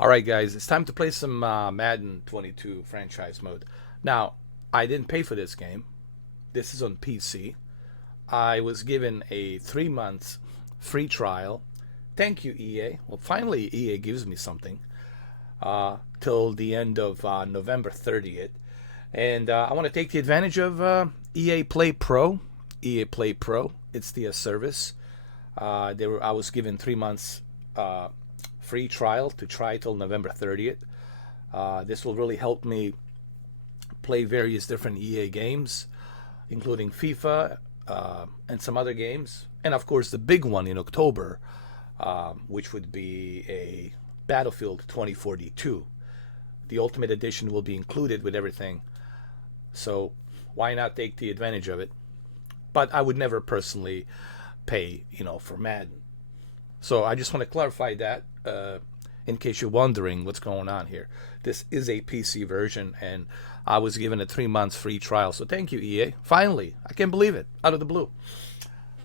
Alright guys, it's time to play some Madden 22 franchise mode. Now, I didn't pay for this game. This is on PC. I was given a 3 months free trial. Thank you, EA. Well, finally EA gives me something till the end of November 30th. And I want to take the advantage of EA Play Pro. EA Play Pro. It's the service. I was given 3 months free trial to try till November 30th. This will really help me play various different EA games, including FIFA and some other games. And of course, the big one in October, which would be a Battlefield 2042. The Ultimate Edition will be included with everything. So why not take the advantage of it? But I would never personally pay, for Madden. So I just want to clarify that in case you're wondering what's going on here. This is a PC version, and I was given a 3 months free trial. So thank you, EA. Finally, I can't believe it, out of the blue.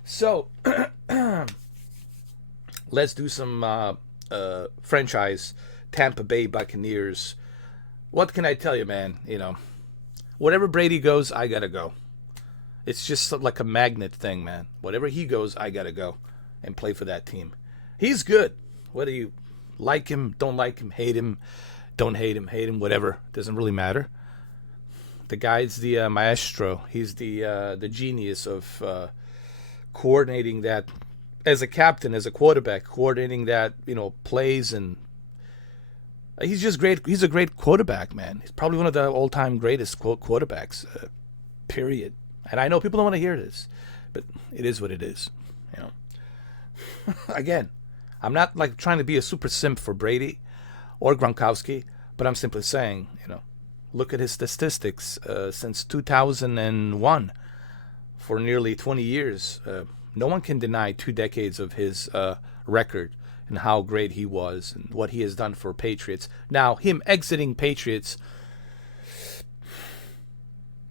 So let's do some franchise Tampa Bay Buccaneers. What can I tell you, man? Wherever Brady goes, I gotta go. It's just like a magnet thing, man. Wherever he goes, I gotta go and play for that team. He's good. Whether you like him, don't like him, hate him, don't hate him, whatever, doesn't really matter. The guy's the maestro. He's the genius of coordinating that as a captain, as a quarterback, coordinating that plays, and he's just great. He's a great quarterback, man. He's probably one of the all-time greatest quarterbacks. Period. And I know people don't want to hear this, but it is what it is. Again, I'm not like trying to be a super simp for Brady or Gronkowski, but I'm simply saying, look at his statistics since 2001 for nearly 20 years. No one can deny 2 decades of his record and how great he was and what he has done for Patriots. Now, him exiting Patriots,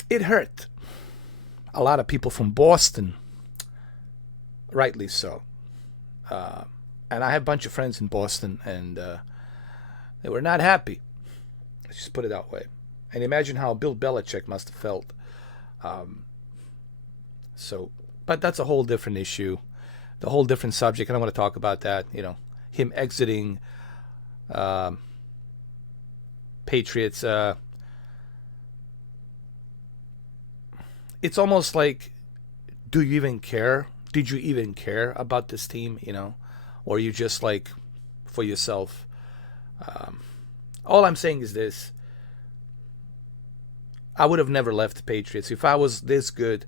it hurt a lot of people from Boston, rightly so. And I have a bunch of friends in Boston, and they were not happy. Let's just put it that way. And imagine how Bill Belichick must have felt. But that's a whole different issue, the whole different subject. I don't want to talk about that. Him exiting Patriots. It's almost like, do you even care? Did you even care about this team, or you just like for yourself? All I'm saying is this. I would have never left the Patriots. If I was this good,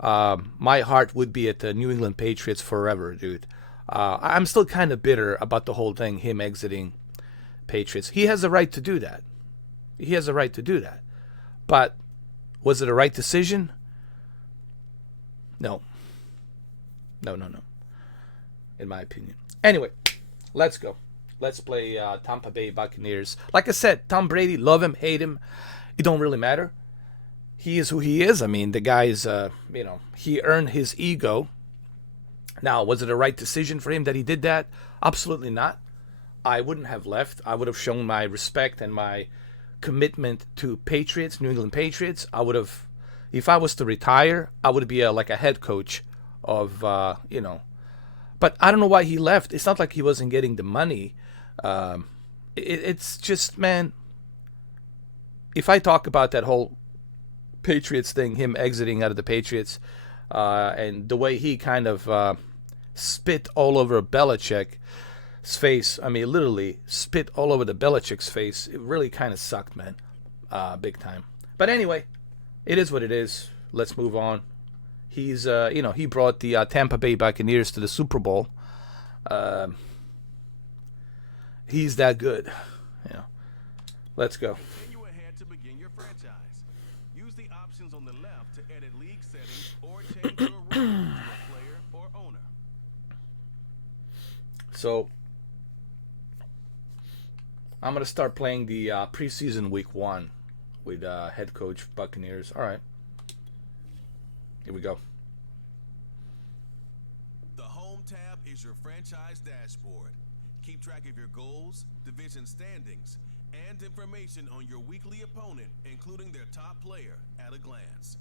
my heart would be at the New England Patriots forever, dude. I'm still kind of bitter about the whole thing, him exiting Patriots. He has a right to do that. He has a right to do that. But was it a right decision? No. No. In my opinion. Anyway, let's go. Let's play Tampa Bay Buccaneers. Like I said, Tom Brady, love him, hate him. It don't really matter. He is who he is. I mean, the guy's, he earned his ego. Now, was it a right decision for him that he did that? Absolutely not. I wouldn't have left. I would have shown my respect and my commitment to Patriots, New England Patriots. I would have, if I was to retire, I would be like a head coach of, But I don't know why he left. It's not like he wasn't getting the money. It's just, man, if I talk about that whole Patriots thing, him exiting out of the Patriots, and the way he kind of spit all over Belichick's face. I mean, literally spit all over the Belichick's face. It really kind of sucked, man. Big time. But anyway, it is what it is. Let's move on. He's, he brought the Tampa Bay Buccaneers to the Super Bowl. He's that good. Let's go. Continue ahead to begin your franchise. Use the options on the left to edit league settings or change your role to a player or owner. So, I'm going to start playing the preseason week 1 with head coach Buccaneers. All right. Here we go. The Home tab is your franchise dashboard. Keep track of your goals, division standings, and information on your weekly opponent, including their top player, at a glance.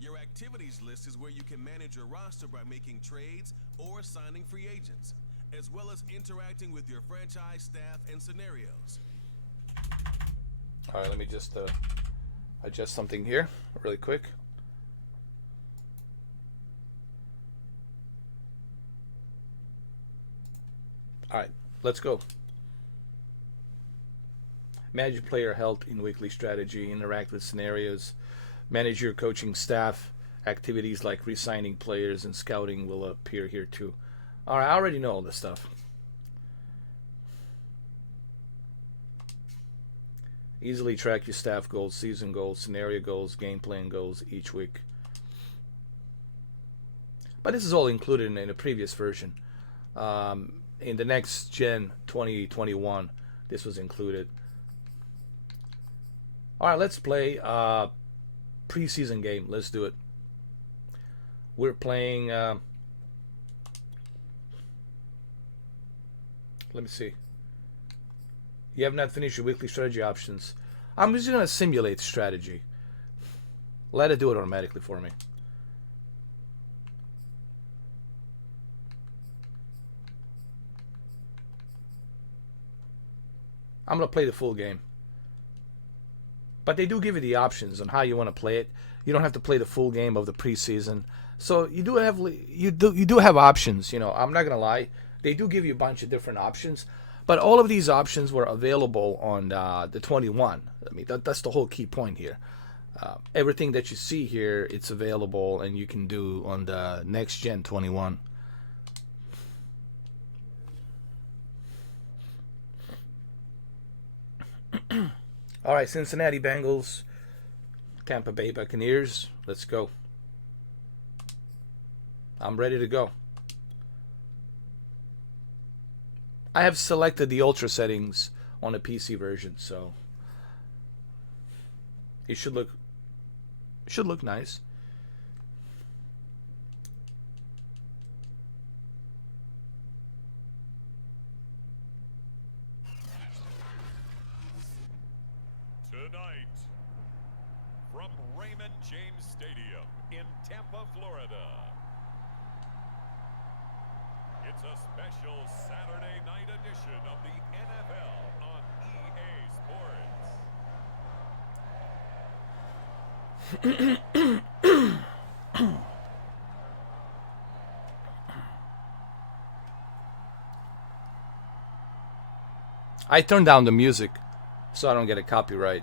Your activities list is where you can manage your roster by making trades or signing free agents, as well as interacting with your franchise staff and scenarios. All right, let me just adjust something here really quick. All right, let's go. Manage your player health in weekly strategy, interact with scenarios, manage your coaching staff. Activities like re-signing players and scouting will appear here too. All right, I already know all this stuff. Easily track your staff goals, season goals, scenario goals, game plan goals each week. But this is all included in a previous version. In the next gen 2021, this was included. All right, let's play preseason game. Let's do it. We're playing. Let me see. You have not finished your weekly strategy options. I'm just going to simulate strategy. Let it do it automatically for me. I'm going to play the full game. But they do give you the options on how you want to play it. You don't have to play the full game of the preseason. So you do have options, you know. I'm not going to lie. They do give you a bunch of different options. But all of these options were available on the 21. I mean, that's the whole key point here. Everything that you see here, it's available and you can do on the next gen 21. All right, Cincinnati Bengals, Tampa Bay Buccaneers. Let's go. I'm ready to go. I have selected the ultra settings on the PC version, so it should look nice. Tonight, from Raymond James Stadium in Tampa, Florida, it's a special Saturday night edition of the NFL on EA Sports. I turned down the music so I don't get a copyright.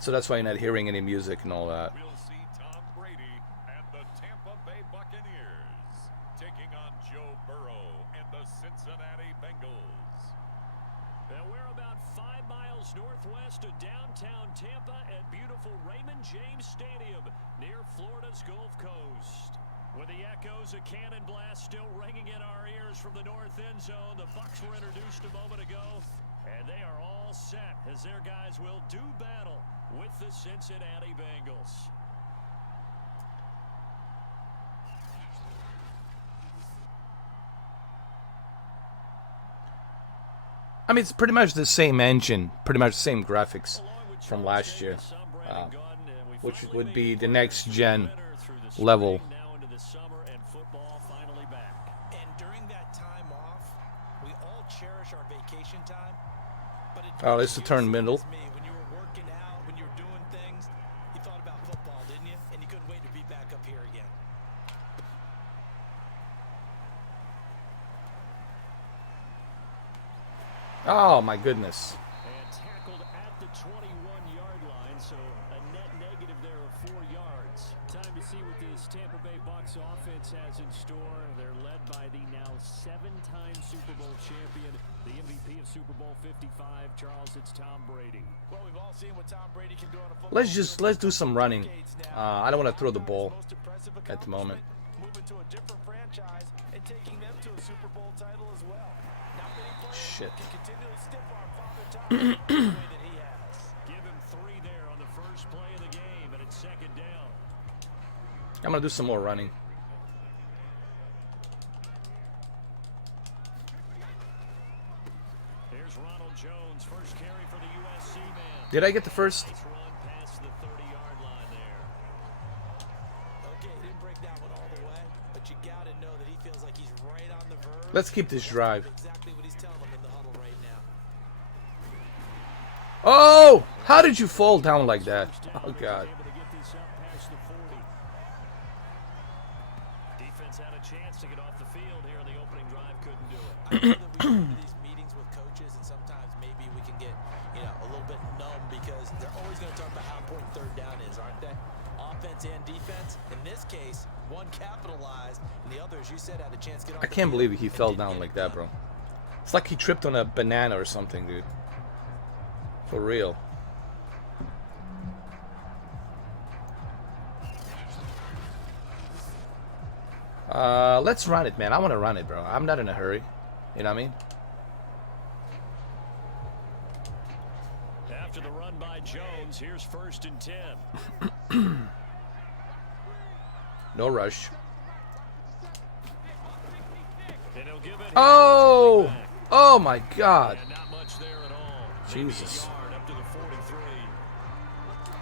So that's why you're not hearing any music and all that. We'll see Tom Brady and the Tampa Bay Buccaneers taking on Joe Burrow and the Cincinnati Bengals. Now we're about 5 miles northwest of downtown Tampa at beautiful Raymond James Stadium near Florida's Gulf Coast. With the echoes of cannon blast still ringing in our ears from the north end zone, the Bucs were introduced a moment ago, and they are all set as their guys will do battle with the Cincinnati Bengals. I mean, it's pretty much the same engine, pretty much the same graphics from last year, which would be the next gen level. Oh, this is the turn middle. When you were working out, when you were doing things, you thought about football, didn't you? And you couldn't wait to be back up here again. Oh my goodness. And tackled at the 21-yard line, so a net negative there of 4 yards. Time to see what this Tampa Bay Bucs offense has in store. They're led by the now 7-time Super Bowl champion, the MVP of Super Bowl 55, Charles, it's Tom Brady. Well, we've all seen what Tom Brady can do on a football. Let's do some running. I don't want to throw the ball at the moment. Moving to a different franchise and taking them to a Super Bowl title as well. Not many players Shit. can continually stiff arm Father Time the way that he has. Give him 3 there on the first play of the game, and it's second down. I'm gonna do some more running. Did I get the first? Nice run past the 30-yard line there. Okay, he didn't break that one all the way, but you gotta know that he feels like he's right on the verge. Let's keep this drive. Exactly what he's telling him in the huddle right now. Oh! How did you fall down like that? Oh, God. Able to get this up past the 40. Defense had a chance to get off the field here in the opening drive, couldn't do it. I know that we go to these meetings with coaches, and sometimes maybe we can get, a little bit numb because they're always going to talk about how important third down is, aren't they? Offense and defense. In this case, one capitalized, and the other, as you said, had a chance to get off I the can't field believe he and fell didn't down get like it that, done. bro. It's like he tripped on a banana or something, dude. For real. Let's run it, man. I want to run it, bro. I'm not in a hurry. You know what I mean? After the run by Jones, here's 1st and 10. No rush. And he'll give it Oh! here. Oh, my God. And not much there at all. Jesus. Maybe a yard up to the 43.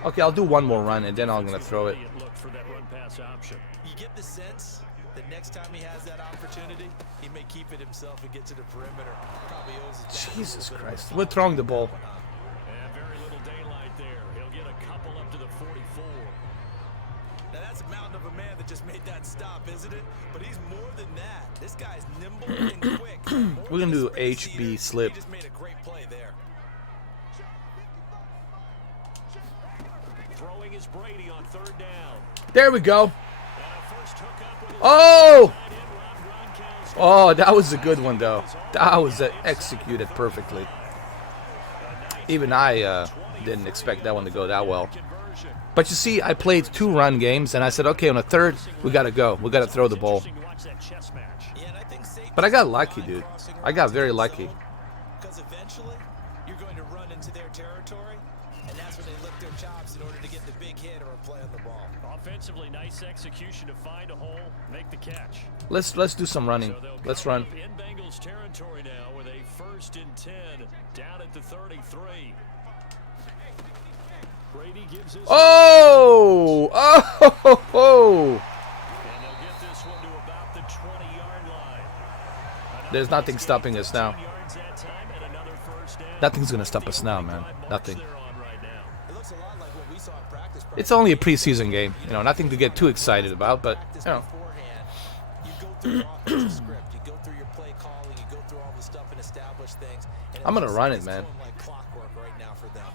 Okay, I'll do one more run, and then I'm going to throw it. Look for that run pass option. You get the sense that next time he has that opportunity, he may keep it himself and get to the perimeter. Probably owes his back a Jesus little bit of Christ. a We're throwing the ball. And very little daylight there. He'll get a couple up to the 44. Now that's a mountain of a man that just made that stop, isn't it? But he's more than that. This guy's nimble and quick. We're gonna do HB slip. He just made a great play there. Throwing is Brady on 3rd down. There we go. And a first hookup with a Oh! tight end, Rob Gronkowski. Oh, that was a good one, though. That was executed perfectly. Even I didn't expect that one to go that well. Conversion. But you see, I played 2 run games, and I said, okay, on the third, we got to go. We got to throw the ball. Interesting to watch that chess match. Yeah, and I think safety's But I got the lucky, line dude. crossing I got right very into the lucky. zone, 'cause eventually you're going to run into their territory, and that's when they lick their chops in order to get the big hit or a play on the ball. Offensively, nice execution to find a hole, make the catch. Let's do some running. So they'll Let's come run. up in Bengals territory now with a 1st and 10 down at the 33. Brady gives this Oh! Oh! and they'll get this one to about the 20-yard line. There's nothing stopping us now. 10 yards that time and another 1st down. Nothing's going to stop us now, man. Nothing. They're on right now. It looks a lot like what we saw in practice. It's only a preseason game. You know, nothing to get too excited about, but, Practice you know. beforehand, you go through your offensive script, you go through your play calling, you go through all the stuff and establish things. And I'm gonna looks run like it, it's man. going like clockwork right now for them.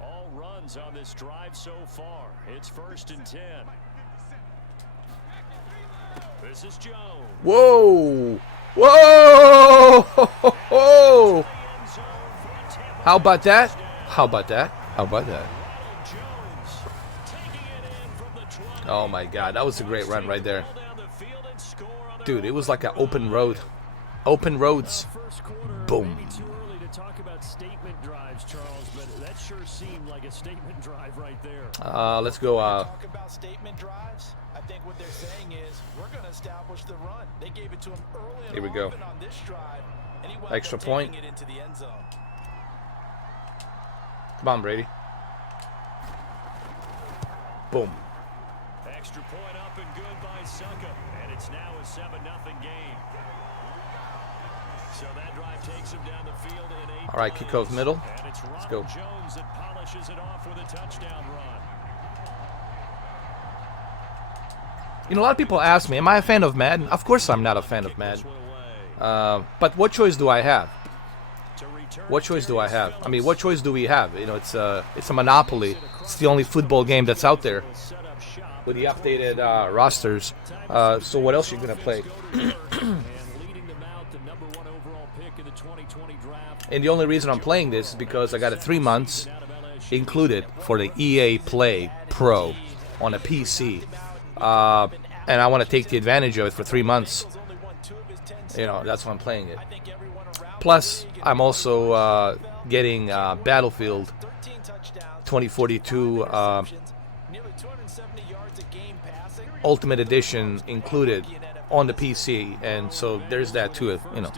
All runs on this drive so far. It's 1st and 10. This is Jones. Whoa! Whoa! End zone for a Tampa How about that? touchdown. How about that? How about that? Ronald Jones taking it in from the 20. Oh my God, that was a great run right there. Ball down the field and score on their Dude, it was like an opening open drive. road. Open roads. First quarter, Boom. maybe too early to talk about statement drives, Charles, but that sure seemed like a statement drive right there. Let's go. Talk about statement drives. I think what they're saying is we're going to establish the run. They gave it to him early and Here we go. often on this drive, and he wound Extra up point. taking it into the end zone. Come on, Brady. Boom. Extra point up and good by Succa, and it's now a 7-0 game. So that drive takes him down the field in 8 All right, kick off plays. middle. And it's Ronald go. Jones that polishes it off with a touchdown run. You know, a lot of people ask me, am I a fan of Madden? Of course I'm not a fan of Kick Madden. this one away. But what choice do I have? To return What choice do I have? Phillips. I mean, what choice do we have? You know, it's a monopoly. It's the only football game that's out there Set up shop with the updated rosters. So what else are you gonna play? and leading them out, the number 1 overall pick in the 2020 draft. And the only reason I'm playing this is because I got it 3 months included for the EA Play Pro on a PC. And I want to take the advantage of it for 3 months. You know, that's why I'm playing it. Plus, I'm also getting Battlefield 2042 Ultimate Edition included on the PC, and so there's that too, you know.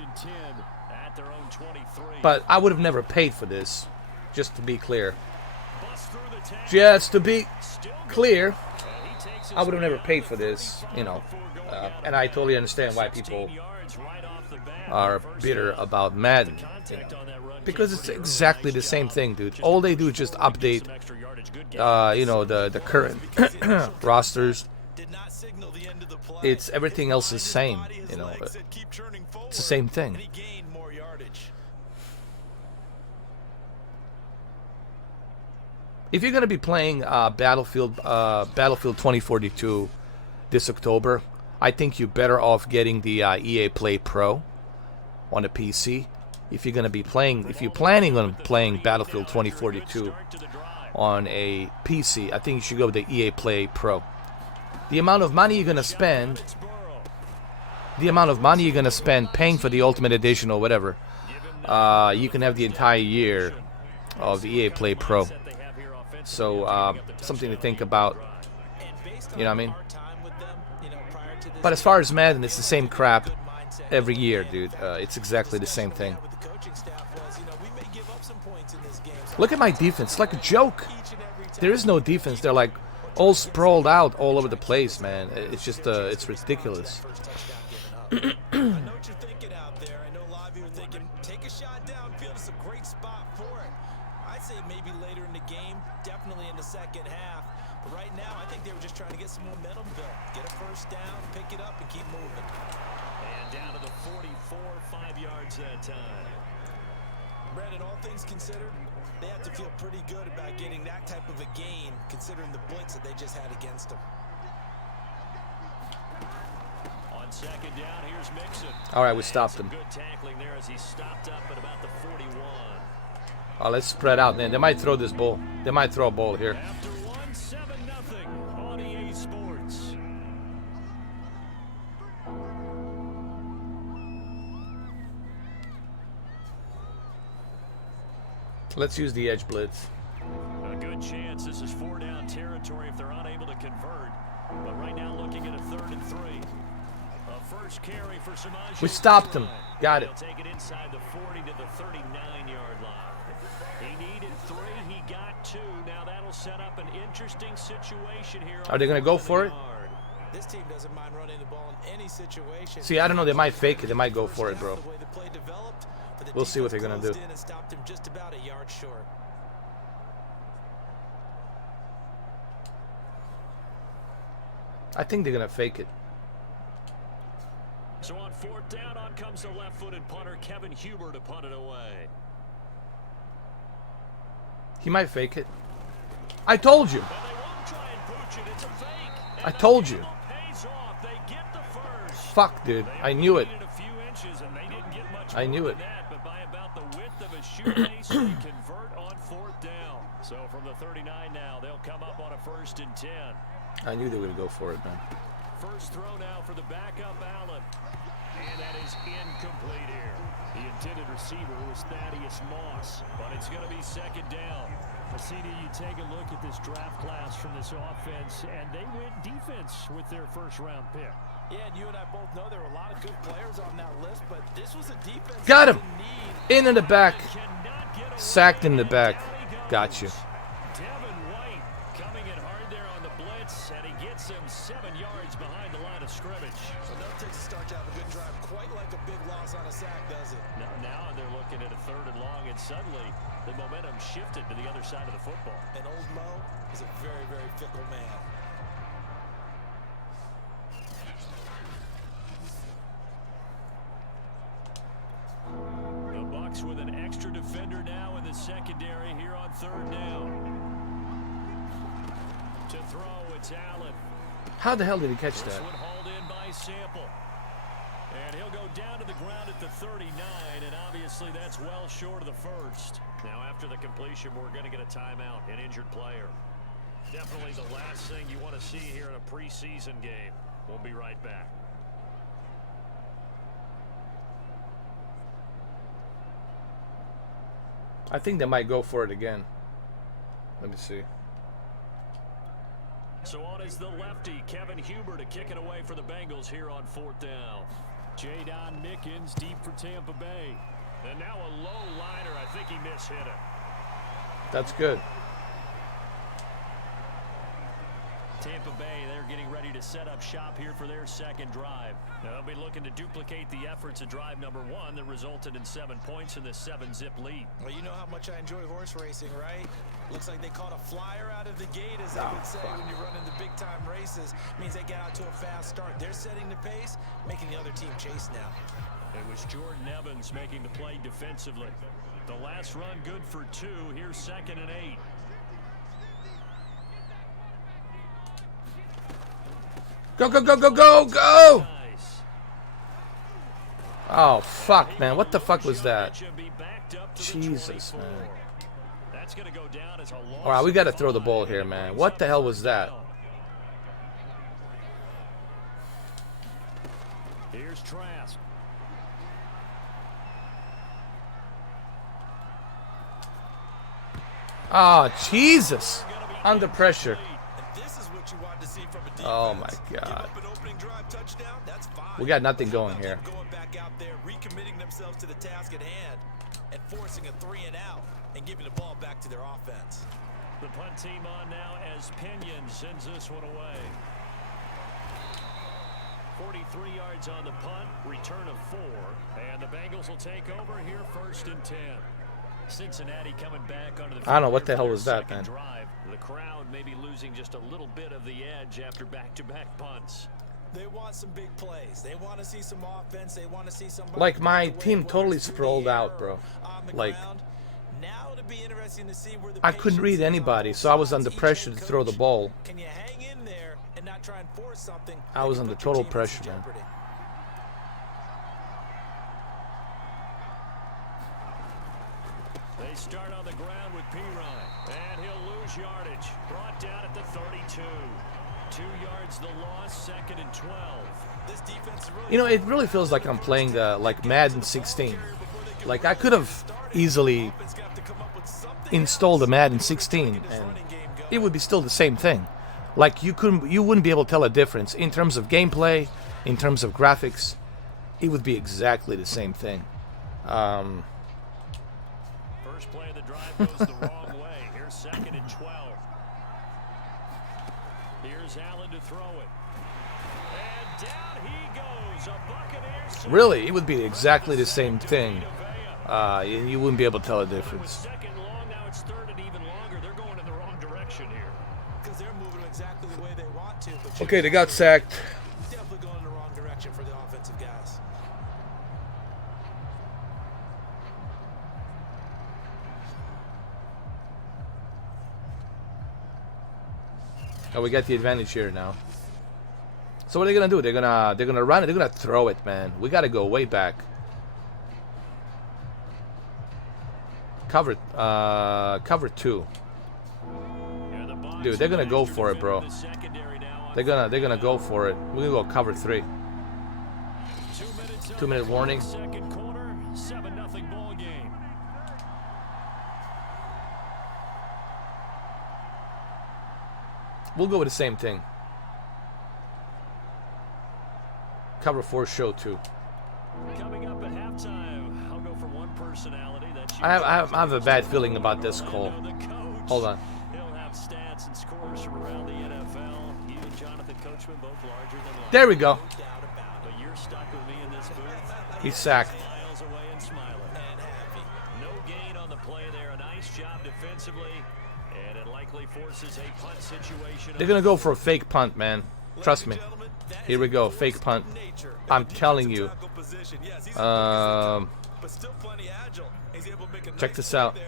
At their own 23. But I would have never paid for this, just to be clear. Just to be clear, I would have never paid for this, you know, and I totally understand why people are bitter about Madden, you know, because it's exactly the same thing, dude. All they do is just update, you know, the current rosters. It's everything else is the same, you know. It's the same thing. If you're gonna be playing Battlefield 2042 this October, I think you're better off getting the EA Play Pro on a PC. If you're gonna be playing, if you're planning on playing Battlefield 2042 on a PC, I think you should go with the EA Play Pro. The amount of money you're gonna spend, paying for the Ultimate Edition or whatever, you can have the entire year of the EA Play Pro. So something to think about. You know what I mean? But as far as Madden, it's the same crap every year, dude. It's exactly the same thing. Look at my defense. It's like a joke. There is no defense. They're like all sprawled out all over the place, man. It's just, it's ridiculous. I know what you're thinking out there. I know a lot of you are thinking, take a shot downfield. It's a great spot for it. I'd say maybe later in the game, definitely in the second half. But right now, I think they were just trying to get some momentum built. Get a first down, pick it up, and keep moving. And down to the 44, 5 yards that time. Brandon, all things considered, they have to feel pretty good about getting that type of a gain, considering the blitz that they just had against them. On second down, here's Mixon. All right, we stopped him. Good tackling there as he stopped up at about the 41. Oh, let's spread out, man. They might throw this ball. They might throw a ball here. After 1-7-0 on EA Sports. Let's use the edge blitz. A good chance this is 4-down territory if they're unable to convert. But right now looking at a 3rd and 3. A first carry for Samaje. We stopped him. Got it. They'll take it inside the 40 to the 39-yard line. He needed 3. He got 2. Now that'll set up an interesting situation here. Are they going to go for it? This team doesn't mind running the ball in any situation. See, I don't know. They might fake it. They might go for it, bro. We'll see what they're going to do. Stopped him just about a yard short. I think they're going to fake it. So on 4th down, on comes the left-footed punter, Kevin Huber, to punt it away. He might fake it. I told you. Well, they won't try and pooch it. It's a fake. I told you. Pays off. They get the first. Fuck, dude. I knew it. A few inches, and they didn't get much I knew more it. than that, but by about the width of a shoelace, they convert on 4th down. So from the 39 now, they'll come up on a 1st and 10. I knew they were going to go for it, man. First throw now for the backup Allen. And that is incomplete here. The intended receiver was Thaddeus Moss, but it's going to be 2nd down. CD, you take a look at this draft class from this offense, and they went defense with their first-round pick. Yeah, and you and I both know there were a lot of good players on that list, but this was a defense. Got him. In In the back. Sacked in the back. Got you. Devin White coming in hard there on the blitz, and he gets him 7 yards behind the line of scrimmage. So no takes a start to have a good drive, quite like a big loss on a sack, does it? Now they're looking at a 3rd and long, and suddenly the momentum shifted to the other side of the football. And old Mo is a very, very fickle man. The Bucs with an extra defender now in the secondary here on 3rd down. To throw, it's Allen. How the hell did he catch This that? one hauled in by Sample. And he'll go down to the ground at the 39, and obviously that's well short of the 1st. Now after the completion, we're going to get a timeout, an injured player. Definitely the last thing you want to see here in a preseason game. We'll be right back. I think they might go for it again. Let me see. So on is the lefty, Kevin Huber, to kick it away for the Bengals here on 4th down. Jadon Mickens deep for Tampa Bay. And now a low liner. I think he mishit it. That's good. Tampa Bay, they're getting ready to set up shop here for their second drive. They'll be looking to duplicate the efforts of drive number 1 that resulted in 7 points in the 7-zip lead. Well, you know how much I enjoy horse racing, right? Looks like they caught a flyer out of the gate, as they would say when you're running the big-time races. Means they get out to a fast start. They're setting the pace, making the other team chase now. It was Jordan Evans making the play defensively. The last run good for 2. Here's 2nd and 8. Go, go, go, go, go, go! Oh, fuck, man. What the fuck was that? Jesus, man. All right, we got to throw the ball here, man. What the hell was that? Here's Trask. Oh, Jesus. Under pressure. Oh, my God. We got nothing going here. Going back out there, recommitting themselves to the task at hand and forcing a 3-and-out and giving the ball back to their offense. The punt team on now as Pinion sends this one away. 43 yards on the punt, return of 4, and the Bengals will take over here 1st and 10. Cincinnati coming back onto the I don't know what the hell was that, man. Drive. The crowd may be losing just a little bit of the edge after back-to-back punts. They want some big plays. They want to see some offense. They want to see somebody. Like, my team totally sprawled out, bro. Like, now it'll be interesting to see where the I couldn't read anybody, so I was under pressure to throw the ball. Can you hang in there and not try and force something? I was under total pressure, man. They start on the ground with Pirine, and he'll lose yardage. Brought down at the 32. 2 yards the loss, 2nd and 12. This defense is really, You know, it really feels like I'm playing like Madden 16. Like, I could have easily installed a Madden 16 and it would be still the same thing. Like, you wouldn't be able to tell a difference in terms of gameplay, in terms of graphics. It would be exactly the same thing. First play of the drive goes the wrong way. Here's 2nd and 12. Here's Allen to throw it. And down he goes. A Buccaneers. Really, it would be exactly the same thing. You wouldn't be able to tell a difference. Second long, now it's 3rd and even longer. They're going in the wrong direction here. Because they're moving exactly the way they want to. But Okay, they got sacked. definitely going in the wrong direction for the offensive guys. Oh, we got the advantage here now. So what are they gonna do? They're gonna run it. They're gonna throw it, man. We gotta go way back. Cover 2. Dude, they're gonna go for it, bro. They're gonna go for it. We're gonna go cover 3. 2-minute warning. Second quarter, 7-0 ball game. We'll go with the same thing. Cover 4 show 2. Coming up at halftime, I'll go for one personality. That's I have a bad feeling about this call. Hold on. He'll have stats and scores from around the NFL. You and Jonathan Coachman both larger than life. There we go. But you're stuck with me in this booth. He's sacked. Miles away and smiling. And happy. No gain on the play there. A nice job defensively. And it likely forces a punt situation. They're gonna go for a fake punt, man. Trust me. Here we go, fake punt. I'm telling you. Check this out.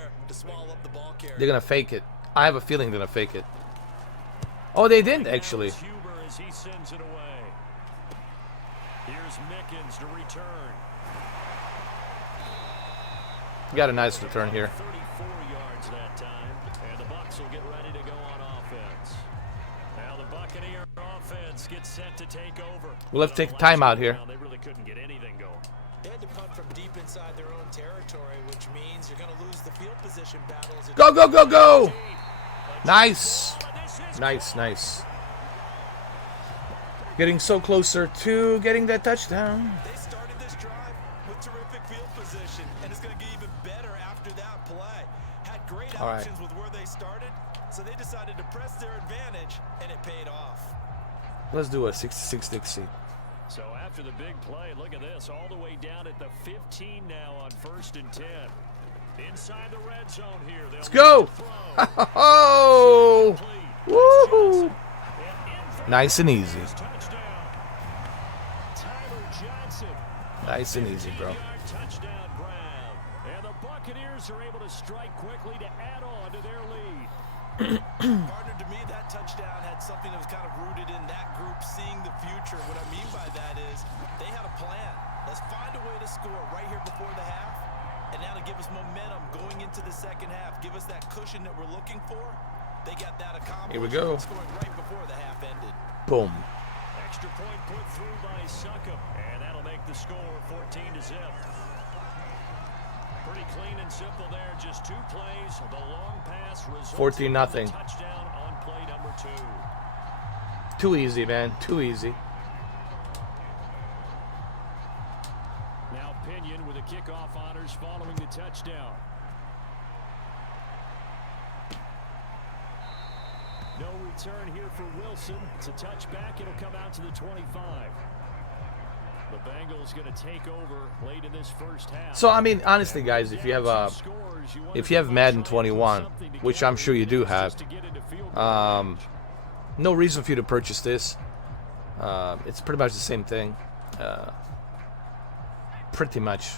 They're gonna fake it. I have a feeling they're gonna fake it. Oh, they didn't actually. As he sends it away. Here's Mickens to return. Got a nice return here. 34 yards that time, and the Bucs will get ready to go on offense. Now the Buccaneer offense gets set to take over. We'll have to take time out here. They really couldn't get anything going. They had to punt from deep inside their own territory, which means you're going to lose the field position battles. Go, go, go, go! Nice. Nice, nice. Getting so closer to getting that touchdown. They started this drive with terrific field position, and it's going to get even better after that play. Had great options with where they started, so they decided to press their advantage, and it paid off. Let's do a 66-60. So after the big play, look at this, all the way down at the 15 now on 1st and 10. Inside the red zone here. Let's go! Oh! Woohoo! Nice and easy. Nice and easy, bro. Touchdown, Brown. And the Buccaneers are able to strike quickly to add on to their lead. Partner, to me, that touchdown had something that was kind of rooted in that group seeing the future. What I mean by that is they had a plan. Let's find a way to score right here before the half. And now to give us momentum going into the second half, give us that cushion that we're looking for. They got that accomplished. Here we go. Scoring right before the half ended. Boom. Extra point put through by Succop, and that'll make the score 14-0. Pretty clean and simple there. Just 2 plays. The long pass results 14-0. Touchdown on play number 2. Too easy, man. Too easy. Now Pinion with the kickoff honors following the touchdown. No return here for Wilson. It's a touchback. It'll come out to the 25. The Bengals going to take over late in this first half. So I mean, honestly, guys, if you have Madden 21, which I'm sure you do have, no reason for you to purchase this. It's pretty much the same thing. Pretty much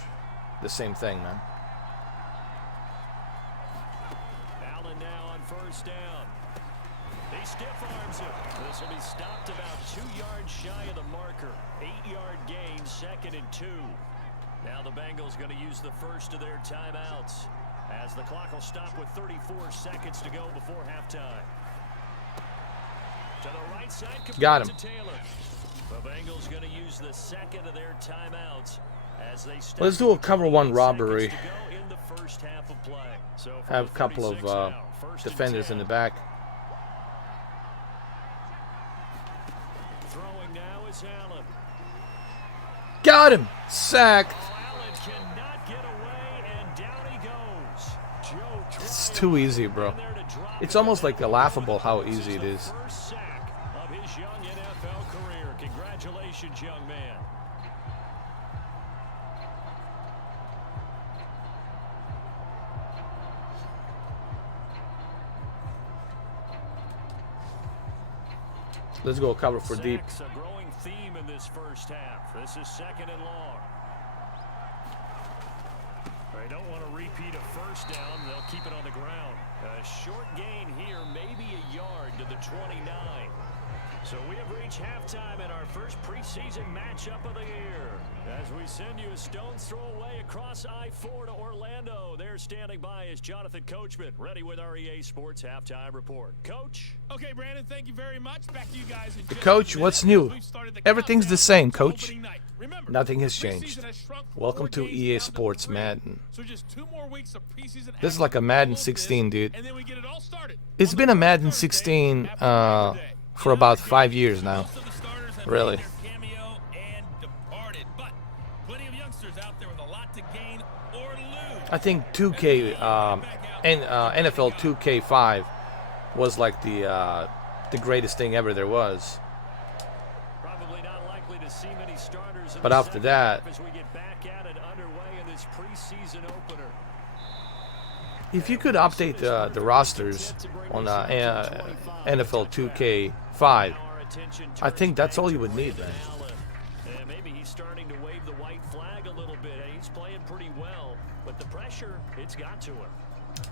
the same thing, man. Allen now on 1st down. He stiff arms him. This will be stopped about 2 yards shy of the marker. 8-yard gain, 2nd and 2. Now the Bengals going to use the first of their timeouts as the clock will stop with 34 seconds to go before halftime. To the right side, got him. To Taylor. The Bengals going to use the 2nd of their timeouts as they Let's do a cover 1 robbery. to go in the first half of play. So Have a couple of defenders in the back. Throwing now is Allen. Got him. Sacked. Allen cannot get away, and down he goes. Joe It's too easy, bro. It's almost like laughable how easy it is. First sack of his young NFL career. Congratulations, young man. Let's go cover for deep. Sacks, a growing theme in this first half. This is 2nd and long. They don't want to repeat a first down. They'll keep it on the ground. A short gain here, maybe a yard to the 29. So we have reached halftime in our first preseason matchup of the year. As we send you a stone's throw away across I-4 to Orlando. There standing by is Jonathan Coachman, ready with our EA Sports Halftime Report. Coach? Okay, Brandon, thank you very much. Back to you guys in just Coach, a minute. what's new? We've started the Everything's the countdown same, to Coach. opening night. Remember, Nothing has preseason changed. has shrunk Welcome 4 to days EA down Sports 3. Madden. So just 2 more weeks of preseason This is like a Madden action, 16, dude. and then we get it all started. It's On been the a Madden Thursday 16 after Labor Day. for about 5 years now. Most of the starters have Really. made their cameo and departed, but plenty of youngsters out there with a lot to gain or lose. I think 2K and NFL 2K5 was like the greatest thing ever there was. Probably not likely to see many starters in But the after second that- half as we get back at it underway in this preseason opener. If you could update the rosters on NFL 2K5, I think that's all you would need, man. And maybe he's starting to wave the white flag a little bit. He's playing pretty well, but the pressure, it's got to him.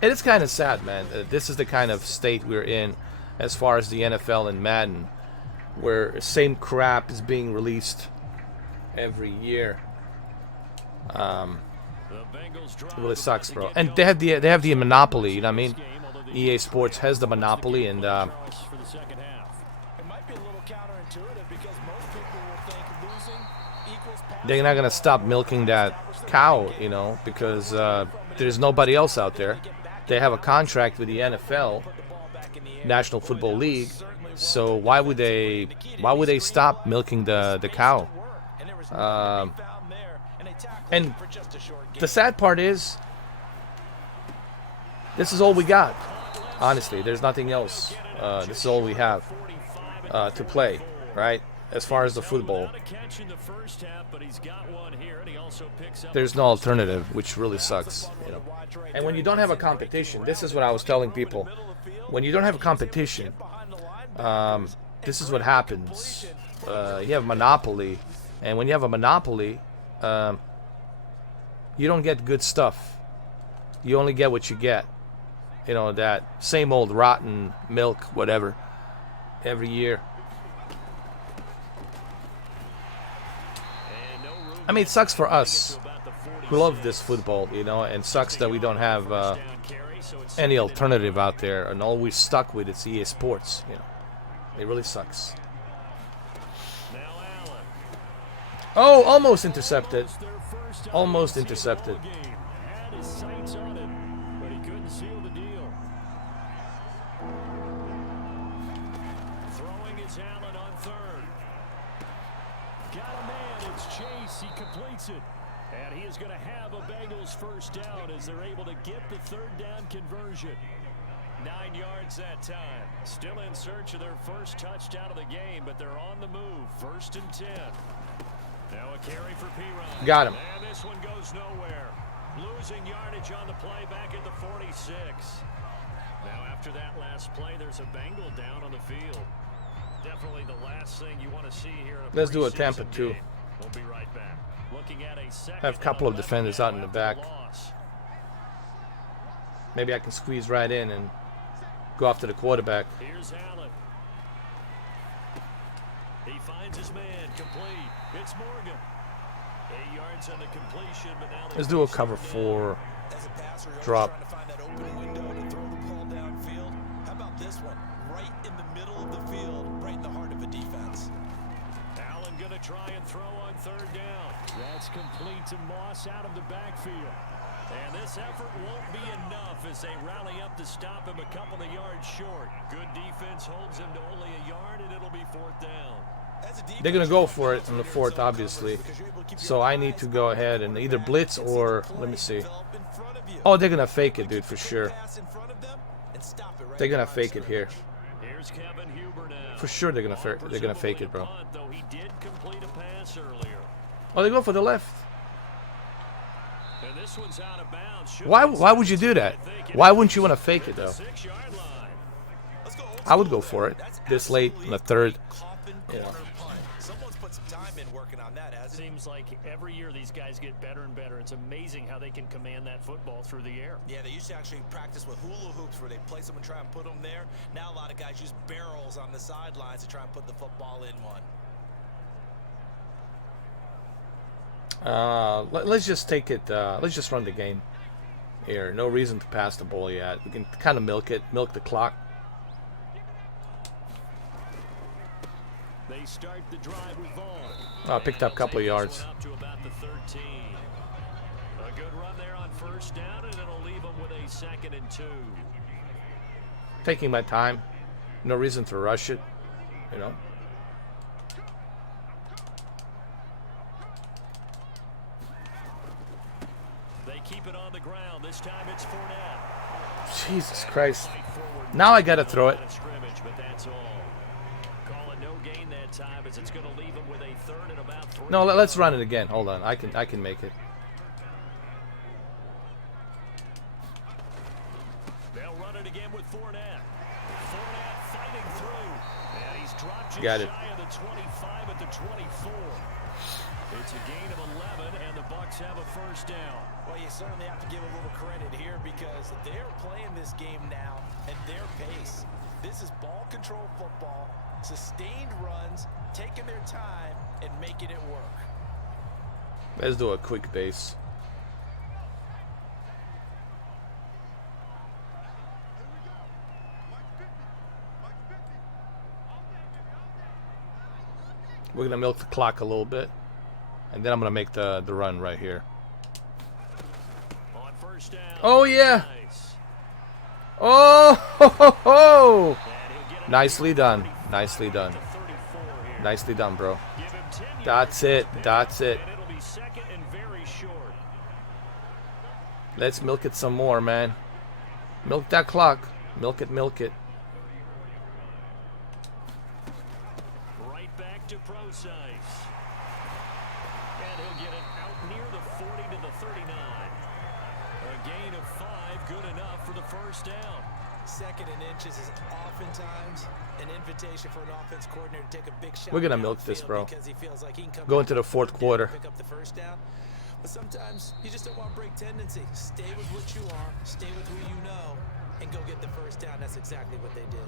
It is kind of sad, man. This is the kind of state we're in as far as the NFL and Madden, where same crap is being released every year. It really sucks, bro. And they have the monopoly, you know what I mean? EA Sports has the monopoly, and It might be a little counterintuitive because most people will think losing equals passing. they're not gonna stop milking that cow, you know, because there's nobody else out there. They have a contract with the NFL, National Football League, so why would they stop milking the cow? And the sad part is, this is all we got. Honestly, there's nothing else. This is all we have to play right? As far as the football, there's no alternative, which really sucks, you know. And when you don't have a competition, this is what I was telling people. When you don't have a competition, this is what happens. You have monopoly, and when you have a monopoly, you don't get good stuff. You only get what you get. You know, that same old rotten milk, whatever, every year. I mean, it sucks for us who love this football, you know, and sucks that we don't have any alternative out there, and all we're stuck with is EA Sports, you know. It really sucks. Oh, almost intercepted. Almost intercepted. He completes it. And he is going to have a Bengals first down as they're able to get the third down conversion. 9 yards that time. Still in search of their first touchdown of the game, but they're on the move. 1st and 10. Now a carry for P-Rod. Got him. And this one goes nowhere. Losing yardage on the play back at the 46. Now after that last play, there's a Bengal down on the field. Definitely the last thing you want to see here. Let's do a Tampa too. We'll be right back. Looking at a second. I have a couple of defenders out in the back. Maybe I can squeeze right in and go after the quarterback. Here's Allen. He finds his man complete. It's Morgan. 8 yards on the completion, but now let's do a cover 4 drop. Trying to find that open window to throw the ball downfield. How about this one? Right in the middle of the field, right in the heart of a defense. Allen going to try and throw on 3rd down. That's complete to Moss out of the backfield. And this effort won't be enough as they rally up to stop him a couple of yards short. Good defense holds him to only a yard, and it'll be 4th down. They're going to go for it on the 4th, obviously. So I need to go ahead and either blitz or, let me see. Oh, they're going to fake it, dude, for sure. They're going to fake it here. For sure they're going to fake it, bro. Oh, they go for the left. Why would you do that? Why wouldn't you want to fake it, though? I would go for it this late in the 3rd. Yeah. Someone's put some time in working on that, hasn't it? Seems like every year these guys get better and better. It's amazing how they can command that football through the air. Yeah, they used to actually practice with hula hoops where they place them and try and put them there. Now a lot of guys use barrels on the sidelines to try and put the football in one. Let's just take it. Let's just run the game here. No reason to pass the ball yet. We can kind of milk the clock. They start the drive with Vaughn. Oh, I picked up a couple of yards. Up to about the 13. A good run there on 1st down, and it'll leave them with a 2nd and 2. Taking my time. No reason to rush it, you know. They keep it on the ground. This time it's Fournette. Jesus Christ. Now I got to throw it. It's going to leave him with a 3rd and about 3. No, let's run it again. Hold on. I can make it. They'll run it again with Fournette. Fournette fighting through. And he's dropped just Got it. shy of the 25 at the 24. It's a gain of 11, and the Bucs have a 1st down. Well, you certainly have to give a little credit here because they're playing this game now at their pace. This is ball control football. Sustained runs, taking their time, and making it work. Let's do a quick base. We're going to milk the clock a little bit. And then I'm going to make the run right here. On 1st down. Oh, yeah. Nice. Oh, ho, ho, ho. Nicely done. Nicely done. Nicely done, bro. That's it. That's it. And it'll be 2nd and very short. Let's milk it some more, man. Milk that clock. Milk it, milk it. Right back Procise. And he'll get it out near the 40 to the 39. A gain of 5, good enough for the first down. Second and inches is oftentimes an invitation for an offense coordinator to take a big shot. We're gonna milk this, bro. Because he feels like he can come Go back into the on fourth down, quarter. pick up the first down. But sometimes you just don't want to break tendency. Stay with what you are, stay with who you know, and go get the first down. That's exactly what they did.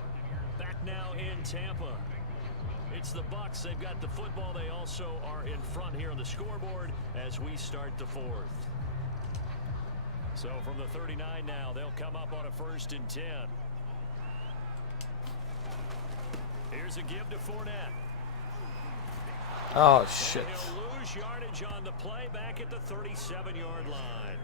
Back now in Tampa. It's the Bucs. They've got the football. They also are in front here on the scoreboard as we start the fourth. So from the 39 now, they'll come up on a 1st and 10. Here's a give to Fournette. Oh, shit. And he'll lose yardage on the play back at the 37-yard line.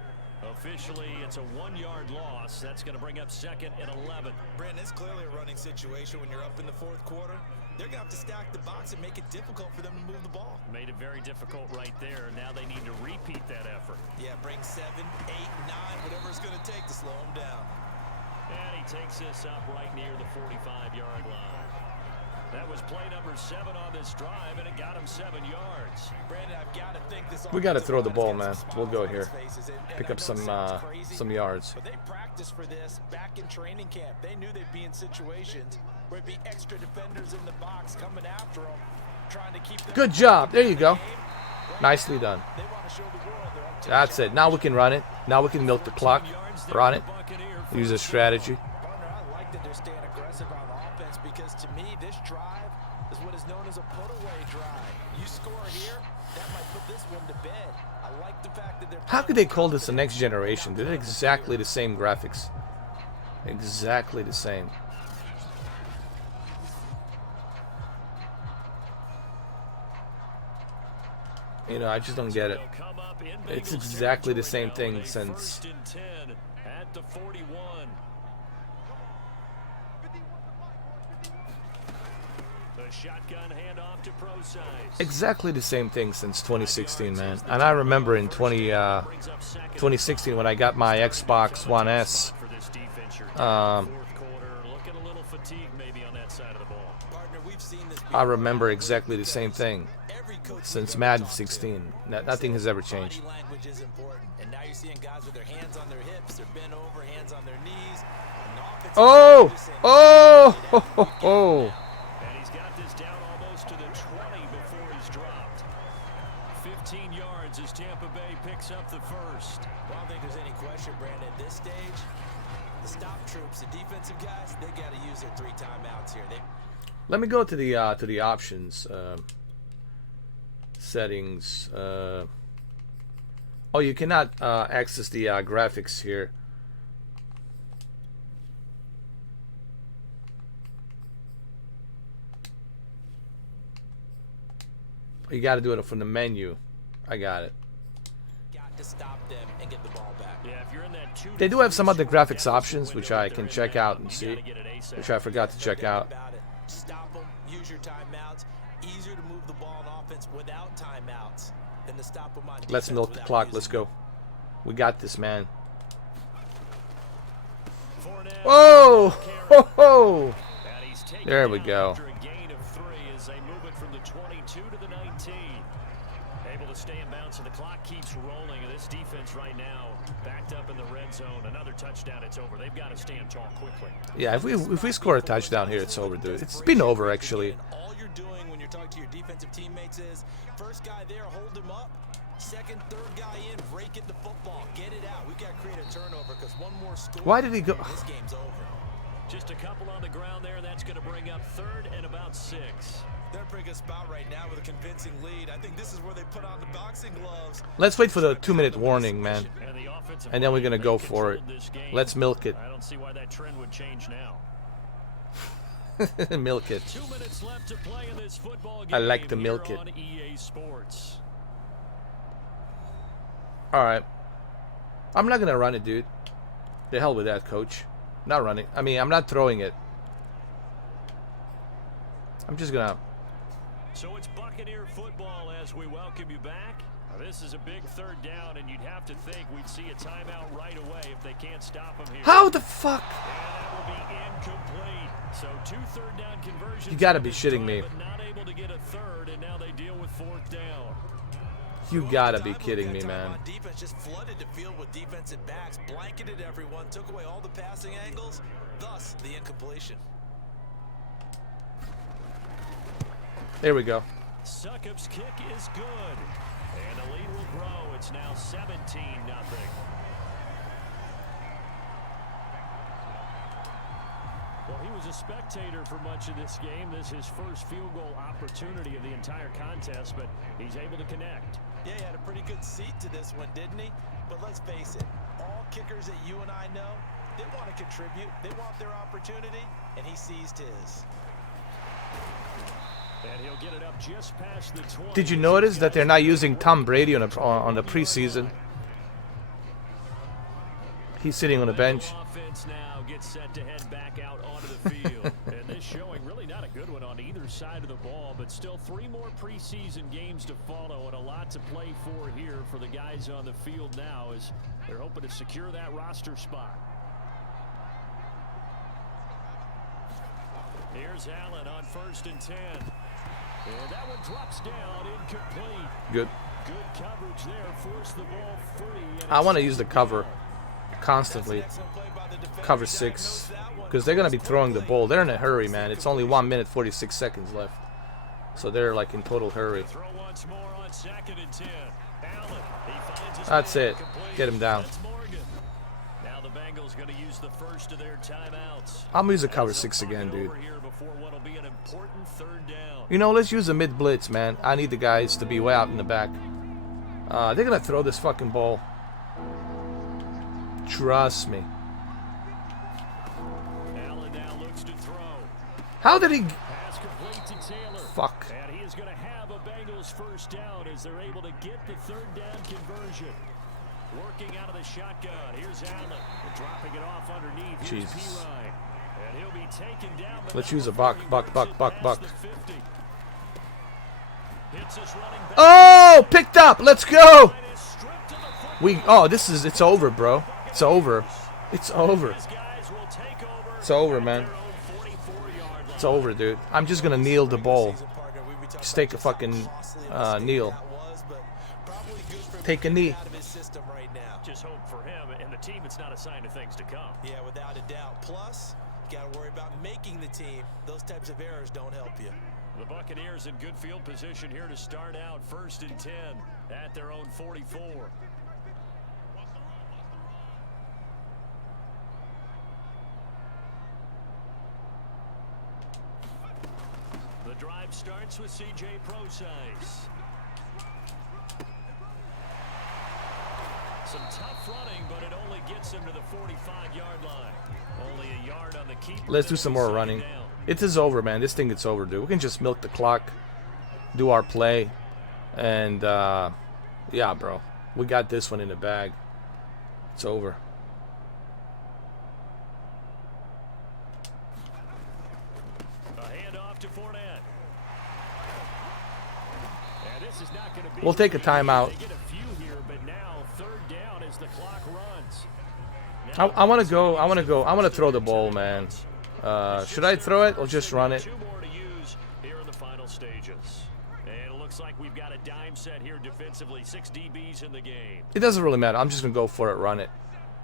Officially, it's a 1-yard loss. That's going to bring up 2nd and 11. Brandon, it's clearly a running situation when you're up in the fourth quarter. They're going to have to stack the box and make it difficult for them to move the ball. Made it very difficult right there. Now they need to repeat that effort. Yeah, bring 7, 8, 9, whatever it's going to take to slow them down. And he takes this up right near the 45-yard line. That was play number 7 on this drive, and it got him 7 yards. Brandon, I've got to think this. We got to throw the ball, man. We'll go here. Pick up some yards. But they practiced for this back in training camp. They knew they'd be in situations where it'd be extra defenders in the box coming after them, trying to keep them. Good job. There you go. Nicely done. They want to show the world they're up to. That's it. Now we can run it. Now we can milk the clock. Run it. Use a strategy. Partner, I like that they're staying aggressive on offense because to me, this drive is what is known as a put-away drive. You score here, that might put this one to bed. I like the fact that they're. How could they call this the next generation? They're exactly the same graphics. Exactly the same. You know, I just don't get it. It's exactly the same thing since. At the 41. The shotgun handoff to Procise. Exactly the same thing since 2016, man. And I remember in 2016 when I got my Xbox One S. I remember exactly the same thing since Madden 16. Nothing has ever changed. Oh! Oh! Ho, ho, ho. And he's got this down almost to the 20 before he's dropped. 15 yards as Tampa Bay picks up the first. I don't think there's any question, Brandon. At this stage, the stop troops, the defensive guys, they got to use their 3 timeouts here. Let me go to the options settings. Oh, you cannot access the graphics here. You got to do it from the menu. I got it. Got to stop them and get the ball back. Yeah, if you're in that 2 They do have some other graphics options, which I can check out and see, which I forgot to check out. Stop them, use your timeouts. Easier to move the ball on offense without timeouts than to stop them on defense. Let's milk the clock. Let's go. We got this, man. Whoa! Ho, ho. There we go. Able to stay in bounds, and the clock keeps rolling. And this defense right now backed up in the red zone. Another touchdown, it's over. They've got to stand tall quickly. Yeah, if we score a touchdown here, it's over, dude. It's been over, actually. All you're doing when you're talking to your defensive teammates is first guy there, hold him up. Second, third guy in, break at the football, get it out. We've got to create a turnover because one more score. Why did he go? This game's over. Just a couple on the ground there. That's going to bring up 3rd and about 6. They're in a pretty good spot right now with a convincing lead. I think this is where they put on the boxing gloves. Let's wait for the 2-minute warning, man. And then we're going to go for it. Let's milk it. I don't see why that trend would change now. Milk it. 2 minutes left to play in this football game. I like to milk it. On EA Sports. All right. I'm not going to run it, dude. The hell with that, coach. Not running. I mean, I'm not throwing it. I'm just going to... So it's Buccaneer football as we welcome you back. Now, this is a big 3rd down, and you'd have to think we'd see a timeout right away if they can't stop them here. How the fuck? And that will be incomplete. So 2 third down conversions. You got to be shitting me. But not able able to get a third, and now they deal with fourth down. You gotta be kidding me, man. Defense just flooded the field with defensive backs, blanketed everyone, took away all the passing angles, thus the incompletion. There we go. Succop's kick is good, and the lead will grow. It's now 17-0. Well, he was a spectator for much of this game. This is his first field goal opportunity of the entire contest, but he's able to connect. Yeah, he had a pretty good seat to this one, didn't he? But let's face it, all kickers that you and I know, they want to contribute. They want their opportunity, and he seized his. And he'll get it up just past the 20. Did you notice that they're not using Tom Brady on the preseason? He's sitting on the bench. Offense now gets set to head back out onto the field. And this showing really not a good one on either side of the ball, but still 3 more preseason games to follow and a lot to play for here for the guys on the field now as they're hoping to secure that roster spot. Here's Allen on 1st and 10. And that one drops down, incomplete. Good. Good coverage there, forced the ball free. I want to use the cover constantly. Cover 6. Because they're going to be throwing the ball. They're in a hurry, man. It's only 1 minute, 46 seconds left. So they're like in total hurry. Throw once more on 2nd and 10. Allen, he finds his That's it. complete. Get him down. That's Morgan. Now the Bengals going to use the first of their timeouts. I'm going to use the cover 6 again, dude. Over here before what'll be an important 3rd down. You know, let's use a mid blitz, man. I need the guys to be way out in the back. They're going to throw this fucking ball. Trust me. Allen now looks to throw. How did he... Pass complete to Taylor. Fuck. And he is going to have a Bengals first down as they're able to get the 3rd down conversion. Working out of the shotgun. Here's Allen. Dropping it off underneath. Here's Jesus. P-Ryan. And he'll be taken down. Let's use a buck. Oh, picked up. Let's go. It's over, bro. It's over. It's over. It's over, man. It's over, dude. I'm just going to kneel the ball. Just take a fucking kneel. Take a knee. Just hope for him and the team it's not a sign of things to come. Yeah, without a doubt. Plus, you got to worry about making the team. Those types of errors don't help you. The Buccaneers in good field position here to start out 1st and 10 at their own 44. The drive starts with C.J. Procise. Some tough running, but it only gets him to the 45-yard line. Only a yard on the keeper. Let's do some more running. It is over, man. This thing gets over, dude. We can just milk the clock, do our play, and yeah, bro. We got this one in the bag. It's over. A handoff to Fournette. And this is not going to be. We'll take a timeout. They get a few here, but now 3rd down as the clock runs. I want to go. I want to throw the ball, man. Should I throw it or just run it? 2 more to use here in the final stages. And it looks like we've got a dime set here defensively. 6 DBs in the game. It doesn't really matter. I'm just going to go for it, run it.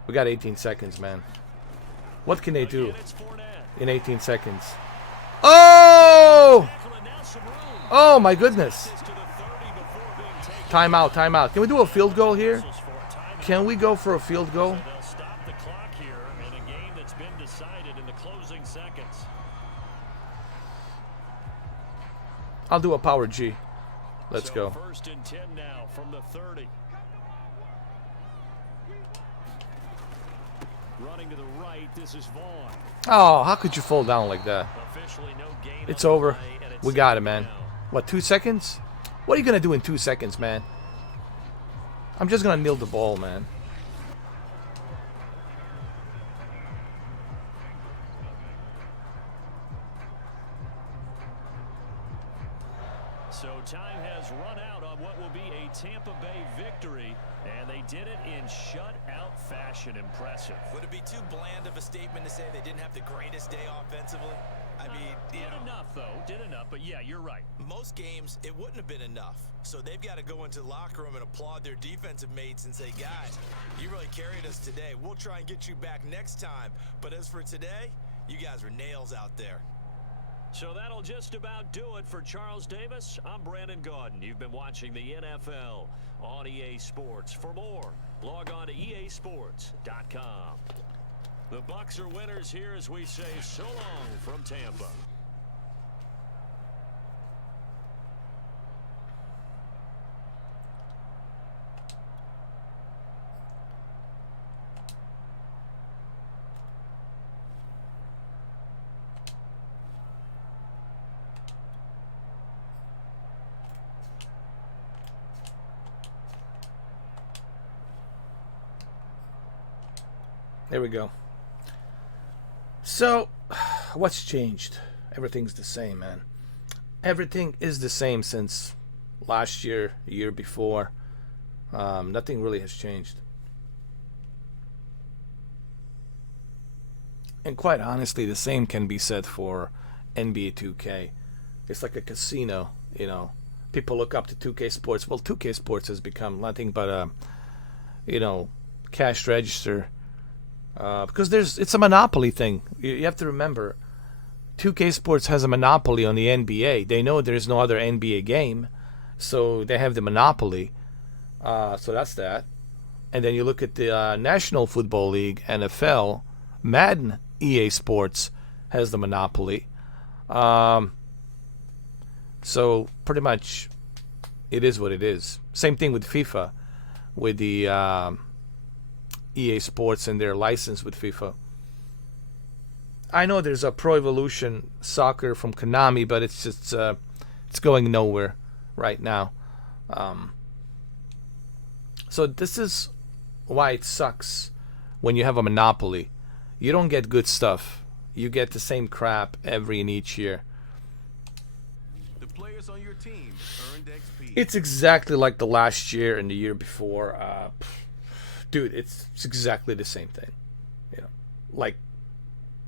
We got 18 seconds, man. What can they do in 18 seconds? Oh! Oh, my goodness. Timeout, timeout. Can we do a field goal here? Can we go for a field goal? I'll do a power G. Let's go. 1st and 10 now from the 30. Running to the right, this is Vaughn. Oh, how could you fall down like that? Officially no gain. It's over. We got it, man. What, 2 seconds? What are you going to do in 2 seconds, man? I'm just going to kneel the ball, man. So time has run out on what will be a Tampa Bay victory, and they did it in shutout fashion. Impressive. Would it be too bland of a statement to say they didn't have the greatest day offensively? I mean, Did enough, though. Did enough. But, yeah, you're right. most games, it wouldn't have been enough. So they've got to go into the locker room and applaud their defensive mates and say, guys, you really carried us today. We'll try and get you back next time. But as for today, you guys were nails out there. So that'll just about do it for Charles Davis. I'm Brandon Gaudin. You've been watching the NFL on EA Sports. For more, log on to easports.com. The Bucs are winners here as we say so long from Tampa. There we go. So, what's changed? Everything's the same, man. Everything is the same since last year, the year before. Nothing really has changed. And quite honestly, the same can be said for NBA 2K. It's like a casino, you know. People look up to 2K Sports. Well, 2K Sports has become nothing but a, cash register. Because it's a monopoly thing. You have to remember, 2K Sports has a monopoly on the NBA. They know there's no other NBA game, so they have the monopoly. So that's that. And then you look at the National Football League, NFL, MADDEN, EA Sports has the monopoly. So pretty much it is what it is. Same thing with FIFA, with the EA Sports and their license with FIFA. I know there's a Pro Evolution Soccer from Konami, but it's just it's going nowhere right now. So this is why it sucks when you have a monopoly. You don't get good stuff. You get the same crap every and each year. The players on your team earned XP. It's exactly like the last year and the year before. Dude, it's exactly the same thing. Like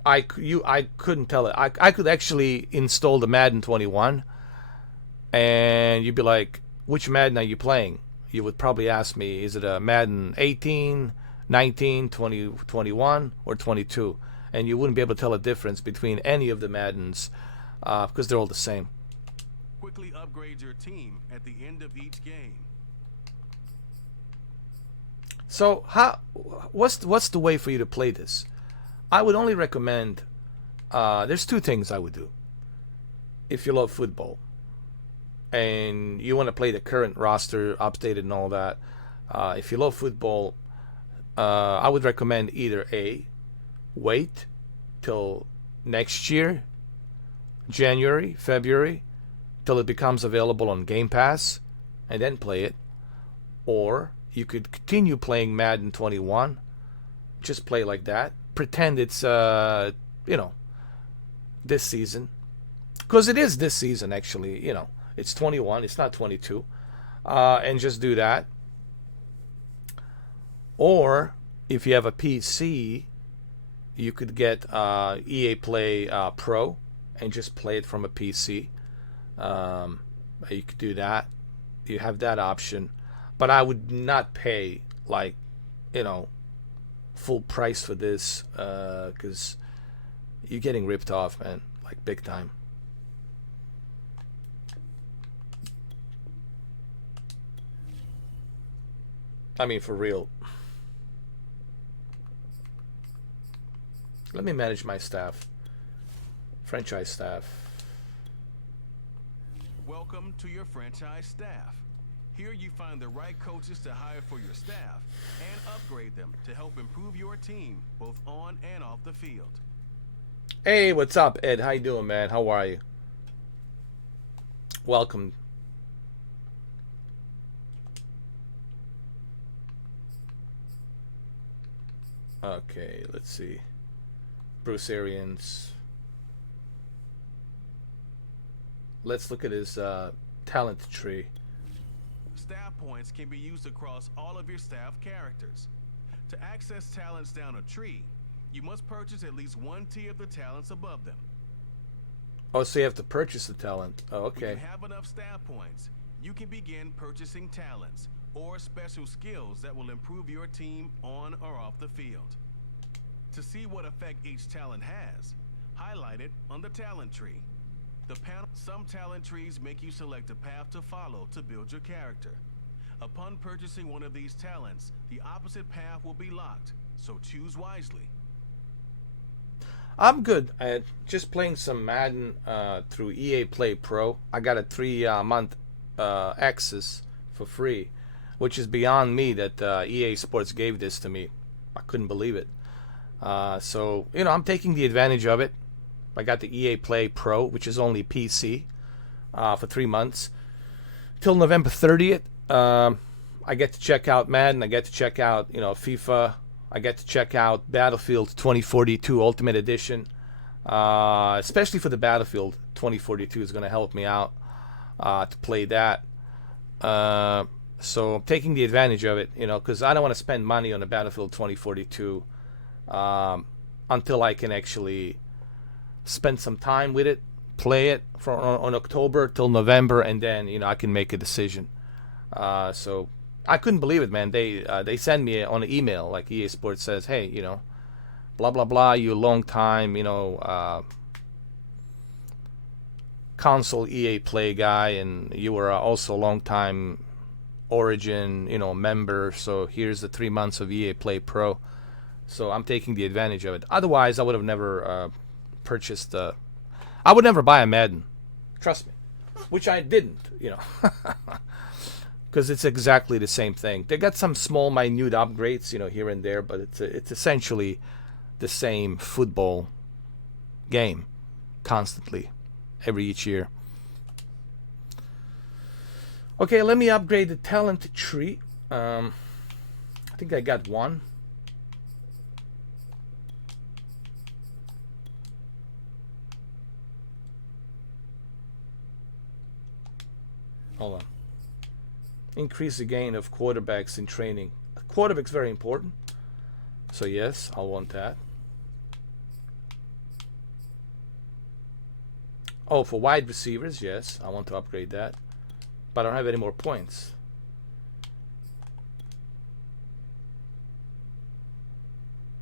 I couldn't tell it. I could actually install the Madden 21, and you'd be like, "Which Madden are you playing?" You would probably ask me, "Is it a Madden 18, 19, 20, 21, or 22?" And you wouldn't be able to tell a difference between any of the Maddens because they're all the same. Quickly upgrade your team at the end of each game. So what's the way for you to play this? I would only recommend, there's two things I would do. If you love football and you want to play the current roster, updated and all that, if you love football, I would recommend either A, wait till next year, January, February, till it becomes available on Game Pass, and then play it, or you could continue playing Madden 21, just play like that, pretend it's this season, because it is this season actually. It's 21, it's not 22, and just do that. Or if you have a PC, you could get EA Play Pro and just play it from a PC. You could do that. You have that option. But I would not pay full price for this because you're getting ripped off, man, like big time. I mean, for real. Let me manage my staff. Franchise staff. Welcome to your franchise staff. Here you find the right coaches to hire for your staff and upgrade them to help improve your team both on and off the field. Hey, what's up, Ed? How you doing, man? How are you? Welcome. Okay, let's see. Bruce Arians. Let's look at his talent tree. Staff points can be used across all of your staff characters. To access talents down a tree, you must purchase at least one tier of the talents above them. Oh, so you have to purchase the talent. Oh, When okay. you have enough stat points, you can begin purchasing talents or special skills that will improve your team on or off the field. To see what effect each talent has, highlight it on the talent tree. Some talent trees make you select a path to follow to build your character. Upon purchasing one of these talents, the opposite path will be locked, so choose wisely. I'm good at just playing some Madden through EA Play Pro. I got a 3 month access for free, which is beyond me that EA Sports gave this to me. I couldn't believe it. So, I'm taking the advantage of it. I got the EA Play Pro, which is only PC, for 3 months. Till November 30th, I get to check out Madden. I get to check out, FIFA. I get to check out Battlefield 2042 Ultimate Edition. Especially for the Battlefield 2042 is going to help me out to play that. So I'm taking the advantage of it, because I don't want to spend money on the Battlefield 2042 until I can actually spend some time with it, play it on October till November, and then I can make a decision. So I couldn't believe it, man. They send me on an email like EA Sports says, hey, blah blah blah, you long time console EA Play guy, and you were also a long time Origin member. So here's the 3 months of EA Play Pro. So I'm taking the advantage of it. Otherwise, I would have never purchased. I would never buy a Madden. Trust me, which I didn't. Because it's exactly the same thing. They got some small, minute upgrades, here and there, but it's essentially the same football game, constantly, each year. Okay, let me upgrade the talent tree. I think I got one. Hold on. Increase the gain of quarterbacks in training. Quarterback's very important. So yes, I'll want that. Oh, for wide receivers, yes, I want to upgrade that. But I don't have any more points.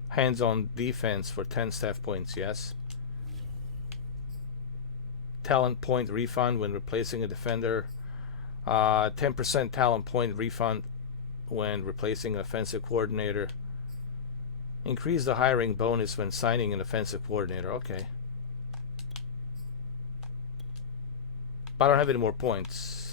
Hands-on defense for 10 staff points, yes. Talent point refund when replacing a defender. 10% talent point refund when replacing an offensive coordinator. Increase the hiring bonus when signing an offensive coordinator. Okay. But I don't have any more points.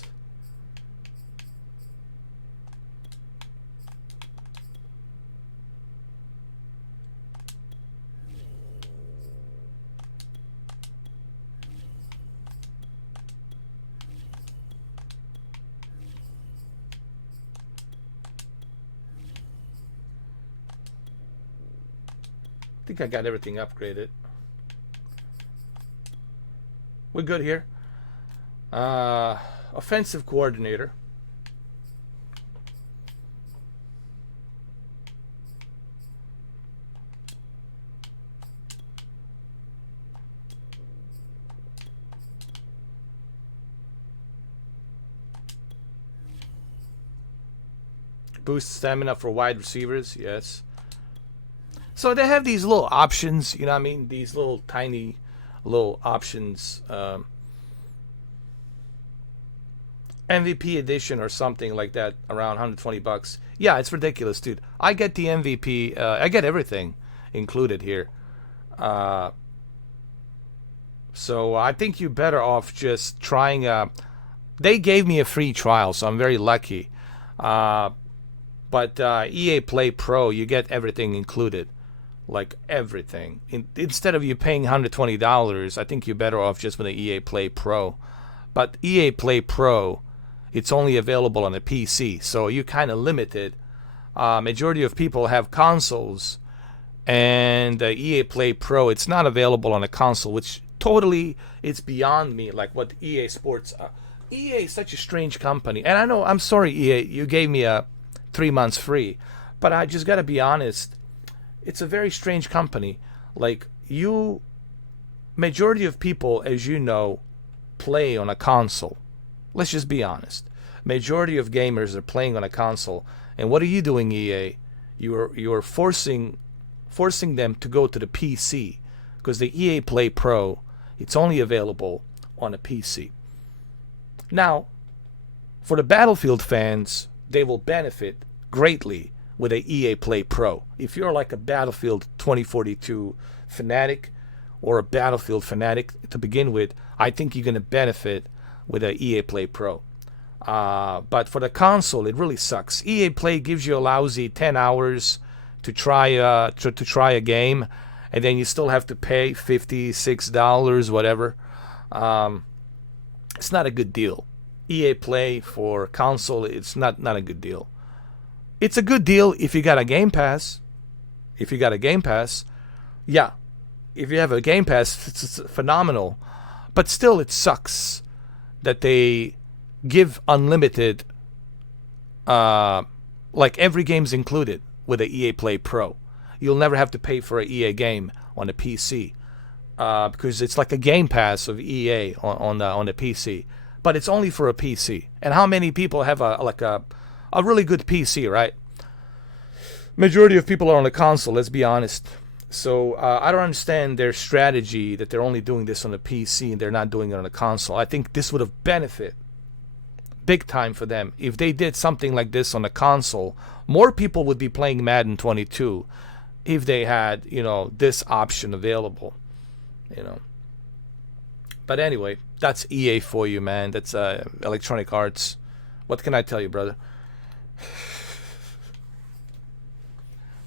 I think I got everything upgraded. We're good here. Offensive coordinator. Boost stamina for wide receivers, yes. So they have these little options, these little tiny little options. MVP edition or something like that, around $120. Yeah, it's ridiculous, dude. I get the MVP. I get everything included here. So I think you're better off just trying. They gave me a free trial, so I'm very lucky. But EA Play Pro, you get everything included. Like everything. Instead of you paying $120, I think you're better off just with the EA Play Pro. But EA Play Pro, it's only available on a PC, so you're kind of limited. Majority of people have consoles, and EA Play Pro, it's not available on a console, which totally, it's beyond me, like what EA Sports. EA is such a strange company, and I know, I'm sorry, EA, you gave me a 3 months free, but I just gotta be honest. It's a very strange company. Like, you majority of people, as you know, play on a console. Let's just be honest. Majority of gamers are playing on a console. And what are you doing, EA? You're forcing them to go to the PC, because the EA Play Pro, it's only available on a PC. Now, for the Battlefield fans, they will benefit greatly with a EA Play Pro. If you're like a Battlefield 2042 fanatic or a Battlefield fanatic to begin with, I think you're going to benefit with a EA Play Pro. But for the console, it really sucks. EA Play gives you a lousy 10 hours to try a game, and then you still have to pay $56, whatever. It's not a good deal. EA Play for console, it's not a good deal. It's a good deal if you got a Game Pass. If you got a Game Pass, yeah. If you have a Game Pass, it's phenomenal. But still, it sucks that they give unlimited, like every game's included with a EA Play Pro. You'll never have to pay for an EA game on the PC, because it's like a Game Pass of EA on the PC. But it's only for a PC. And how many people have a really good PC, right? Majority of people are on the console, let's be honest. So I don't understand their strategy that they're only doing this on the PC and they're not doing it on the console. I think this would have benefit big time for them. If they did something like this on the console, more people would be playing Madden 22 if they had, this option available, But anyway, that's EA for you, man. That's Electronic Arts. What can I tell you, brother?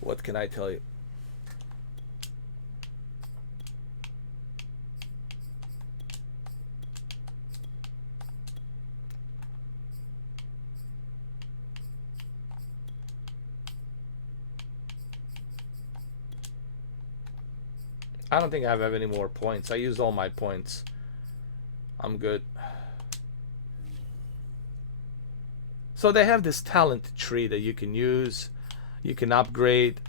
What can I tell you? I don't think I have any more points. I used all my points. I'm good. So they have this talent tree that you can use. You can upgrade.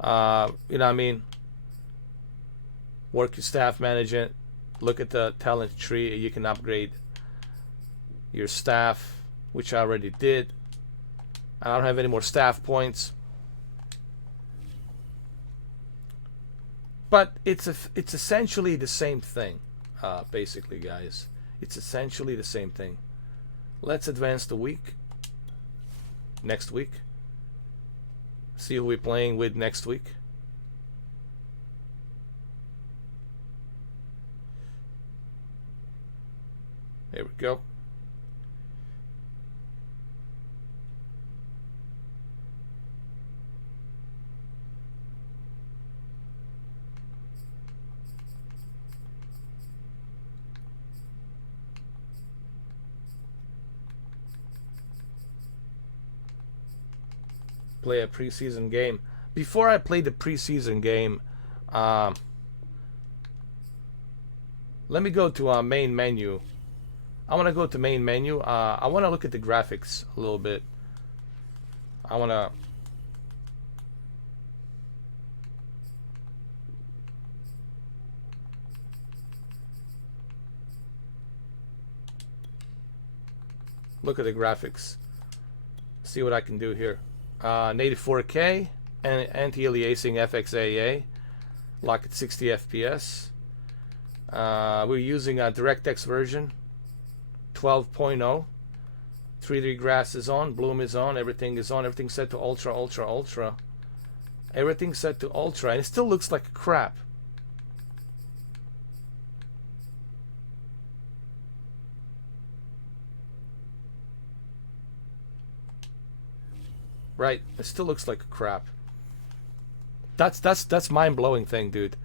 You know what I mean? Work your staff management. Look at the talent tree. You can upgrade your staff, which I already did. I don't have any more staff points. But it's essentially the same thing, basically, guys. It's essentially the same thing. Let's advance the week. Next week. See who we're playing with next week. There we go. Play a preseason game. Before I play the preseason game, let me go to main menu. I want to go to main menu. I want to look at the graphics a little bit. I want to look at the graphics. See what I can do here. Native 4K and anti-aliasing FXAA, lock at 60 FPS. We're using a DirectX version 12.0. 3D grass is on, bloom is on, everything is on, everything's set to ultra, ultra, ultra. Everything's set to ultra, and it still looks like crap. Right, it still looks like crap. That's mind-blowing thing, dude.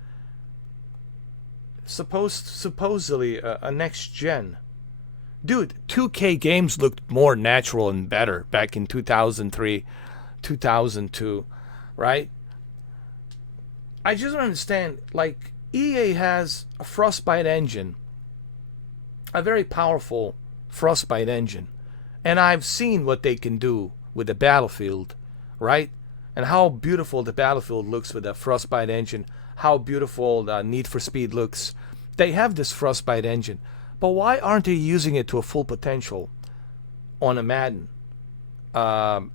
Supposedly a next gen. Dude, 2K games looked more natural and better back in 2003, 2002, right? I just don't understand. Like, EA has a Frostbite engine, a very powerful Frostbite engine, and I've seen what they can do with the Battlefield, right? And how beautiful the Battlefield looks with the Frostbite engine, how beautiful the Need for Speed looks, They have this Frostbite engine, but why aren't they using it to a full potential on a Madden?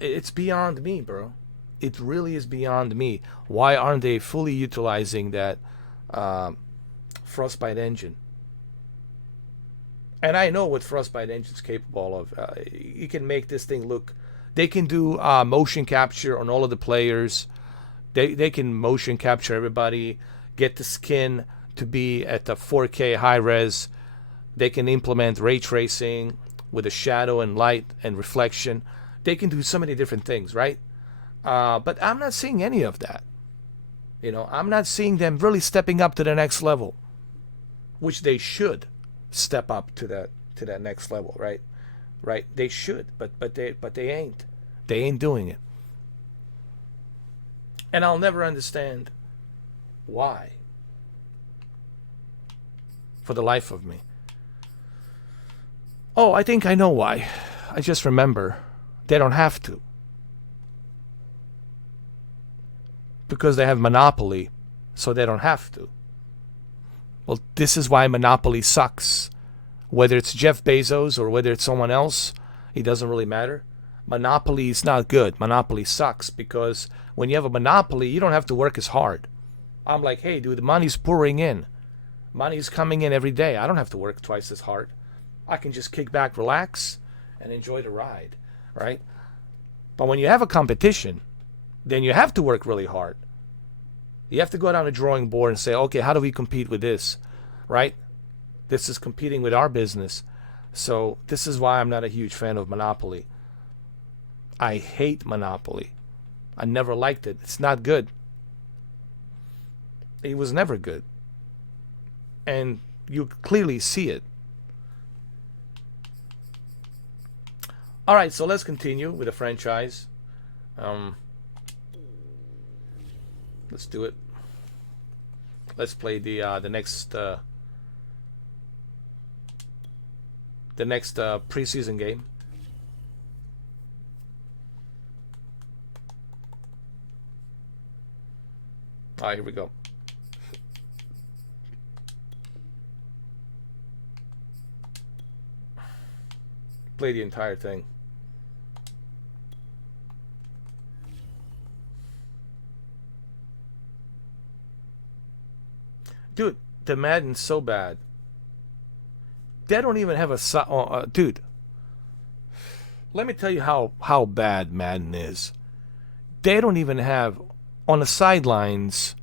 It's beyond me, bro. It really is beyond me. Why aren't they fully utilizing that Frostbite engine? And I know what Frostbite engine is capable of. You can make this thing look. They can do motion capture on all of the players. They can motion capture everybody. Get the skin to be at the 4K high res. They can implement ray tracing with the shadow and light and reflection. They can do so many different things, right? But I'm not seeing any of that. I'm not seeing them really stepping up to the next level, which they should step up to that next level, right? Right? They should, but they ain't. They ain't doing it. And I'll never understand why. For the life of me. Oh, I think I know why. I just remember. They don't have to. Because they have monopoly, so they don't have to. Well, this is why monopoly sucks. Whether it's Jeff Bezos or whether it's someone else, it doesn't really matter. Monopoly is not good. Monopoly sucks because when you have a monopoly, you don't have to work as hard. I'm like, hey, dude, the money's pouring in. Money's coming in every day. I don't have to work twice as hard. I can just kick back, relax, and enjoy the ride, right? But when you have a competition, then you have to work really hard. You have to go down a drawing board and say, okay, how do we compete with this, right? This is competing with our business. So this is why I'm not a huge fan of Monopoly. I hate Monopoly. I never liked it. It's not good. It was never good. And you clearly see it. All right, so let's continue with the franchise. Let's do it. Let's play the next preseason game. All right, here we go. Play the entire thing. Dude, the Madden's so bad. They don't even have a... dude, let me tell you how bad Madden is. They don't even have, on the sidelines,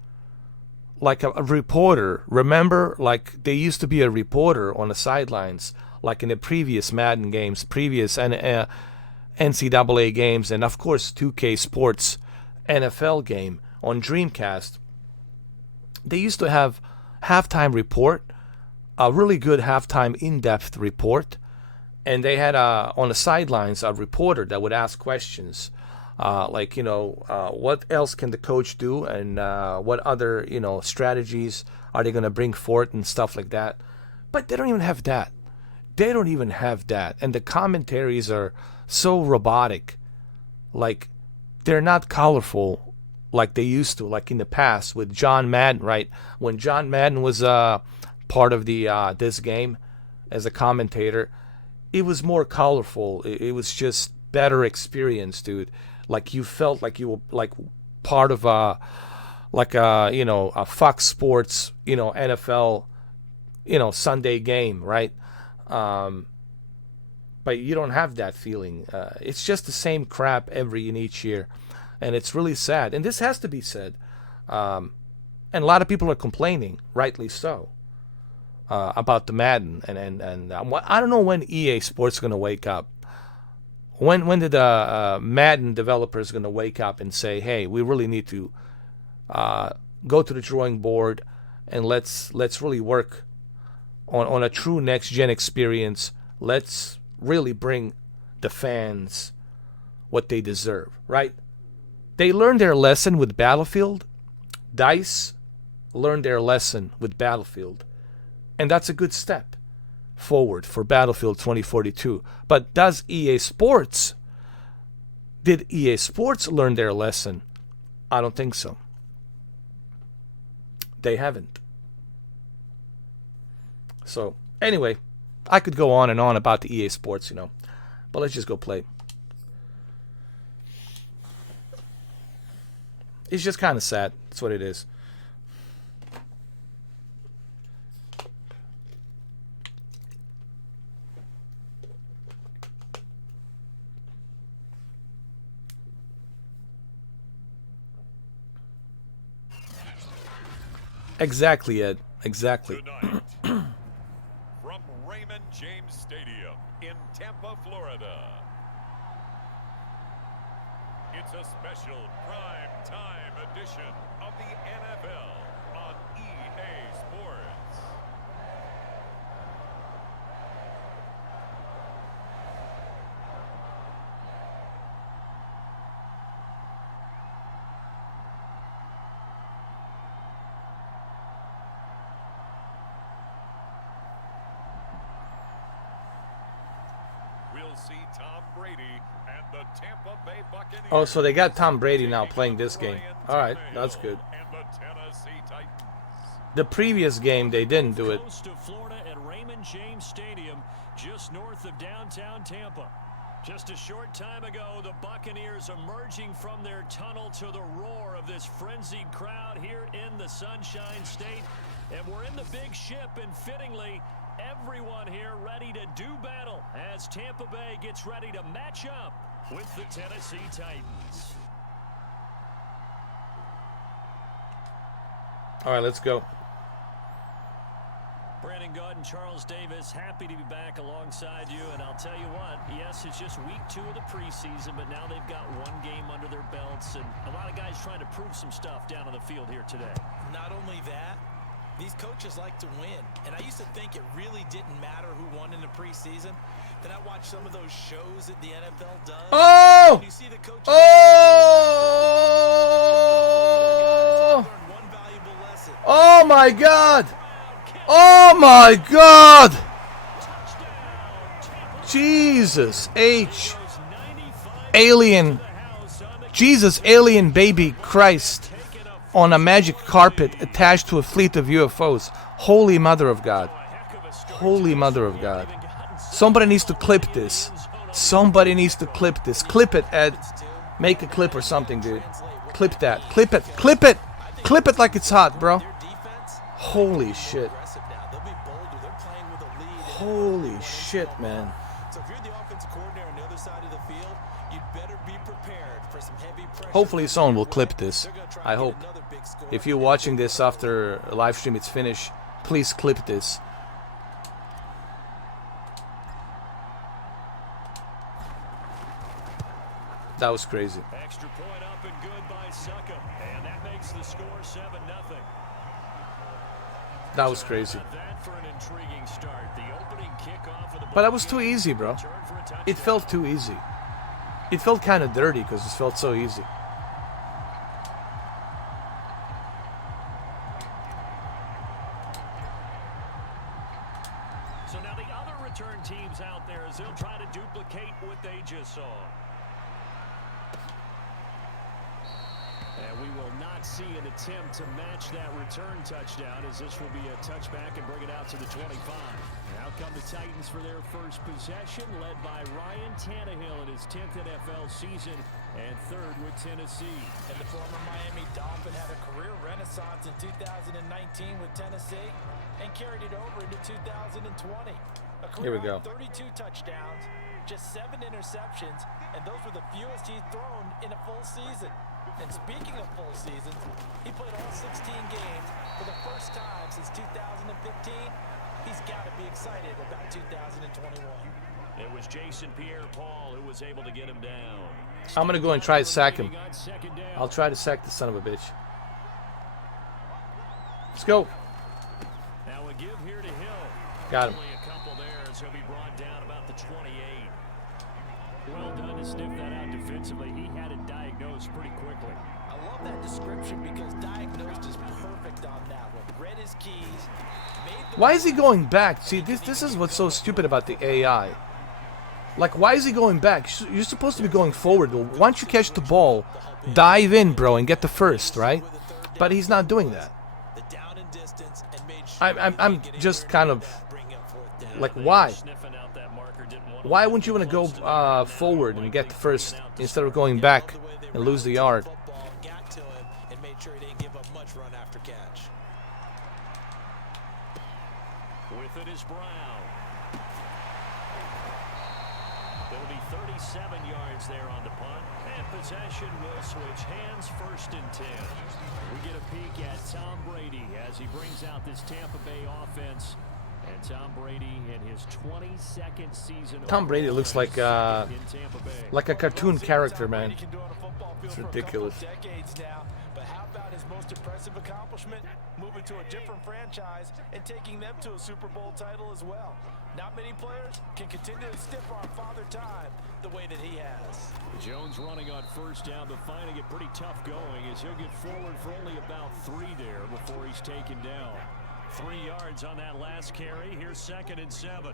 like a reporter. Remember, like, there used to be a reporter on the sidelines, like in the previous Madden games, previous NCAA games, and of course 2K Sports NFL game on Dreamcast. They used to have halftime report, a really good halftime in-depth report, and they had on the sidelines a reporter that would ask questions, like, what else can the coach do, and what other, strategies are they going to bring forth and stuff like that. But they don't even have that. They don't even have that. And the commentaries are so robotic. Like, they're not colorful like they used to, like in the past with John Madden, right? When John Madden was part of the this game as a commentator, it was more colorful. It was just better experience, dude. Like, you felt like you were like part of a Fox Sports, NFL, Sunday game, right? But you don't have that feeling. It's just the same crap every and each year. And it's really sad. And this has to be said. And a lot of people are complaining, rightly so, about the Madden. And I don't know when EA Sports is going to wake up. When did the Madden developers going to wake up and say, hey, we really need to go to the drawing board and let's really work on a true next-gen experience. Let's really bring the fans what they deserve, right? They learned their lesson with Battlefield. DICE learned their lesson with Battlefield. And that's a good step forward for Battlefield 2042. But did EA Sports learn their lesson? I don't think so. They haven't. So, anyway, I could go on and on about the EA Sports, you know. But let's just go play. It's just kind of sad. That's what it is. Exactly, Ed. Exactly. Tonight, from Raymond James Stadium in Tampa, Florida, it's a special prime time edition of the NFL on EA Sports. We'll see Tom Brady and the Tampa Bay Buccaneers. Oh, so they got Tom Brady now playing this game. All right, that's good. And the Tennessee Titans. The previous game, they didn't do it. Coast of Florida at Raymond James Stadium, just north of downtown Tampa. Just a short time ago, the Buccaneers emerging from their tunnel to the roar of this frenzied crowd here in the Sunshine State. And we're in the big ship, and fittingly, everyone here ready to do battle as Tampa Bay gets ready to match up with the Tennessee Titans. All right, let's go. Brandon Gaud and Charles Davis, happy to be back alongside you. And I'll tell you what, yes, it's just week 2 of the preseason, but now they've got one game under their belts. And a lot of guys trying to prove some stuff down on the field here today. Not only that, these coaches like to win. And I used to think it really didn't matter who won in the preseason. Then I watched some of those shows that the NFL does. Oh! And you see the coaches Oh! learn one valuable lesson. Oh my God! Oh my God! Jesus H. Alien. Jesus Alien Baby Christ. On a magic carpet attached to a fleet of UFOs. Holy Mother of God. Holy Mother of God. Somebody needs to clip this. Somebody needs to clip this. Clip it, Ed. Make a clip or something, dude. Clip that. Clip it. Clip it. Clip it like it's hot, bro. Holy shit. Holy shit, man. So if you're the offensive coordinator on the other side of the field, you'd better be prepared for some heavy pressure. Hopefully someone will clip this. I hope. If you're watching this after a live stream it's finished, please clip this. That was crazy. Extra point up and good by Succa. And that makes the score 7-0. That was crazy. That for an intriguing start. The opening kickoff of the But that was too easy, bro. return for a touchdown. It felt too easy. It felt kind of dirty because it felt so easy. So now the other return teams out there as they'll try to duplicate what they just saw. And we will not see an attempt to match that return touchdown as this will be a touchback and bring it out to the 25. Now come the Titans for their first possession, led by Ryan Tannehill in his 10th NFL season and 3rd with Tennessee. And the former Miami Dolphin had a career renaissance in 2019 with Tennessee and carried it over into 2020. A Here we career go. 32 touchdowns, just 7 interceptions, and those were the fewest he's thrown in a full season. And speaking of full seasons, he played all 16 games for the first time since 2015. He's got to be excited about 2021. It was Jason Pierre-Paul who was able to get him down. I'm going to go and try to sack him. On second down. I'll try to sack the son of a bitch. Let's go. Now a give here to Hill. Got him. Only a couple there as he'll be brought down about the 28. Well done to sniff that out defensively. He had it diagnosed pretty quickly. I love that description because diagnosed is perfect on that one. Read his keys. Why is he going back? See, this is what's so stupid about the AI. Like, why is he going back? You're supposed to be going forward. Once you catch the ball, dive in, bro, and get the first, right? But he's not doing that. I'm just kind of Like, why? Why wouldn't you want to go forward and get the first instead of going back and lose the yard? With it is Brown. It'll be 37 yards there on the punt. And possession will switch hands, 1st and 10. We get a peek at Tom Brady as he brings out this Tampa Bay offense. And Tom Brady in his 22nd season. Tom Brady looks like a cartoon character, man. It's ridiculous. But how about his most impressive accomplishment? Moving to a different franchise and taking them to a Super Bowl title as well. Not many players can continue to stiff our Father Time the way that he has. Jones running on 1st down, but finding it pretty tough going as he'll get forward for only about 3 there before he's taken down. 3 yards on that last carry. Here's 2nd and 7.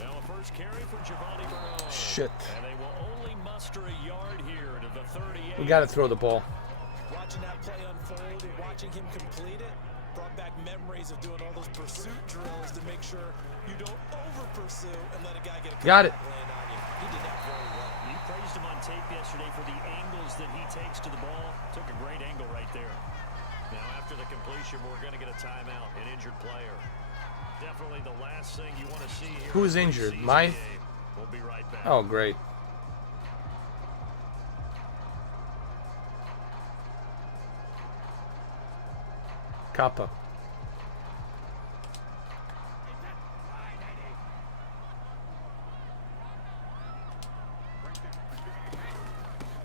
Now a first carry for Giovanni Burrow. Shit. And they will only muster a yard here to the 38. We got to throw the ball. Watching that play unfold and watching him complete it brought back memories of doing all those pursuit drills to make sure you don't over-pursue and let a guy get a Got it. land on you. He did that very well. You praised him on tape yesterday for the angles that he takes to the ball. Took a great angle right there. Now after the completion, we're going to get a timeout, an injured player. Definitely the last thing you want to see here. Who's injured? Mine? We'll be right back. Oh, great. Kappa.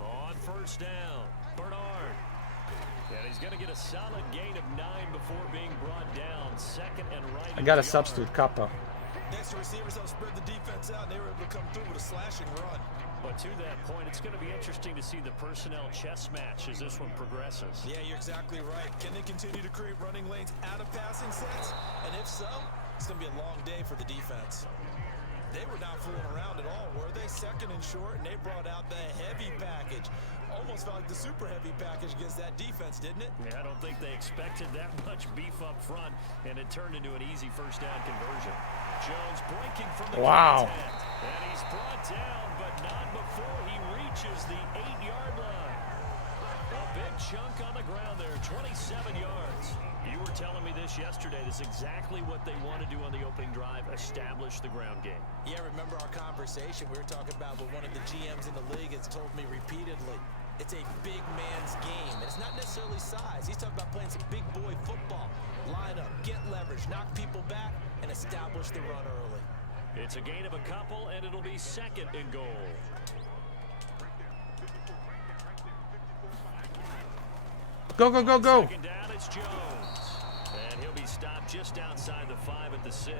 On 1st down, Bernard. And he's going to get a solid gain of 9 before being brought down. 2nd and right. I got to substitute Kappa. Next receivers helped spread the defense out, and they were able to come through with a slashing run. But to that point, it's going to be interesting to see the personnel chess match as this one progresses. Yeah, you're exactly right. Can they continue to create running lanes out of passing sets? And if so, it's going to be a long day for the defense. They were not fooling around at all, were they? 2nd and short, and they brought out the heavy package. Almost felt like the super heavy package against that defense, didn't it? Yeah, I don't think they expected that much beef up front, and it turned into an easy 1st down conversion. Jones breaking from the contact. And he's brought down, but not before he reaches the 8-yard line. A big chunk on the ground there, 27 yards. You were telling me this yesterday. This is exactly what they want to do on the opening drive, establish the ground game. Yeah, remember our conversation we were talking about what one of the GMs in the league has told me repeatedly. It's a big man's game, and it's not necessarily size. He's talking about playing some big boy football. Line up, get leverage, knock people back, and establish the run early. It's a gain of a couple, and it'll be 2nd and goal. Go, go, go, go. 2nd down, it's Jones. And he'll be stopped just outside the 5 at the 6.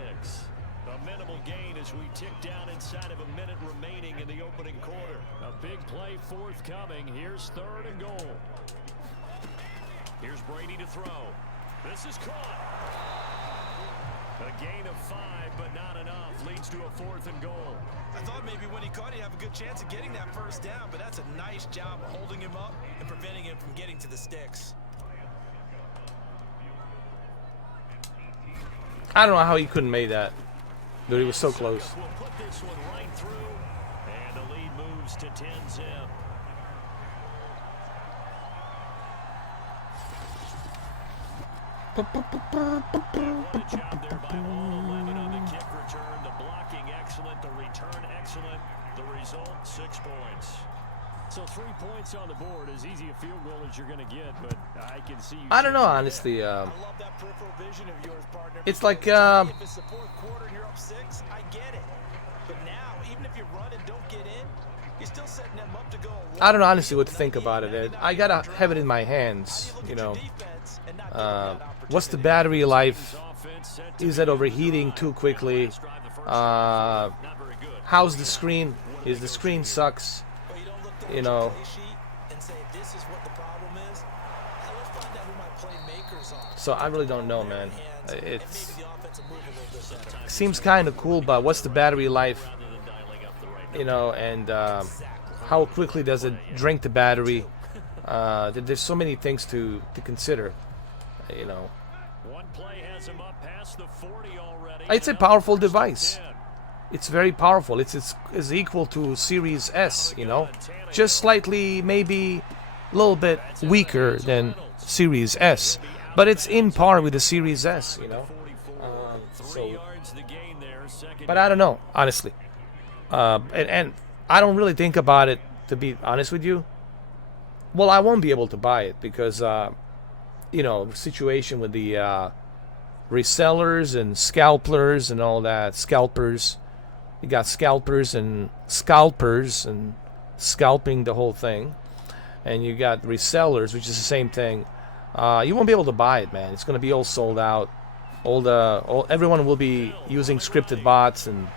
A minimal gain as we tick down inside of a minute remaining in the opening quarter. A big play forthcoming. Here's 3rd and goal. Here's Brady to throw. This is caught. A gain of 5, but not enough. Leads to a 4th and goal. I thought maybe when he caught it, he'd have a good chance of getting that 1st down, but that's a nice job of holding him up and preventing him from getting to the sticks. I don't know how he couldn't make that. Dude, he was so close. We'll put this one right through, and the lead moves to 10-zip. What a job there by all 11 on the kick return. The blocking excellent, the return excellent. The result, 6 points. So 3 points on the board, as easy a field goal as you're going to get, but I can see you. I don't know, honestly. I love that peripheral vision of yours, partner. It's like, if it's the 4th quarter and you're up 6, I get it. But now, even if you run and don't get in, you're still setting them up to go. I don't know honestly what to think about it. I gotta have it in my hands, you know. What's the battery life? Is it overheating too quickly? How's the screen? Is the screen sucks? You know. So I really don't know, man. It seems kind of cool, but what's the battery life? You know, and how quickly does it drink the battery? There's so many things to consider, you know. play has him up past the 40 already. It's a powerful device. It's very powerful. It's equal to Series S, you know, just slightly, maybe a little bit weaker than Series S, but it's in par with the Series S, you know. But I don't know, honestly. And I don't really think about it, to be honest with you. Well, I won't be able to buy it because, you know, the situation with the resellers and scalpers and all that. Scalpers. You got scalpers and scalping the whole thing. And you got resellers, which is the same thing. You won't be able to buy it, man. It's going to be all sold out. Everyone will be using scripted bots and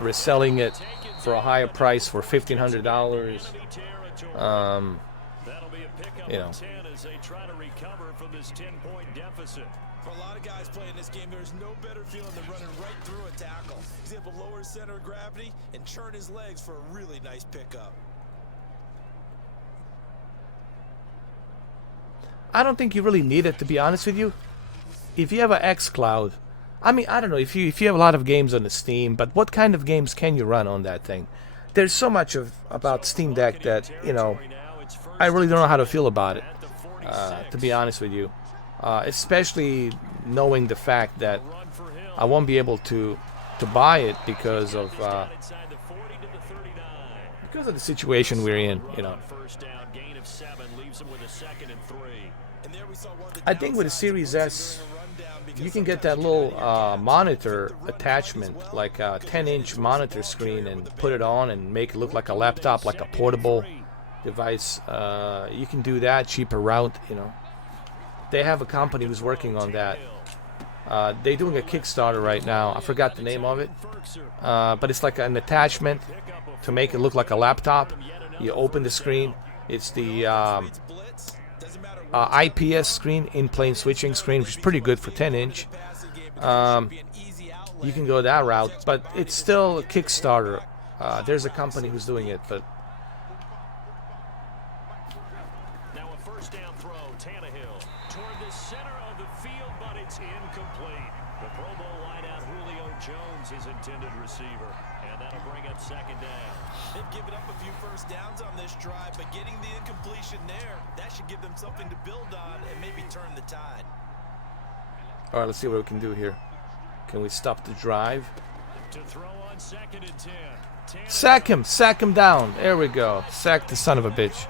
reselling it for a higher price for $1,500. You know. For a lot of guys playing this game, there's no better feeling than running right through a tackle. He's able to lower his center of gravity and churn his legs for a really nice pickup. I don't think you really need it, to be honest with you. If you have an xCloud, I mean, I don't know if you have a lot of games on the Steam, but what kind of games can you run on that thing? There's so much about Steam Deck that, you know, I really don't know how to feel about it, to be honest with you. Especially knowing the fact that I won't be able to buy it because of the situation we're in, you know. I think with the Series S, you can get that little monitor attachment, like a 10-inch monitor screen, and put it on and make it look like a laptop, like a portable device. You can do that, cheaper route, you know. They have a company who's working on that. They're doing a Kickstarter right now. I forgot the name of it. But it's like an attachment to make it look like a laptop. You open the screen. It's the IPS screen, in-plane switching screen, which is pretty good for 10-inch. You can go that route, but it's still a Kickstarter. There's a company who's doing it, but his intended receiver, and that'll bring up second down. They've given up a few first downs on this drive, but getting the incompletion there, that should give them something to build on and maybe turn the tide. All right, let's see what we can do here. Can we stop the drive? To throw on second and 10. Sack him down. There we go. Sack the son of a bitch.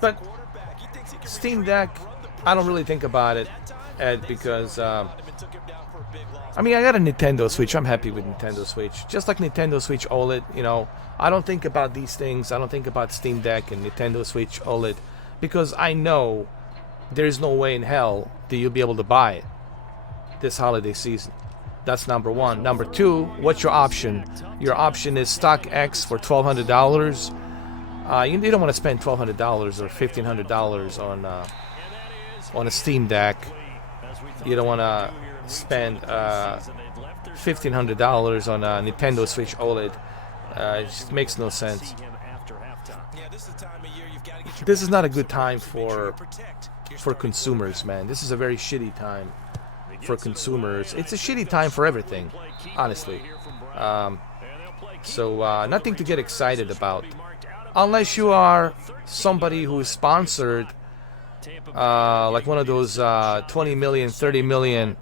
But Steam Deck, I don't really think about it, Ed, because I mean, I got a Nintendo Switch. I'm happy with Nintendo Switch. Just like Nintendo Switch OLED, you know, I don't think about these things. I don't think about Steam Deck and Nintendo Switch OLED because I know there's no way in hell that you'll be able to buy it this holiday season. That's number one. Number two, what's your option? Your option is stock X for $1,200. You don't want to spend $1,200 or $1,500 on a Steam Deck. You don't want to spend $1,500 on a Nintendo Switch OLED. It just makes no sense. This is not a good time for consumers, man. This is a very shitty time for consumers. It's a shitty time for everything, honestly. So nothing to get excited about. Unless you are somebody who is sponsored, like one of those 20 million, 30 million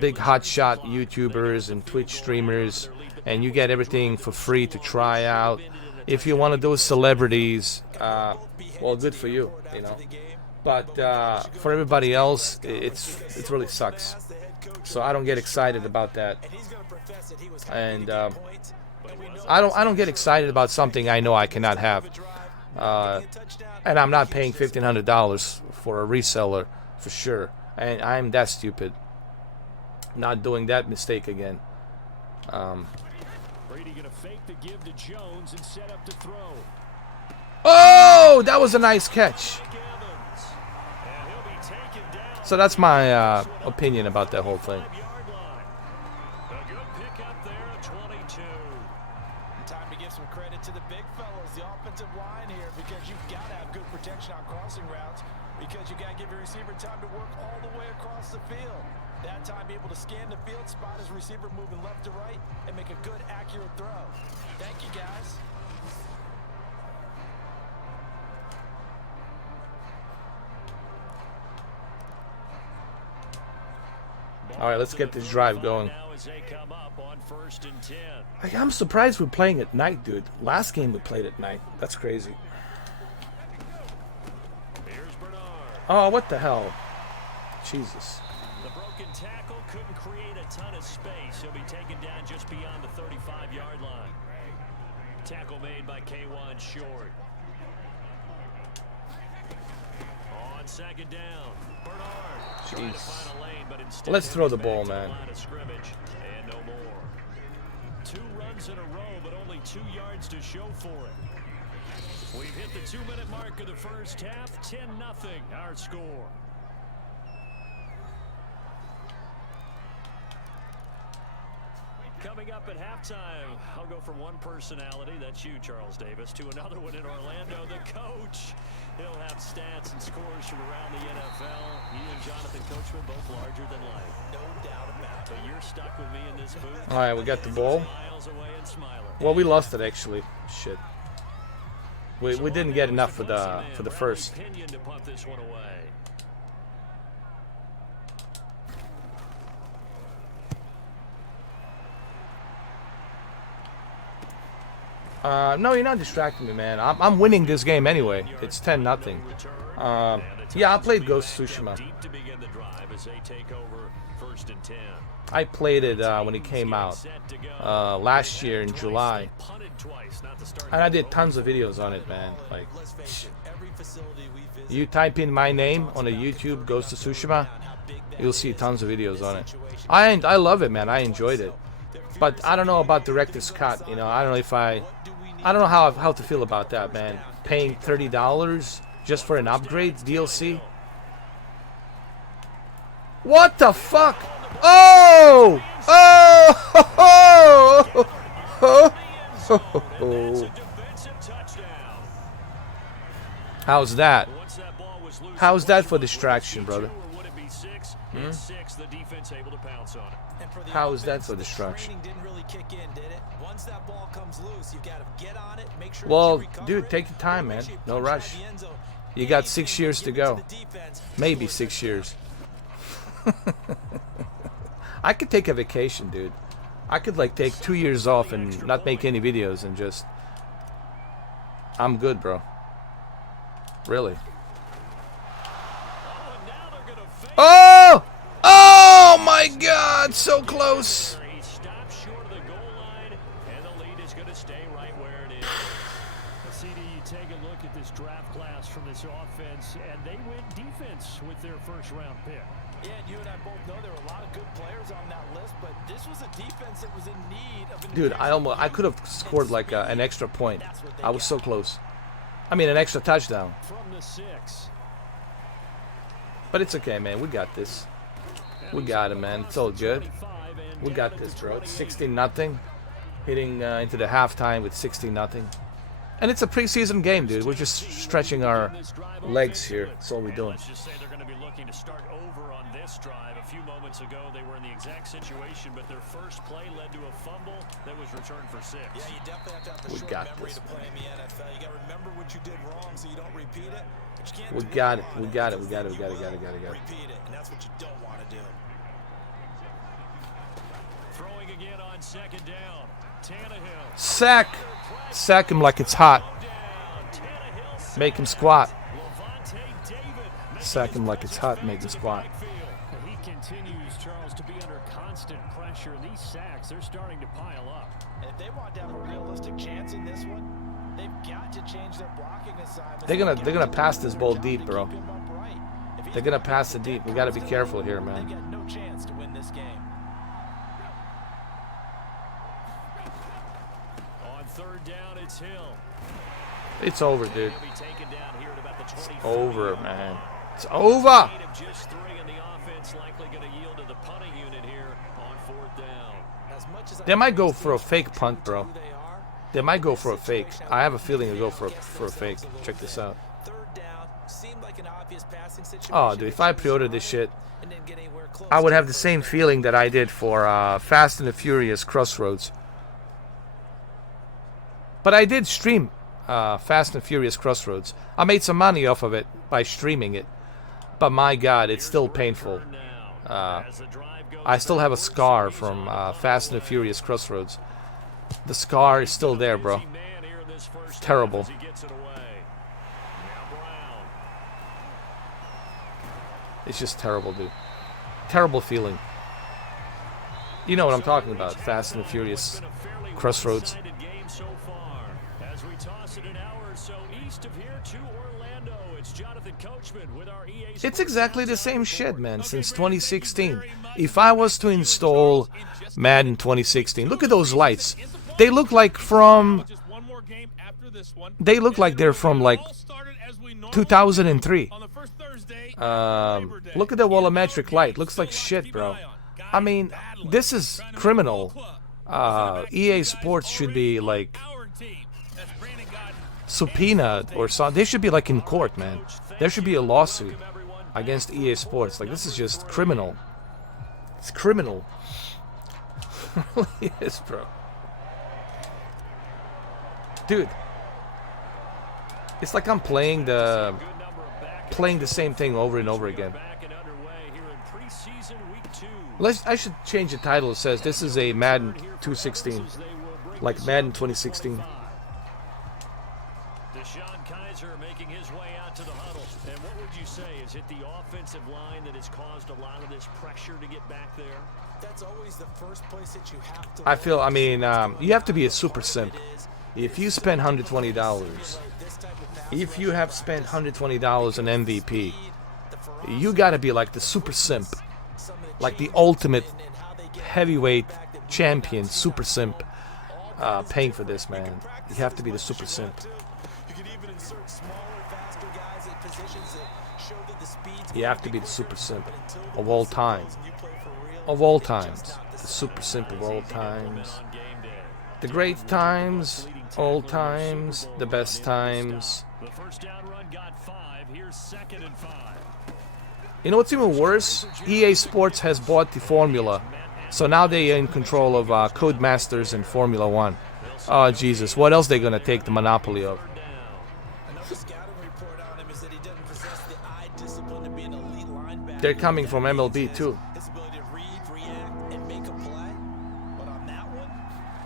big hotshot YouTubers and Twitch streamers, and you get everything for free to try out. If you're one of those celebrities, well, good for you, you know. But for everybody else, it really sucks. So I don't get excited about that, and I don't get excited about something I know I cannot have, and I'm not paying $1,500 for a reseller for sure. And I'm that stupid, not doing that mistake again. Brady gonna fake the give to Jones and set up to throw. Oh, that was a nice catch. So that's my opinion about that whole thing. some credit to the big fellas, the offensive line here, because you've got to have good protection on crossing routes, because you got to give your receiver time to work all the way across the field. That time, be able to scan the field, spot his receiver moving left to right, and make a good, accurate throw. Thank you, guys. All right, let's get this drive going. Like, I'm surprised we're playing at night, dude. Last game we played at night. That's crazy. Oh, what the hell? Jesus. The broken tackle couldn't create a ton of space. He'll be taken down just beyond the 35-yard line. Tackle made by K1 Short. On second down, Bernard trying to find a lane, but instead Let's throw the ball, man. And no more. 2 runs in a row, but only 2 yards to show for it. We've hit the 2-minute mark of the first half. 10-0 our score. Coming up at halftime, I'll go from one personality, that's you, Charles Davis, to another one in Orlando, the coach. He'll have stats and scores from around the NFL. He and Jonathan Coachman both larger than life. No doubt about it. But you're stuck with me in this booth. All right, we got the ball. Well, we lost it, actually. Shit. We didn't get enough for the first. To punt this one away. No, you're not distracting me, man. I'm winning this game anyway. It's 10-0. Yeah, I played Ghost of Tsushima. I played it when it came out last year in July, and I did tons of videos on it, man. Like, you type in my name on a YouTube, Ghost of Tsushima, you'll see tons of videos on it. I love it, man. I enjoyed it. But I don't know about director's cut, you know. I don't know if I don't know how to feel about that, man. Paying $30 just for an upgrade DLC. What the fuck? Oh! Oh! Oh! How's that? How's that for distraction, brother? How is that for distraction? Well, dude, take your time, man. No rush. You got 6 years to go. Maybe 6 years. I could take a vacation, dude. I could like take 2 years off and not make any videos and just... I'm good, bro. Really. Oh! Oh my God! So close. He stopped short of the goal line, and the lead is going to stay right where it is. CD, you take a look at this draft class from this offense, and they went defense with their first-round pick. Yeah, and you and I both know there were a lot of good players on that list, but this was a defense that was in need of. Dude, I could have scored like an extra point. I was so close. I mean, an extra touchdown. From the 6. But it's okay, man. We got this. We got it, man. It's all good. We got this, bro. It's 16-0. Hitting into the halftime with 16-0. And it's a preseason game, dude. We're just stretching our legs here. That's all we're doing. Let's just say they're going to be looking to start over on this drive. A few moments ago, they were in the exact situation, but their first play led to a fumble that was returned for 6. Yeah, you definitely have to have the short memory to play in the NFL. You got to remember what you did wrong so you don't repeat it. But you can't We got it. We got it. We got it. We got it. repeat it, and that's what you don't want to do. Throwing again on second down. Tannehill. Sack him like it's hot. Make him squat. Sack him like it's hot. Make him squat. He continues, Charles, to be under constant pressure. These sacks, they're starting to pile up. And if they want to have a realistic chance in this one, they've got to change their blocking assignments. They're gonna pass this ball deep, bro. They're gonna pass it deep. We gotta be careful here, man. They got no chance to win this game. On third down, it's Hill. It's over, dude. He'll be taken down here at about the It's 20. over, man. It's over. Just 3, and the offense likely going to yield to the punting unit here on fourth down. As much as They might go for a fake punt, bro. they are, They might go for a fake. I have a feeling they'll go for a fake. Check this out. Oh, dude, if I pre-ordered this shit, I would have the same feeling that I did for Fast and the Furious Crossroads. But I did stream Fast and Furious Crossroads. I made some money off of it by streaming it. But my God, it's still painful. I still have a scar from Fast and the Furious Crossroads. The scar is still there, bro. It's terrible. It's just terrible, dude. Terrible feeling. You know what I'm talking about. Fast and the Furious Crossroads. It's exactly the same shit, man, since 2016. If I was to install Madden 2016, look at those lights. They look like from... They look like they're from, like, 2003. Look at the volumetric light. Looks like shit, bro. I mean, this is criminal. EA Sports should be, like, subpoenaed or something. They should be, like, in court, man. There should be a lawsuit against EA Sports. Like, this is just criminal. It's criminal. It really is, bro. Dude. It's like I'm playing the same thing over and over again. I should change the title. It says this is a Madden 216. Like Madden 2016. Making his way out to the huddle. And what would you say? Is it the offensive line that has caused a lot of this pressure to get back there? That's always the first place that you have to. I feel, I mean, you have to be a super simp. If you spend $120, if you have spent $120 on MVP, you gotta be like the super simp. Like the ultimate heavyweight champion super simp paying for this, man. You have to be the super simp. You have to be the super simp of all time. Of all times. The super simp of all times. The great times, all times, the best times. You know what's even worse? EA Sports has bought the formula. So now they're in control of Codemasters and Formula 1. Oh, Jesus. What else are they going to take the monopoly of? They're coming from MLB too. His ability to read, react, and make a play. But on that one,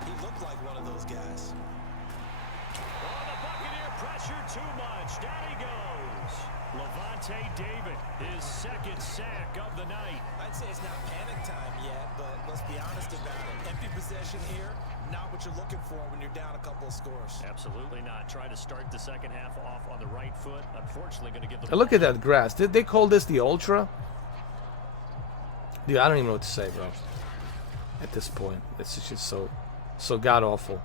he looked like one of those guys. Oh, the Buccaneer pressure too much. Down he goes. Levante David, his second sack of the night. I'd say it's not panic time yet, but let's be honest about it. Empty possession here, not what you're looking for when you're down a couple of scores. Absolutely not. Try to start the second half off on the right foot. Unfortunately, going to give the. Look at that grass. Did they call this the Ultra? Dude, I don't even know what to say, bro. At this point, this is just so god awful.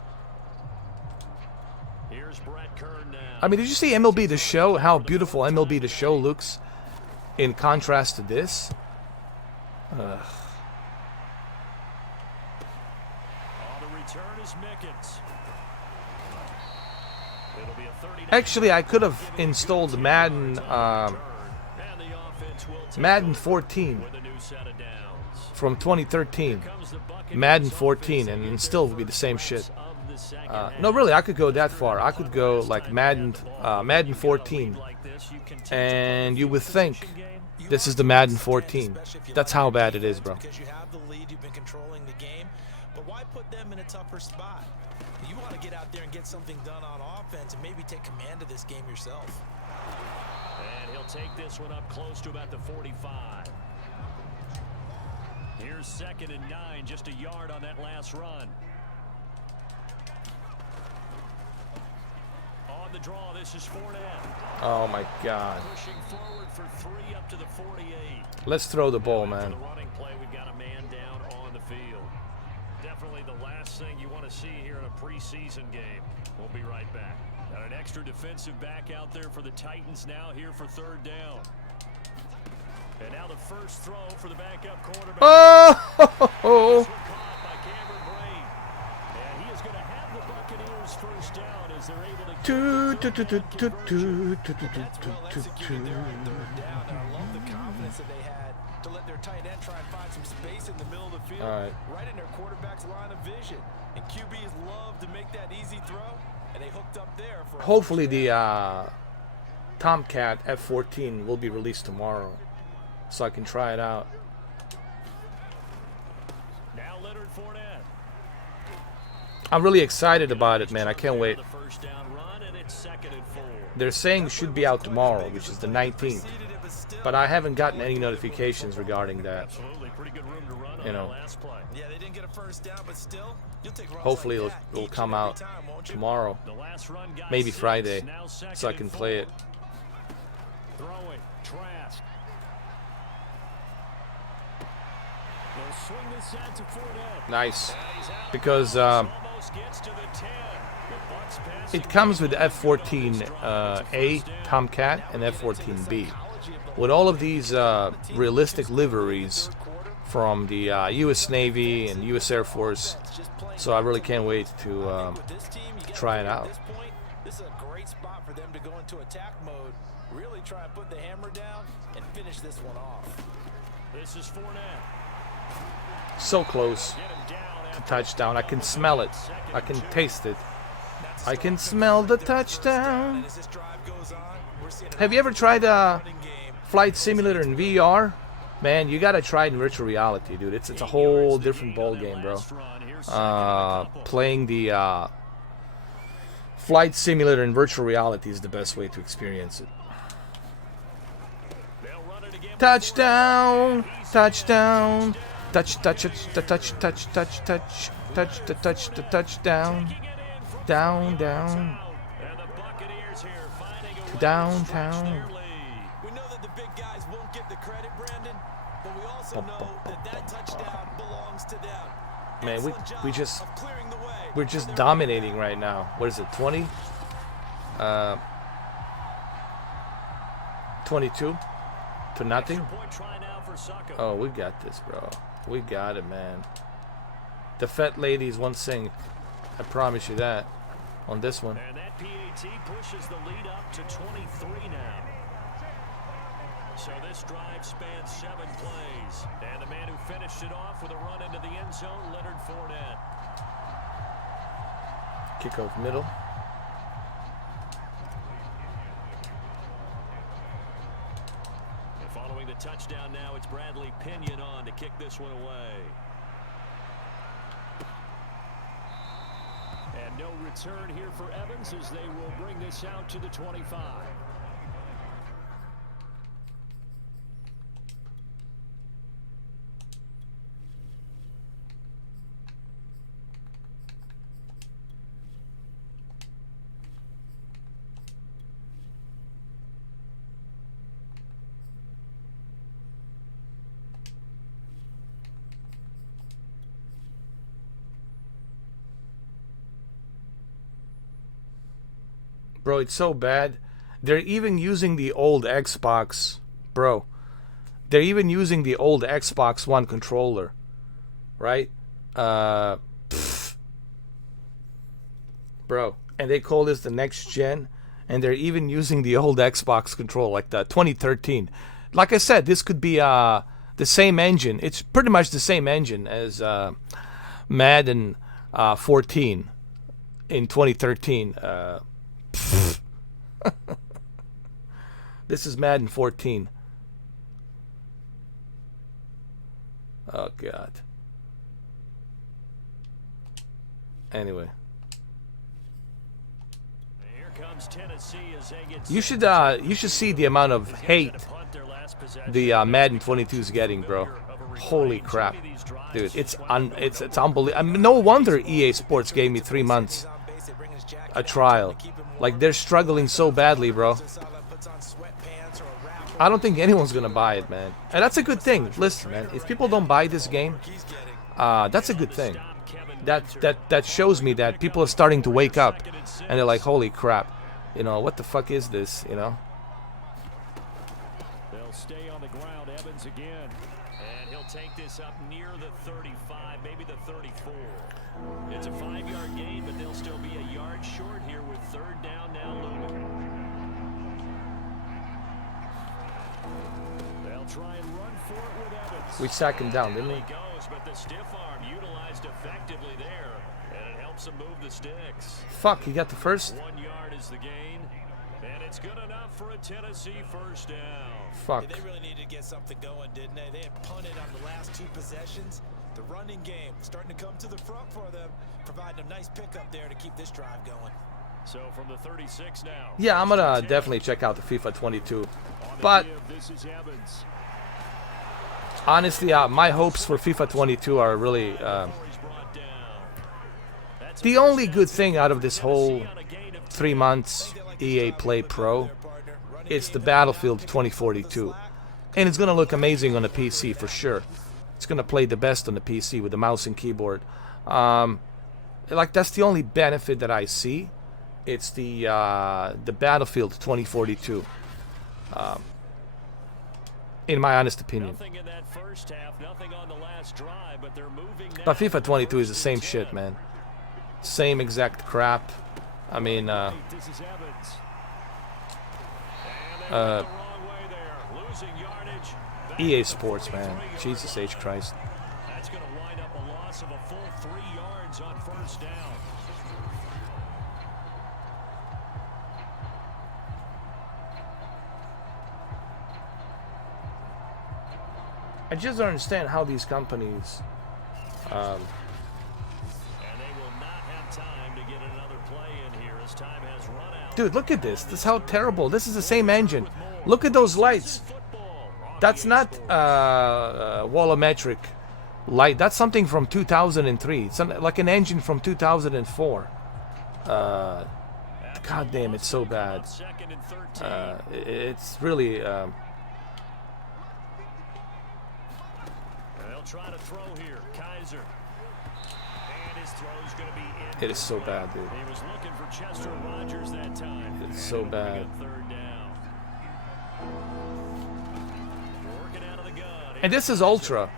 Here's Brett Kern now. I mean, did you see MLB The Show? How beautiful MLB The Show looks in contrast to this? Ugh. The return is Mickens. It'll be a 30. Actually, I could have installed Madden 14 from 2013. Madden 14, and still would be the same shit. No, really, I could go that far. I could go like Madden 14, and you would think this is the Madden 14. That's how bad it is, bro. Because you have the lead, you've been controlling the game, but why put them in a tougher spot? You want to get out there and get something done on offense and maybe take command of this game yourself. And he'll take this one up close to about the 45. Here's 2nd and 9, just a yard on that last run. On the draw, this is Fournette. Oh my God. Pushing forward for 3 up to the 48. Let's throw the ball, man. The running play, we've got a man down on the field. Definitely the last thing you want to see here in a preseason game. We'll be right back. Got an extra defensive back out there for the Titans now here for 3rd down. And now the first throw for the backup quarterback. Oh! Caught by Cameron Brady. And he is going to have the Buccaneers Tu, tu, tu, tu, tu, tu, tu, tu, tu, That's well tu, executed there on tu. third down. And I love the confidence that they had to let their tight end try and find some space in the middle of the field, All right. right in their quarterback's line of vision. And QBs love to make that easy throw, and they hooked up there for a Hopefully first the down. Tomcat F14 will be released tomorrow, so I can try it out. Now Leonard Fournette. I'm really excited about it, man. I can't wait. The first down run, and it's 2nd and 4. They're saying it should be out tomorrow, which is the 19th. But I haven't gotten any notifications regarding that. Absolutely, pretty good room to run on You know. that last play. Yeah, they didn't get a first down, but still, you'll take runs Hopefully like it'll that each come and every out time, won't you? tomorrow, The last run got maybe 6, Friday, now 2nd so I and can 4. play it. Throwing, Trask. They'll swing this out to Fournette. Nice, And he's out. because Almost gets to the 10. The Bucs passing it comes with game. F14A Tomcat and F14B. With all of these realistic liveries from the U.S. Navy and U.S. Air Force, so I really can't wait to try it out. At this point, this is a great spot for them to go into attack mode, really try and put the hammer down and finish this one off. This is Fournette. So close Get him down to after touchdown. I can smell it. I can taste it. I can smell the touchdown. And as this drive goes on, we're seeing Have you ever tried Flight Simulator in VR? Man, you gotta try it in virtual reality, dude. It's a whole different ball game, bro. Playing the Flight Simulator in virtual reality is the best way to experience it. They'll run it again. Touchdown! Touchdown! Touch, touch, touch, touch, touch, touch, touch, touch, the touch, the touchdown. Down, down. And the Buccaneers here finding a way to Downtown. stretch their lead. We know that the big guys won't get the credit, Brandon, but we also know that that touchdown belongs to them. Man, Excellent job we just of clearing the way. we're just dominating right now. What is it? 20? 22 to nothing. Point try now for Succo. Oh, we got this, bro. We got it, man. The fat ladies won't sing. I promise you that. On this one. And that PAT pushes the lead up to 23 now. So this drive spans 7 plays. And the man who finished it off with a run into the end zone, Leonard Fournette. Kickoff middle. And following the touchdown now, it's Bradley Pinion on to kick this one away. And no return here for Evans as they will bring this out to the 25. Bro, it's so bad. They're even using the old Xbox. Bro. They're even using the old Xbox One controller. Right? Bro. And they call this the next gen. And they're even using the old Xbox controller, like the 2013. Like I said, this could be the same engine. It's pretty much the same engine as Madden 14 in 2013. This is Madden 14. Oh God. Anyway, Here comes Tennessee as they get you should see the amount of hate the Madden 22 is getting, bro. Holy crap, dude! It's unbelievable. I mean, no wonder EA Sports gave me 3 months a trial. Like, they're struggling so badly, bro. I don't think anyone's gonna buy it, man. And that's a good thing. Listen, man, if people don't buy this game, that's a good thing. That shows me that people are starting to wake up, and they're like, holy crap, you know, what the fuck is this, you know? They'll stay on the ground. Evans again. And he'll take this up near the 35, maybe the 34. It's a 5-yard gain, but they'll still be a yard short here with third down now looming. They'll try and run for it with Evans. We sack him down, didn't we? He goes, but the stiff arm utilized effectively there, and it helps him move the sticks. Fuck, he got the first? 1 yard is the gain, and it's good enough for a Tennessee first down. Fuck. They really needed to get something going, didn't they? They had punted on the last 2 possessions. The running game starting to come to the front for them, providing a nice pickup there to keep this drive going. So from the 36 now. Yeah, I'm gonna definitely check out the FIFA 22. But This is Evans. honestly, my hopes for FIFA 22 are really the only good thing out of this whole 3 months EA Play Pro. It's the Battlefield 2042, and it's gonna look amazing on the PC for sure. It's gonna play the best on the PC with the mouse and keyboard. Like that's the only benefit that I see. It's the Battlefield 2042. In my honest opinion. Nothing in that first half, nothing on the last drive, but they're moving now. But FIFA 22 is the same shit, man. Same exact crap. I mean, This is Evans. And they went the wrong way there, losing yardage. Back EA at the Sports, man. 43-yard Jesus H. line. Christ. That's going to wind up a loss of a full 3 yards on first down. I just don't understand how these companies. And they will not have time to get another play in here as time has run out. Dude, look at this. This is how terrible. This is the same engine. Look at those lights. That's not volumetric light. That's something from 2003. It's like an engine from 2004. God damn, it's so bad. Second and 13. It's really. They'll try to throw here. Kaiser. And his throw's going to be in. It is so bad, dude. He was looking for Chester Rogers that time. It's so bad. Third down. Working out of the gun. And this is ultra.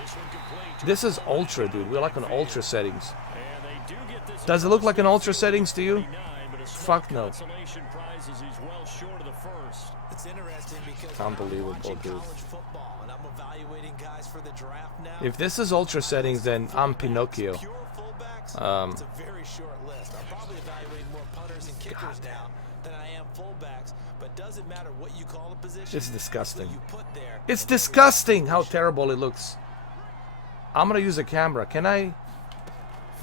This one complete. This is ultra, dude. We're like on ultra settings. And they do get this. Does it look like an ultra settings to you? 39, but a Fuck no. consolation prize as he's well short of the first. It's interesting because Unbelievable, I'm watching dude. college football and I'm evaluating guys for the draft now. If this is ultra settings, then I'm Pinocchio. Pure fullbacks, it's a very short list. I'm probably evaluating more punters and kickers now than I am fullbacks. But doesn't matter what you call a position. It's disgusting. What you put there. It's disgusting how terrible it looks. I'm gonna use a camera. Can I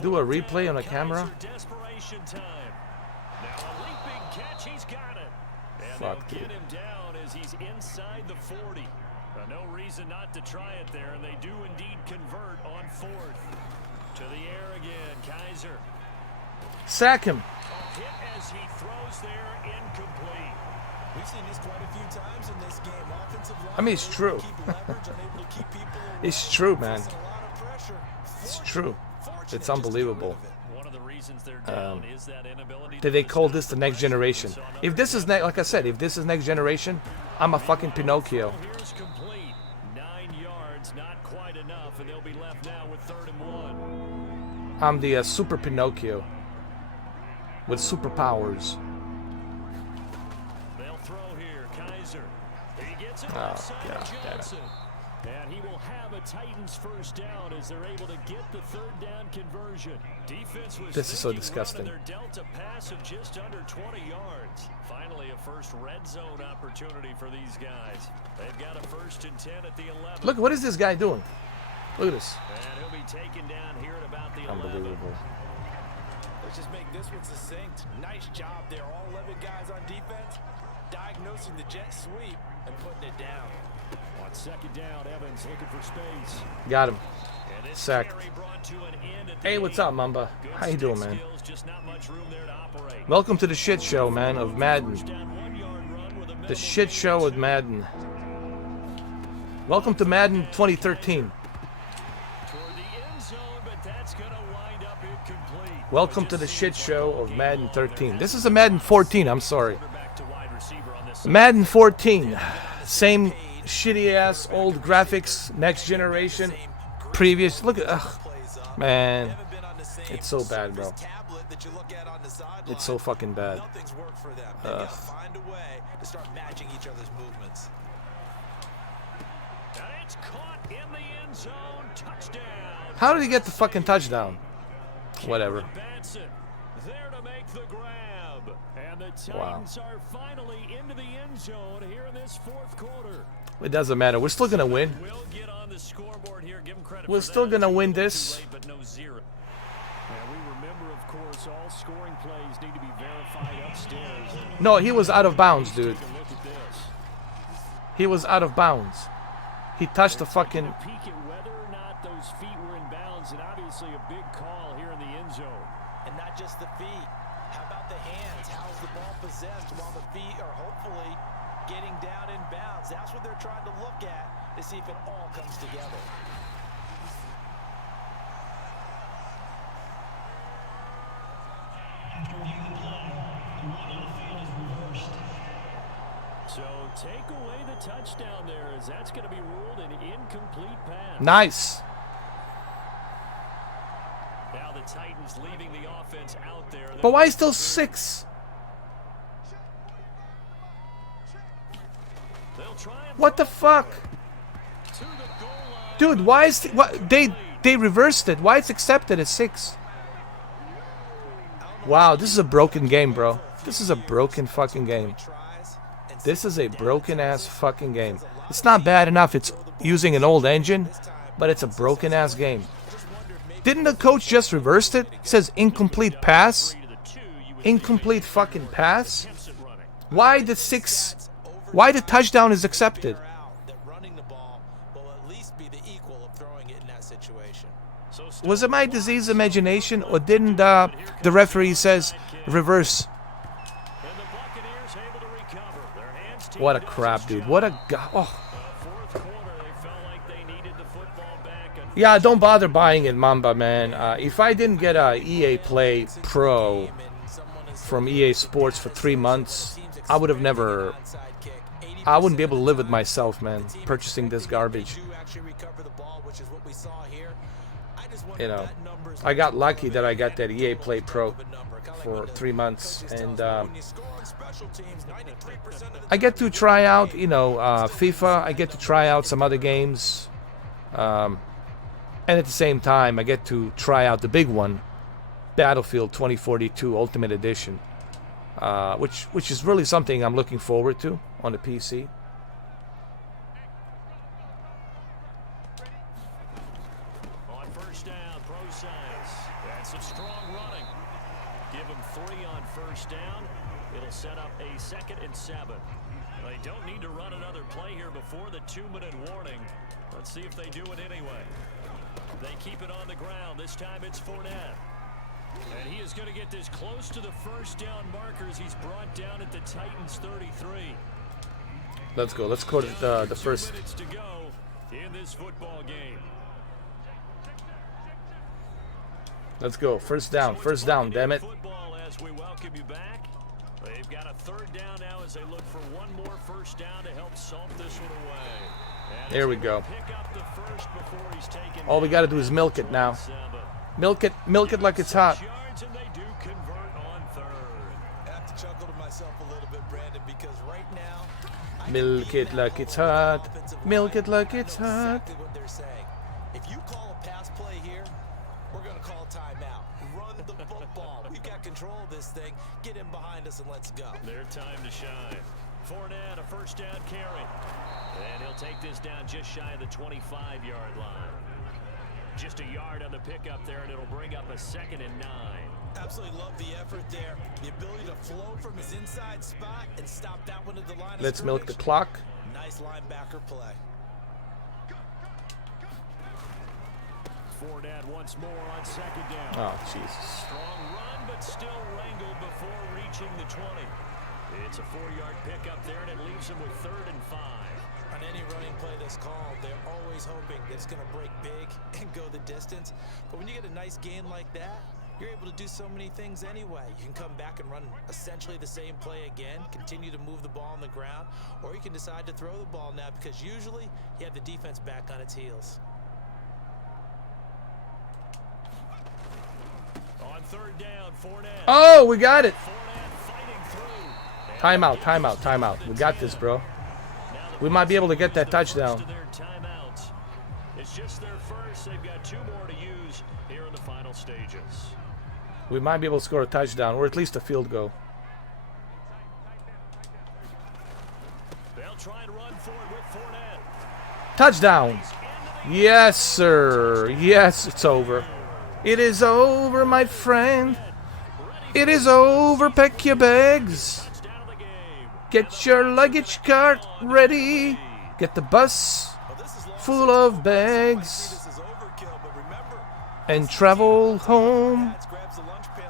do a replay on a camera? Kaiser, desperation time. Now a leaping catch, he's got it. And Fuck, they'll dude. get him down as he's inside the 40. No reason not to try it there, and they do indeed convert on fourth. To the air again, Kaiser. Sack him. A hit as he throws there, incomplete. We've seen this quite a few times in this game. Offensive line, I mean, it's unable true. to keep leverage, unable to keep people It's true, man. facing a lot of pressure. It's true. Fortunate It's just to get rid unbelievable. of it. One of the reasons they're down is that inability Did they call this the next generation? If this is like I said, if this is next generation, I'm a fucking Pinocchio. Here's complete. 9 yards, not quite enough, and they'll be left now with 3rd and 1. I'm the super Pinocchio with superpowers. They'll throw here. Kaiser. He gets it Oh, outside God of damn it. Johnson. And he will have a Titans first down as they're able to get the 3rd down conversion. Defense was This is so thinking disgusting. run, and they're dealt a pass of just under 20 yards. Finally, a first red zone opportunity for these guys. They've got a 1st and 10 at the 11. Look, what is this guy doing? Look at this. And he'll be taken down here at about the 11. Unbelievable. Let's just make this one succinct. Nice job there. All 11 guys on defense, diagnosing the jet sweep and putting it down. On 2nd down, Evans looking for space. Got him. And this Sacked. carry brought to an end at the Hey, what's 8. up, Mamba? Good How you doing, stick man? skills, just not much room there to operate. Welcome to the shit show, man, of Madden. First down, 1 yard run with a The minimal shit gain show of with 2. Madden. Welcome to Madden 2013. Toward the end zone, but that's going to wind up incomplete. Welcome to the shit show of Madden 13. This is a Madden 14, I'm sorry. Quarterback to wide receiver on this. Madden 14. Same shitty ass old graphics, next generation, previous. Look at, ugh, man, it's so bad, bro. It's so fucking bad. Nothing's worked for them. They've got to find a way to start matching each other's movements. And it's caught in the end zone. Touchdown. How did he get the fucking touchdown? Whatever. There to make the grab. And the Titans are finally into the end zone here in this fourth quarter. It doesn't matter. We're still gonna win. We'll get on the scoreboard here. Give him credit. We're still gonna win this. But no zero. And we remember, of course, all scoring plays need to be verified upstairs. No, he was out of bounds, dude. Take a look at this. He was out of bounds. He touched the fucking. A peek at whether or not those feet were in bounds, and obviously a big call here in the end zone. And not just the feet. How about the hands? How's the ball possessed while the feet are hopefully getting down in bounds? That's what they're trying to look at to see if it all comes together. So take away the touchdown there, as that's going to be ruled an incomplete pass. Nice. Now the Titans leaving the offense out there. But why still 6? They'll try and What the fuck? to the goal line. Dude, why is what they reversed it? Why it's accepted as 6? Wow, this is a broken game, bro. This is a broken fucking game. This is a broken ass fucking game. It's not bad enough it's using an old engine, but it's a broken ass game. Didn't the coach just reverse it? It says incomplete pass. Incomplete fucking pass. Why the 6? Why the touchdown is accepted? Was it my diseased imagination, or didn't the referee says reverse? What a crap, dude. What a oh. Yeah, don't bother buying it, Mamba, man. If I didn't get a EA Play Pro from EA Sports for 3 months, I would have never. I wouldn't be able to live with myself, man, purchasing this garbage. You know, I got lucky that I got that EA Play Pro for 3 months, and I get to try out, you know, FIFA. I get to try out some other games, and at the same time, I get to try out the big one, Battlefield 2042 Ultimate Edition, which is really something I'm looking forward to on the PC. Set up a 2nd and 7. They don't need to run another play here before the 2-minute warning. Let's see if they do it anyway. They keep it on the ground. This time it's Fournette. And he is going to get this close to the first down markers. He's brought down at the Titans 33. Let's go. Let's go to the first. 2 minutes to go in this football game. Let's go. First down. First down, damn it. Football as we welcome you back. They've got a 3rd down now as they look for one more first down to help salt this one away. And there we go. Pick up the first before he's taken. All we got to do is milk it now. Milk it like it's hot. Yards and they do convert on 3rd. I have to chuckle to myself a little bit, Brandon, because right now, Milk it like it's hot. Milk it like it's hot. exactly what they're saying. If you call a pass play here, we're going to call timeout. Run the football. We've got control of this thing. Get in behind us and let's go. Their time to shine. Fournette, a first down carry. And he'll take this down just shy of the 25-yard line. Just a yard on the pickup there, and it'll bring up a 2nd and 9. Absolutely love the effort there. The ability to flow from his inside spot and stop that one at the line. Let's milk the clock. Nice linebacker play. Fournette once more on 2nd down. Oh, Jesus. Strong run, but still wrangled before reaching the 20. It's a 4-yard pickup there, and it leaves him with 3rd and 5. On any running play that's called, they're always hoping that it's going to break big and go the distance. But when you get a nice gain like that, you're able to do so many things anyway. You can come back and run essentially the same play again, continue to move the ball on the ground, or you can decide to throw the ball now because usually you have the defense back on its heels. On third down, Fournette. Oh, we got it. Fournette fighting through. Timeout, timeout, timeout. We got this, bro. We might be able to get that touchdown. It's just their first. They've got 2 more to use here in the final stages. We might be able to score a touchdown, or at least a field goal. They'll try and run for it with Fournette. Touchdown. Yes, sir. Yes, it's over. It is over, my friend. It is over. Pack your bags. Get your luggage cart ready. Get the bus full of bags. And travel home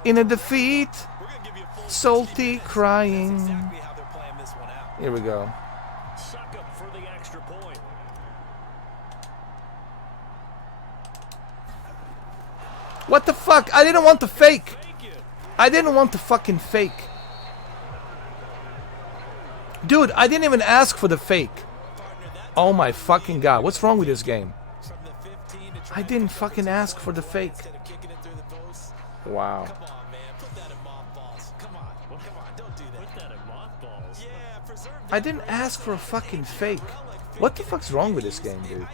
in a defeat. Salty crying. Here we go. Suck up for the extra point. What the fuck? I didn't want the fake. I didn't want the fucking fake. Dude, I didn't even ask for the fake. Oh my fucking god. What's wrong with this game? I didn't fucking ask for the fake. Wow. I didn't ask for a fucking fake. What the fuck's wrong with this game, dude?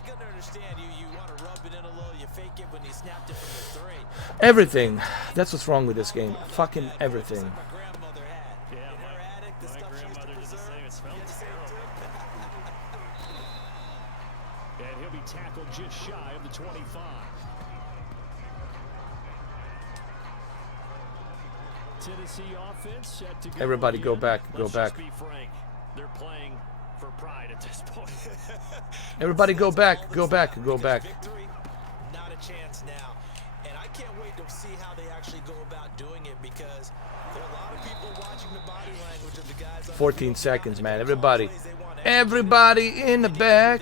Everything. That's what's wrong with this game. Fucking everything. And he'll be tackled just shy of the 25. Tennessee offense set to go. Everybody go back, go Let's back. just be frank. They're playing for pride at this point. Everybody go back, go back, go back. Not a chance now. And I can't wait to see how they actually go about doing it because there are a lot of people watching the body language of the guys. 14 seconds, man. Everybody. Everybody in the back.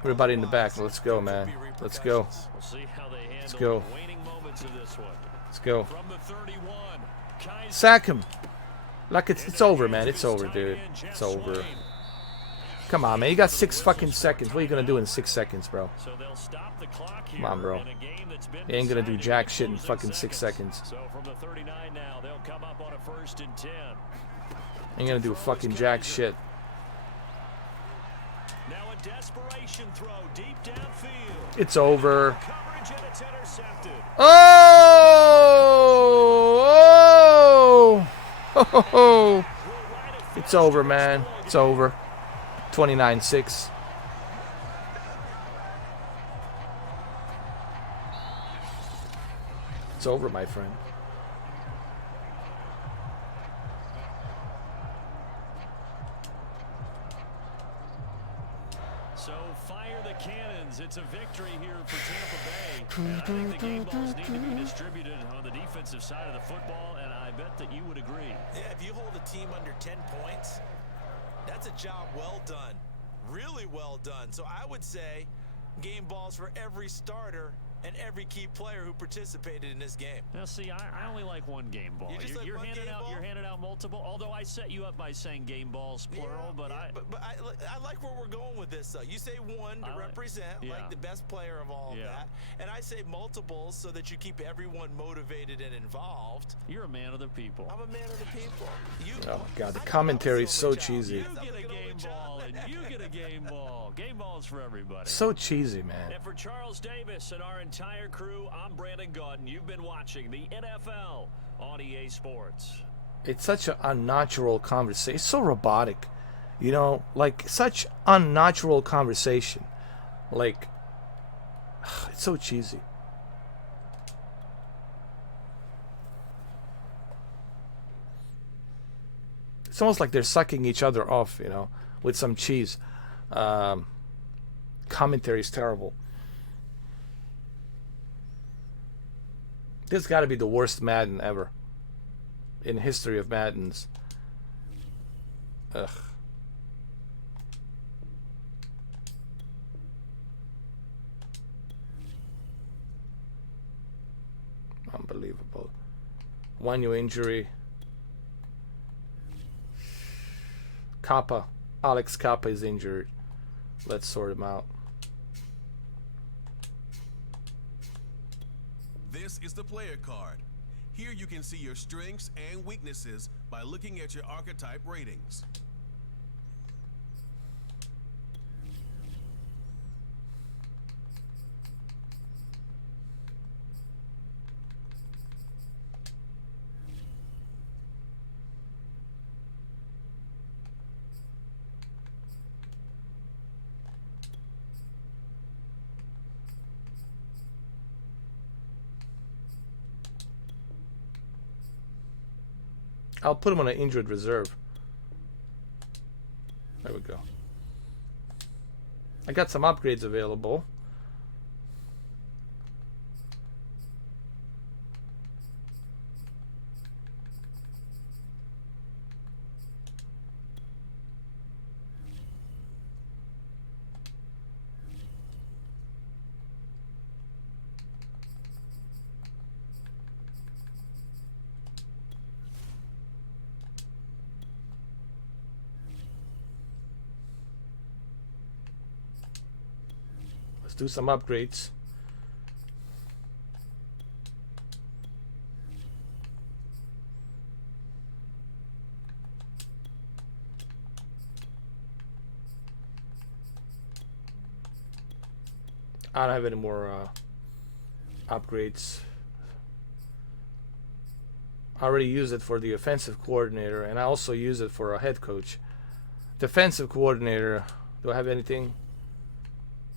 Everybody in the back. Let's go, man. Let's go. We'll see how they handle Let's go. the waning moments of this one. Let's go. From the 31, Kaiser Sack him. Like it's over, man. It's over, dude. It's over. Come on, man. You got 6 fucking seconds. What are you going to do in 6 seconds, bro? So they'll stop the clock here Come on, bro. in a game that's been You ain't going to do decided jack in shit in closing fucking 6 seconds. So from the 39 now, they'll come up on a 1st and 10. Ain't going to do fucking jack shit. Now a desperation throw deep downfield. It's over. Coverage and it's intercepted. Oh! Oh! It's over, man. It's over. 29-6. It's over, my friend. So fire the cannons. It's a victory here for Tampa Bay. And I think the game balls need to be distributed on the defensive side of the football, and I bet that you would agree. Yeah, if you hold a team under 10 points, that's a job well done. Really well done. So I would say game balls for every starter and every key player who participated in this game. Now, see, I only like one game ball. You just like You're one handing game out. ball? You're handing out multiple. Although I set you up by saying game balls plural, but I like where we're going with this. Though you say one to represent like the best player of all of that, and I say multiples so that you keep everyone motivated and involved. You're a man of the people. I'm a man of the people. Oh, God. The commentary is so cheesy. You get a game ball, and you get a game ball. Game balls for everybody. So cheesy, man. And for Charles Davis and our entire crew, I'm Brandon Gaudin. You've been watching the NFL on EA Sports. It's such an unnatural conversation. It's so robotic. You know, like such unnatural conversation. Like, it's so cheesy. It's almost like they're sucking each other off, you know, with some cheese. Commentary is terrible. This got to be the worst Madden ever in history of Maddens. Ugh. Unbelievable. 1 new injury. Kappa. Alex Kappa is injured. Let's sort him out. This is the player card. Here you can see your strengths and weaknesses by looking at your archetype ratings. I'll put him on an injured reserve. There we go. I got some upgrades available. Do some upgrades. I don't have any more upgrades. I already used it for the offensive coordinator, and I also use it for a head coach. Defensive coordinator, do I have anything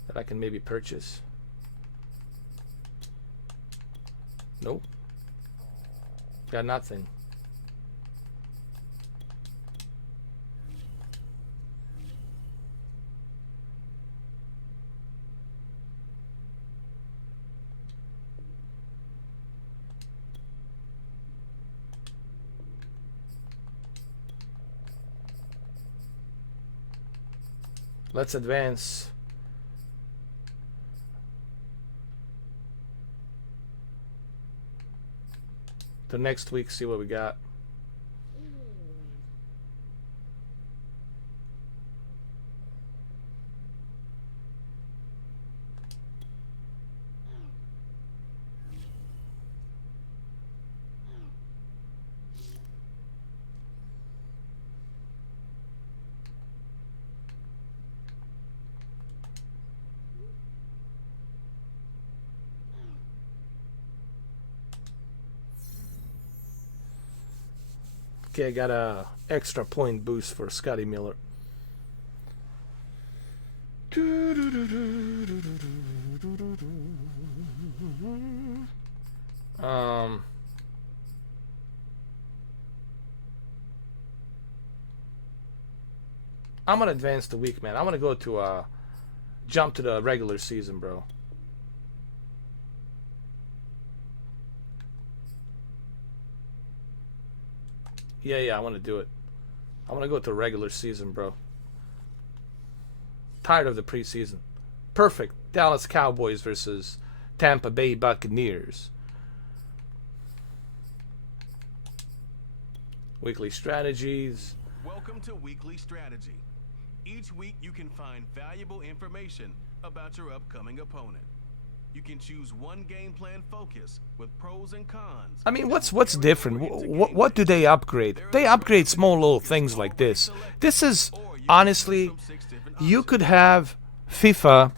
that I can maybe purchase? Nope. Got nothing. Let's advance. The next week, see what we got. Okay, I got a extra point boost for Scotty Miller. I'm gonna advance the week, man. I'm gonna go to jump to the regular season, bro. Yeah, I want to do it. I want to go to regular season, bro. Tired of the preseason. Perfect. Dallas Cowboys versus Tampa Bay Buccaneers. Weekly strategies. Welcome to Weekly Strategy. Each week you can find valuable information about your upcoming opponent. You can choose one game plan focus with pros and cons. I mean, what's different? What do they upgrade? They upgrade small little things like this. This is, honestly, you could have FIFA,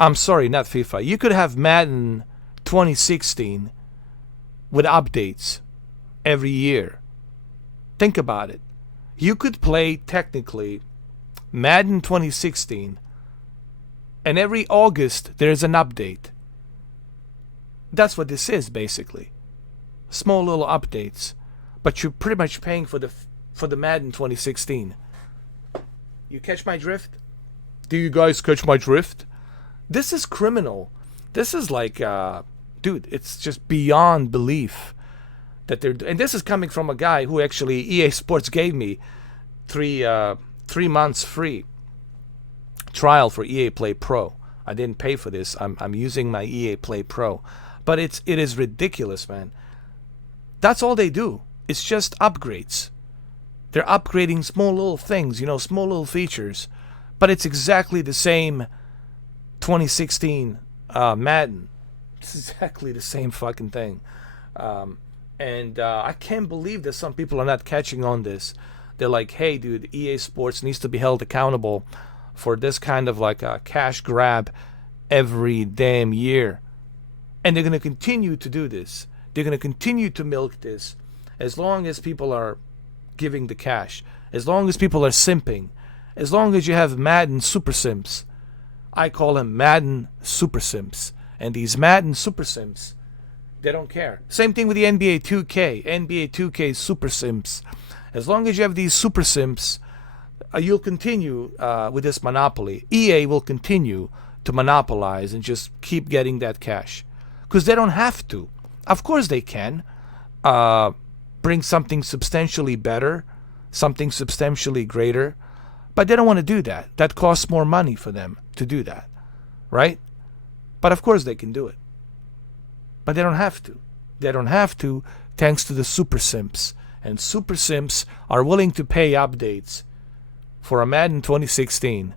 I'm sorry, not FIFA. You could have Madden 2016 with updates every year. Think about it. You could play, technically, Madden 2016, and every August there's an update. That's what this is, basically. Small little updates, but you're pretty much paying for the Madden 2016. You catch my drift? Do you guys catch my drift? This is criminal. This is like, dude, it's just beyond belief that they're. And this is coming from a guy who actually EA Sports gave me 3 months free trial for EA Play Pro. I didn't pay for this. I'm using my EA Play Pro. But it is ridiculous, man. That's all they do. It's just upgrades. They're upgrading small little things, small little features. But it's exactly the same 2016 Madden. It's exactly the same fucking thing. And I can't believe that some people are not catching on this. They're like, hey, dude, EA Sports needs to be held accountable for this kind of like a cash grab every damn year. And they're going to continue to do this. They're going to continue to milk this as long as people are giving the cash, as long as people are simping, as long as you have Madden super simps. I call them Madden super simps. And these Madden super simps, they don't care. Same thing with the NBA 2K. NBA 2K super simps. As long as you have these super simps, you'll continue with this monopoly. EA will continue to monopolize and just keep getting that cash. Because they don't have to. Of course they can. Bring something substantially better, something substantially greater. But they don't want to do that. That costs more money for them to do that. Right? But of course they can do it. But they don't have to. They don't have to thanks to the super simps. And super simps are willing to pay updates for a Madden 2016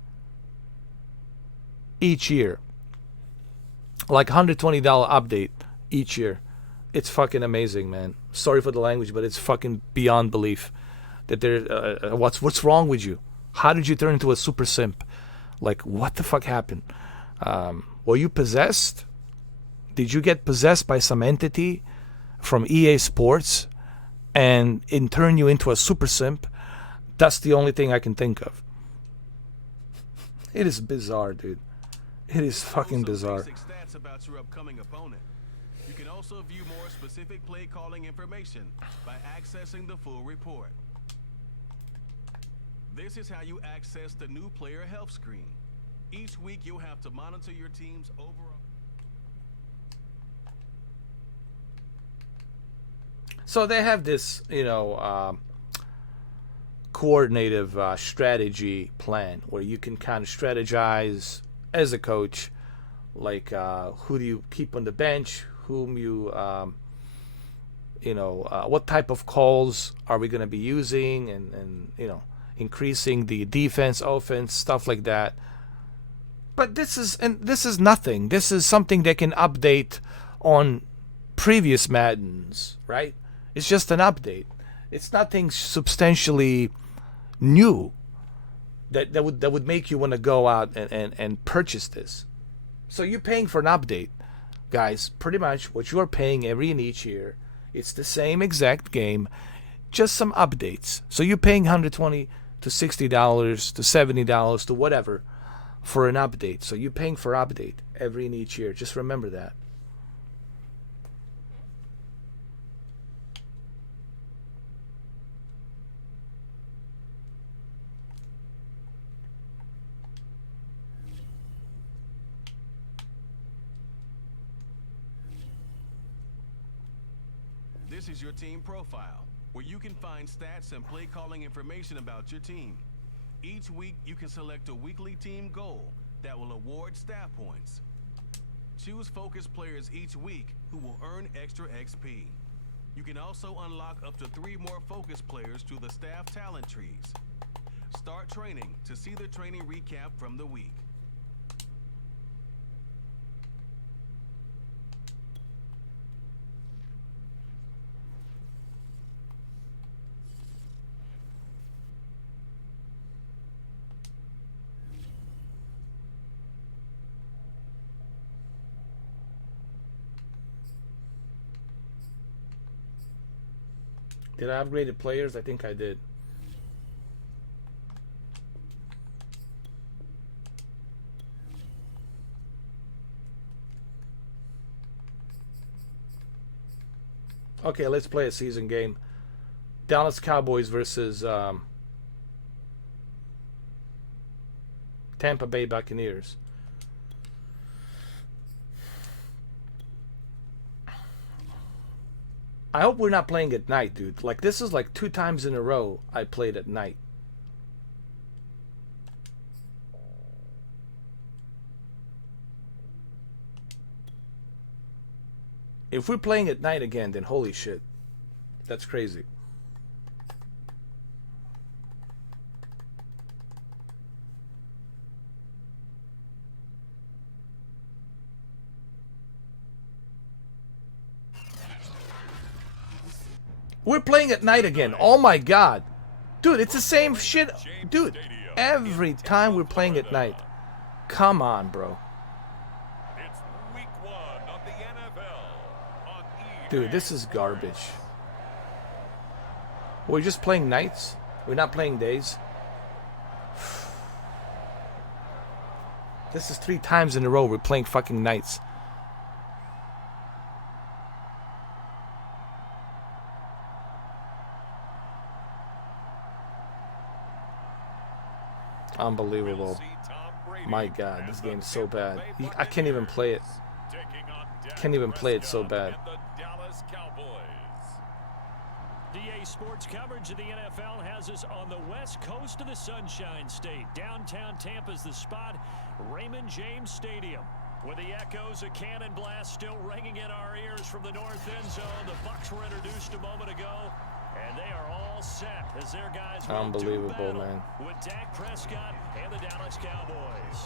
each year. Like $120 update each year. It's fucking amazing, man. Sorry for the language, but it's fucking beyond belief that there. What's wrong with you? How did you turn into a super simp? Like, what the fuck happened? Were you possessed? Did you get possessed by some entity from EA Sports and turn you into a super simp? That's the only thing I can think of. It is bizarre, dude. It is fucking bizarre. Basic stats about your upcoming opponent. You can also view more specific play calling information by accessing the full report. This is how you access the new player health screen. Each week you'll have to monitor your team's overall. So they have this, coordinative strategy plan where you can kind of strategize as a coach, like who do you keep on the bench, whom you, what type of calls are we going to be using, and increasing the defense, offense, stuff like that. But this is nothing. This is something they can update on previous Maddens, right? It's just an update. It's nothing substantially new that would make you want to go out and purchase this. So you're paying for an update, guys. Pretty much what you are paying every and each year. It's the same exact game, just some updates. So you're paying $120 to $60 to $70 to whatever for an update. So you're paying for update every and each year. Just remember that. This is your team profile, where you can find stats and play calling information about your team. Each week, you can select a weekly team goal that will award stat points. Choose focus players each week who will earn extra XP. You can also unlock up to 3 more focus players through the staff talent trees. Start training to see the training recap from the week. Did I upgrade the players? I think I did. Okay, let's play a season game. Dallas Cowboys versus Tampa Bay Buccaneers. I hope we're not playing at night, dude. Like, this is like 2 times in a row I played at night. If we're playing at night again, then holy shit. That's crazy. We're playing at night again. Oh my god. Dude, it's the same shit. Dude, every time we're playing at night. Come on, bro. It's week 1 of the NFL on EA. Dude, this is garbage. We're just playing nights? We're not playing days? This is 3 times in a row we're playing fucking nights. Unbelievable. My god, this game's so bad. I can't even play it. Can't even play it so bad. DA Sports coverage of the NFL has us on the west coast of the Sunshine State. Downtown Tampa's the spot, Raymond James Stadium. With the echoes of cannon blast still ringing in our ears from the north end zone, the Bucs were introduced a moment ago, and they are all set as their guys will do battle man. with Dak Prescott and the Dallas Cowboys.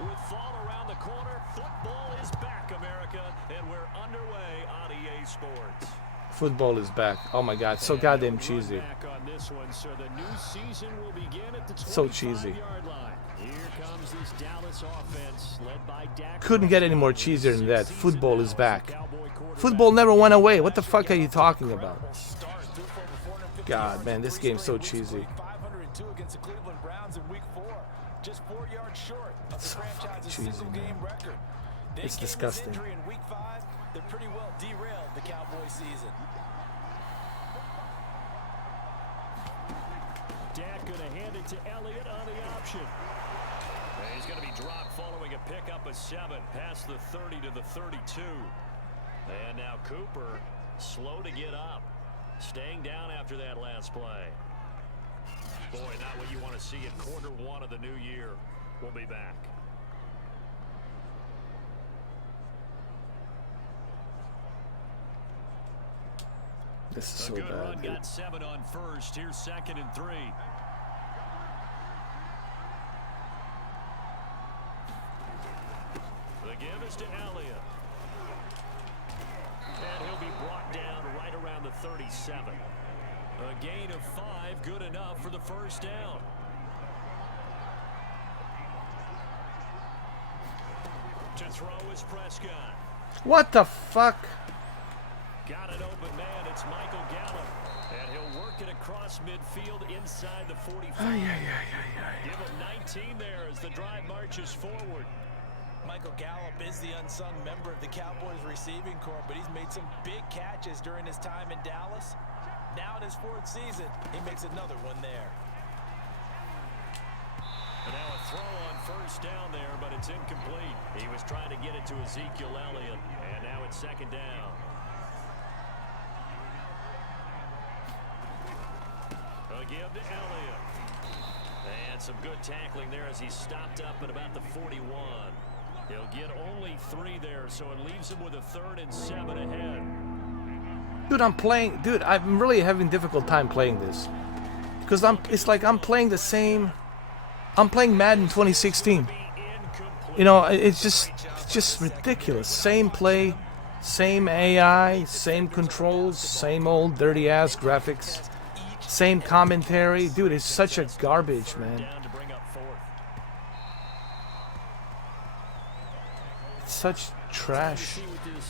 With fall around the corner, football is back, America, and we're underway on EA Sports. Football is back. Oh my god, so goddamn cheesy. Back on this one, so the new season will begin at the So cheesy. 25-yard line. Here comes this Dallas offense led by Dak. Couldn't get any more cheesier than that. Football is back. Football never went away. What the fuck are you talking about? God, man, this game's so cheesy. 502 against the Cleveland Browns in week 4. Just 4 yards short of the It's so franchise's fucking cheesy, single-game man. record. They It's gained this disgusting. injury in week 5. They're pretty well derailed the Cowboy season. Dak going to hand it to Elliott on the option. And he's going to be dropped following a pickup of 7 past the 30 to the 32. And now Cooper slow to get up. Staying down after that last play. Boy, not what you want to see in quarter 1 of the new year. We'll be back. This is A so good run, bad. got 7 on first. Here's 2nd and 3. The give is to Elliott. And he'll be brought down right around the 37. A gain of 5, good enough for the first down. To throw is Prescott. What the fuck? Got an open man. It's Michael Gallup. And he'll work it across midfield inside the 45. Give him 19 there as the drive marches forward. Michael Gallup is the unsung member of the Cowboys receiving corps, but he's made some big catches during his time in Dallas. Now in his 4th season, he makes another one there. And now a throw on first down there, but it's incomplete. He was trying to get it to Ezekiel Elliott, and now it's 2nd down. A give to Elliott. And some good tackling there as he stopped up at about the 41. He'll get only 3 there, so it leaves him with a 3rd and 7 ahead. Dude, I'm really having difficult time playing this. Because it's like I'm playing the same. I'm playing Madden 2016. You know, it's just ridiculous. Same play, same AI, same controls, same old dirty ass graphics, same commentary. Dude, it's such a garbage, man. It's such trash.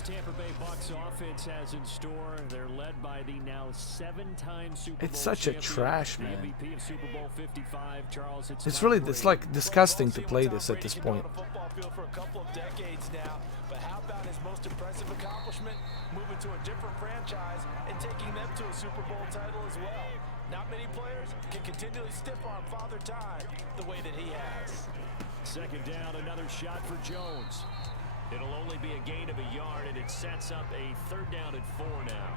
Tampa Bay Bucs offense has in store. They're led by the now 7-time Super Bowl It's such a champion, trash, the man. MVP of Super Bowl 55, Charles. It's like disgusting to play this at this point. Football field for a couple of decades now, but how about his most impressive accomplishment? Moving to a different franchise and taking them to a Super Bowl title as well. Not many players can continually stiff arm Father Time the way that he has. 2nd down, another shot for Jones. It'll only be a gain of a yard, and it sets up a 3rd down and 4 now.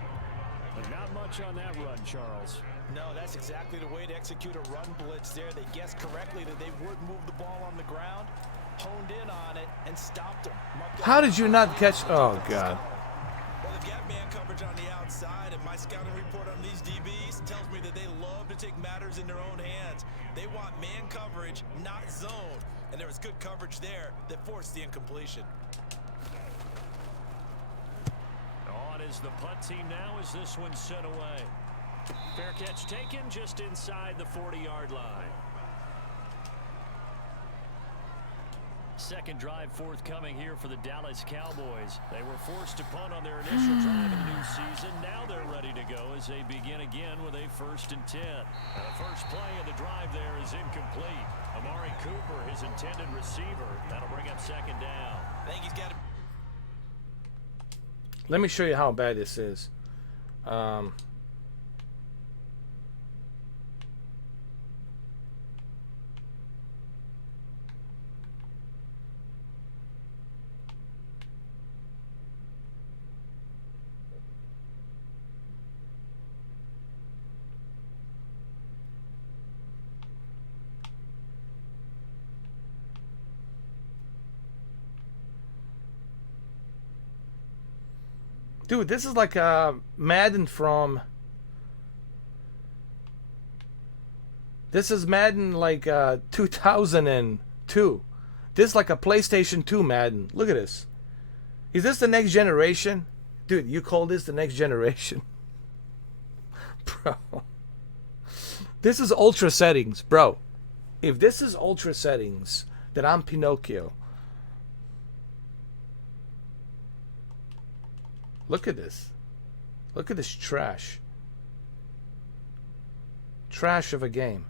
But not much on that run, Charles. No, that's exactly the way to execute a run blitz there. They guessed correctly that they would move the ball on the ground, honed in on it, and stopped him. How did you not catch? Oh, God. Well, they've got man coverage on the outside, zone, and there was good coverage there that forced the incompletion. On is the punt team now as this one's sent away. Fair catch taken just inside the 40-yard line. Second drive forthcoming here for the Dallas Cowboys. They were forced to punt on their initial drive of the new season. Now they're ready to go as they begin again with a 1st and 10. The first play of the drive there is incomplete. Amari Cooper, his intended receiver. That'll bring up 2nd down. I think he's got to... Let me show you how bad this is. Dude, this is like a Madden from... This is Madden like 2002. This is like a PlayStation 2 Madden. Look at this. Is this the next generation? Dude, you call this the next generation? Bro. This is ultra settings, bro. If this is ultra settings, then I'm Pinocchio. Look at this. Look at this trash. Trash of a game.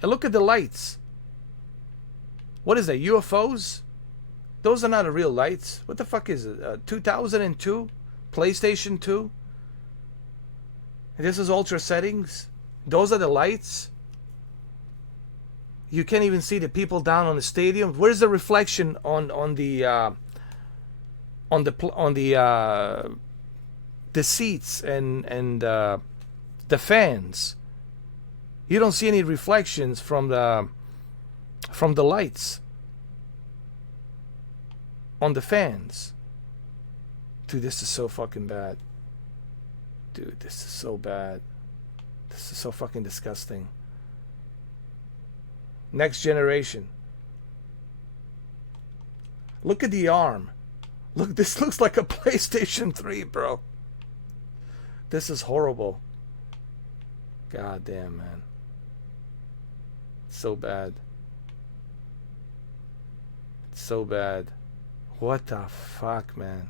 And look at the lights. What is that, UFOs? Those are not the real lights. What the fuck is it? 2002? PlayStation 2? This is ultra settings? Those are the lights? You can't even see the people down on the stadium. Where's the reflection on the seats and the fans? You don't see any reflections from the lights on the fans. Dude, this is so fucking bad. Dude, this is so bad. This is so fucking disgusting. Next generation. Look at the arm. Look, this looks like a PlayStation 3, bro. This is horrible. God damn, man. It's so bad. It's so bad. What the fuck, man?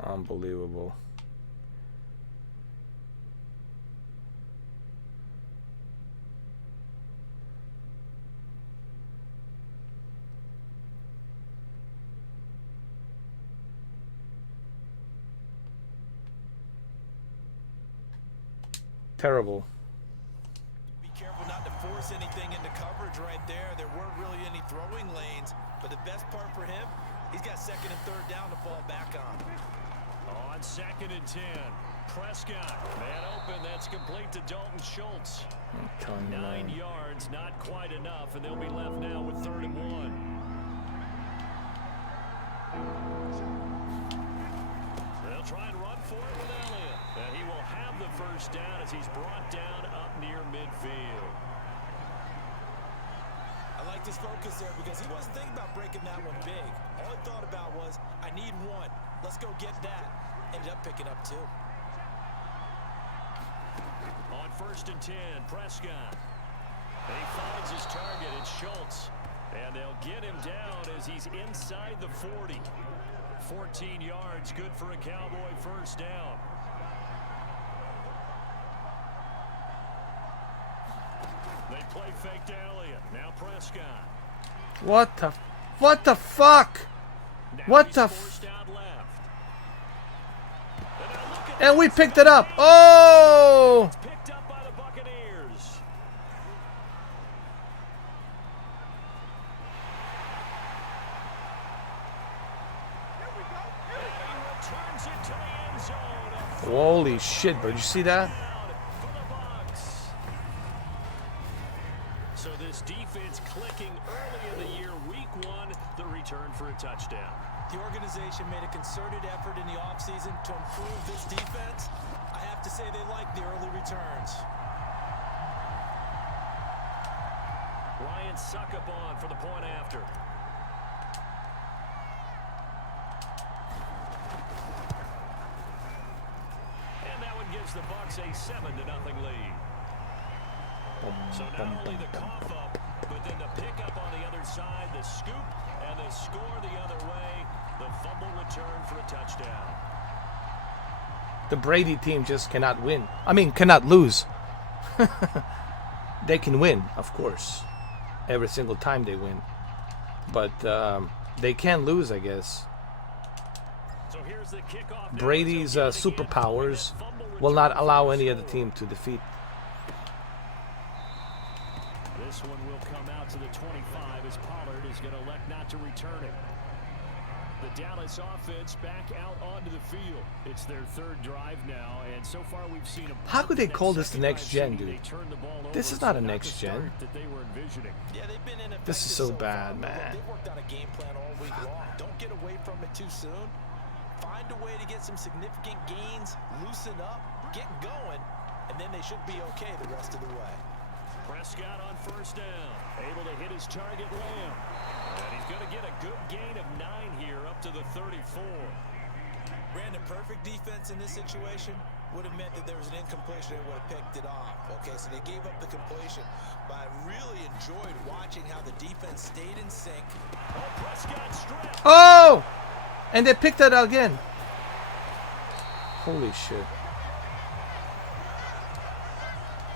Unbelievable. Terrible. Be careful not to force anything into coverage right there. There weren't really any throwing lanes, but the best part for him, he's got 2nd and 3rd down to fall back on. On 2nd and 10, Prescott, man open, that's complete to Dalton Schultz. 9 yards, not quite enough, and they'll be left now with 3rd and 1. They'll try and run for it with Elliott, and he will have the 1st down as he's brought down up near midfield. I like his focus there because he wasn't thinking about breaking that one big. All he thought about was, I need 1. Let's go get that. Ended up picking up 2. On 1st and 10, Prescott. He finds his target. It's Schultz. And they'll get him down as he's inside the 40. 14 yards, good for a Cowboy 1st down. They play fake to Elliott. Now Prescott. What the fuck? Now What the forced out left. And we picked it up. Oh! It's picked up by the Buccaneers. Holy shit, bro. Did you see that? For the Bucs. So this defense clicking early in the year, week 1, the return for a touchdown. The organization made a concerted effort in the offseason to improve this defense. I have to say they like the early returns. Ryan Succopon for the point after. And that one gives the Bucs a 7-0 lead. So not only the cough up, but then the pickup on the other side, the scoop, and the score the other way. The fumble return for a touchdown. The Brady team just cannot win. I mean, cannot lose. They can win, of course. Every single time they win. But they can lose, I guess. So here's the kickoff. Brady's superpowers will not allow any other team to defeat. This one will come out to the 25 as Pollard is going to elect not to return it. The Dallas offense back out onto the field. It's their third drive now, and so far we've seen a... How could they call this the next gen, dude? This is not a next gen. This is so bad, man. They've worked on a game plan all week long. Don't get away from it too soon. Find a way to get some significant gains, loosen up, get going, and then they should be okay the rest of the way. Prescott on first down, able to hit his target Lamb. And he's going to get a good gain of 9 here up to the 34. Brandon, perfect defense in this situation would have meant that there was an incompletion and would have picked it off. Okay, so they gave up the completion. But I really enjoyed watching how the defense stayed in sync. Oh, Prescott stripped. Oh! And they picked that again. Holy shit.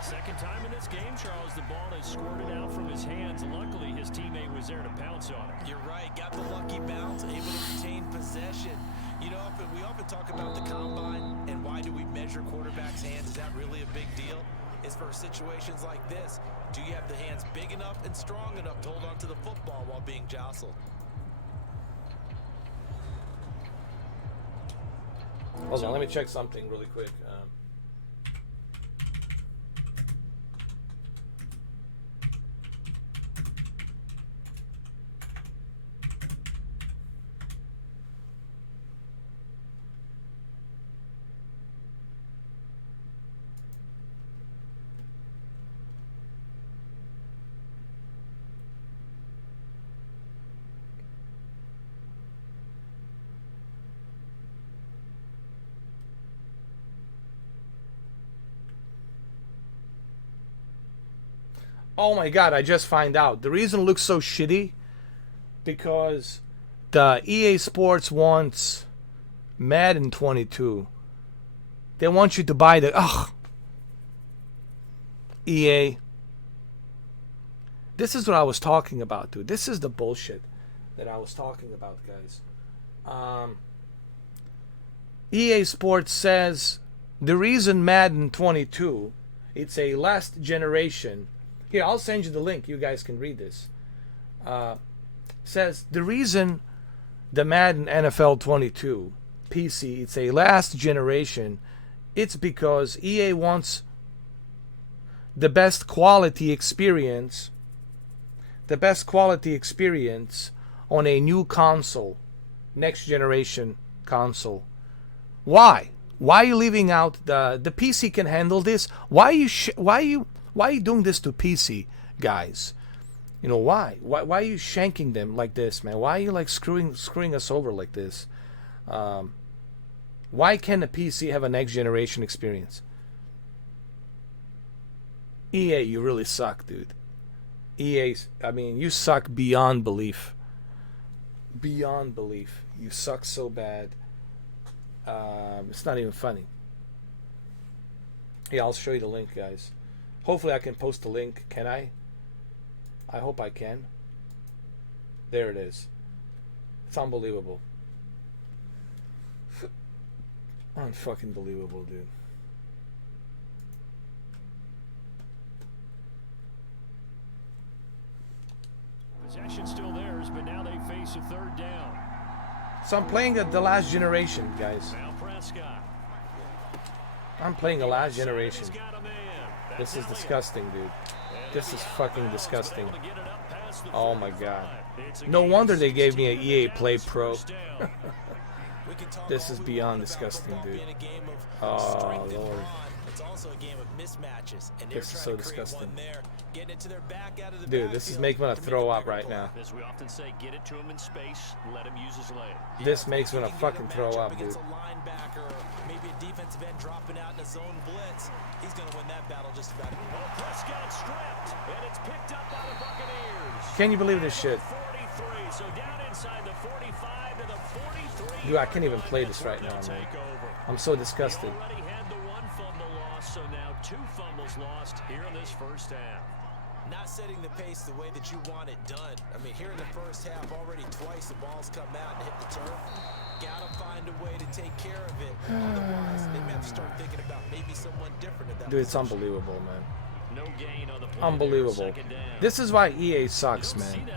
Second time in this game, Charles, the ball has squirted out from his hands. Luckily, his teammate was there to pounce on it. You're right. Got the lucky bounce, able to retain possession. You know, we often talk about the combine and why do we measure quarterbacks' hands. Is that really a big deal? It's for situations like this. Do you have the hands big enough and strong enough to hold on to the football while being jostled? Hold on, let me check something really quick. Oh my god, I just find out. The reason it looks so shitty because the EA Sports wants Madden 22. They want you to buy the EA. This is what I was talking about, dude. This is the bullshit that I was talking about, guys. EA Sports says the reason Madden 22, it's a last generation. Here, I'll send you the link. You guys can read this. Says the reason the Madden NFL 22 PC, it's a last generation, it's because EA wants the best quality experience on a new console, next generation console. Why? Why are you leaving out the PC can handle this? Why are you doing this to PC guys? You know why? Why are you shanking them like this, man? Why are you like screwing us over like this? Why can't a PC have a next generation experience? EA, you really suck, dude. EA, I mean, you suck beyond belief. Beyond belief. You suck so bad. It's not even funny. Yeah, I'll show you the link, guys. Hopefully I can post the link. Can I? I hope I can. There it is. It's unbelievable. Unfucking believable, dude. Possession still theirs, but now they face a third down. So I'm playing the last generation, guys. Now Prescott. I'm playing a last generation. This is disgusting, dude. This is fucking disgusting. Oh my god. No wonder they gave me a EA Play Pro. This is beyond disgusting, dude. Oh, Lord. It's also a game of mismatches, and this is so disgusting. Dude, Dude, this is making me want to throw up right now. As we often say, get it to him in space, let him use his leg. This makes me want to fucking throw up, dude. Maybe a defensive end dropping out in a zone blitz. He's going to win that battle just about. Prescott stripped, and it's picked up by the Buccaneers. Can you believe this shit? 43, so down inside the 45 to the 43. Dude, I can't even play this right now, man. I'm so disgusted. Already had the one fumble loss, so now 2 fumbles lost here in this first half. Not setting the pace the way that you want it done. I mean, here in the first half, already twice the ball's come out and hit the turf. Gotta find a way to take care of it. Otherwise, they may have to start thinking about maybe someone different at that Dude, it's position. unbelievable, man. No gain on the play. Unbelievable. This is why EA sucks, man.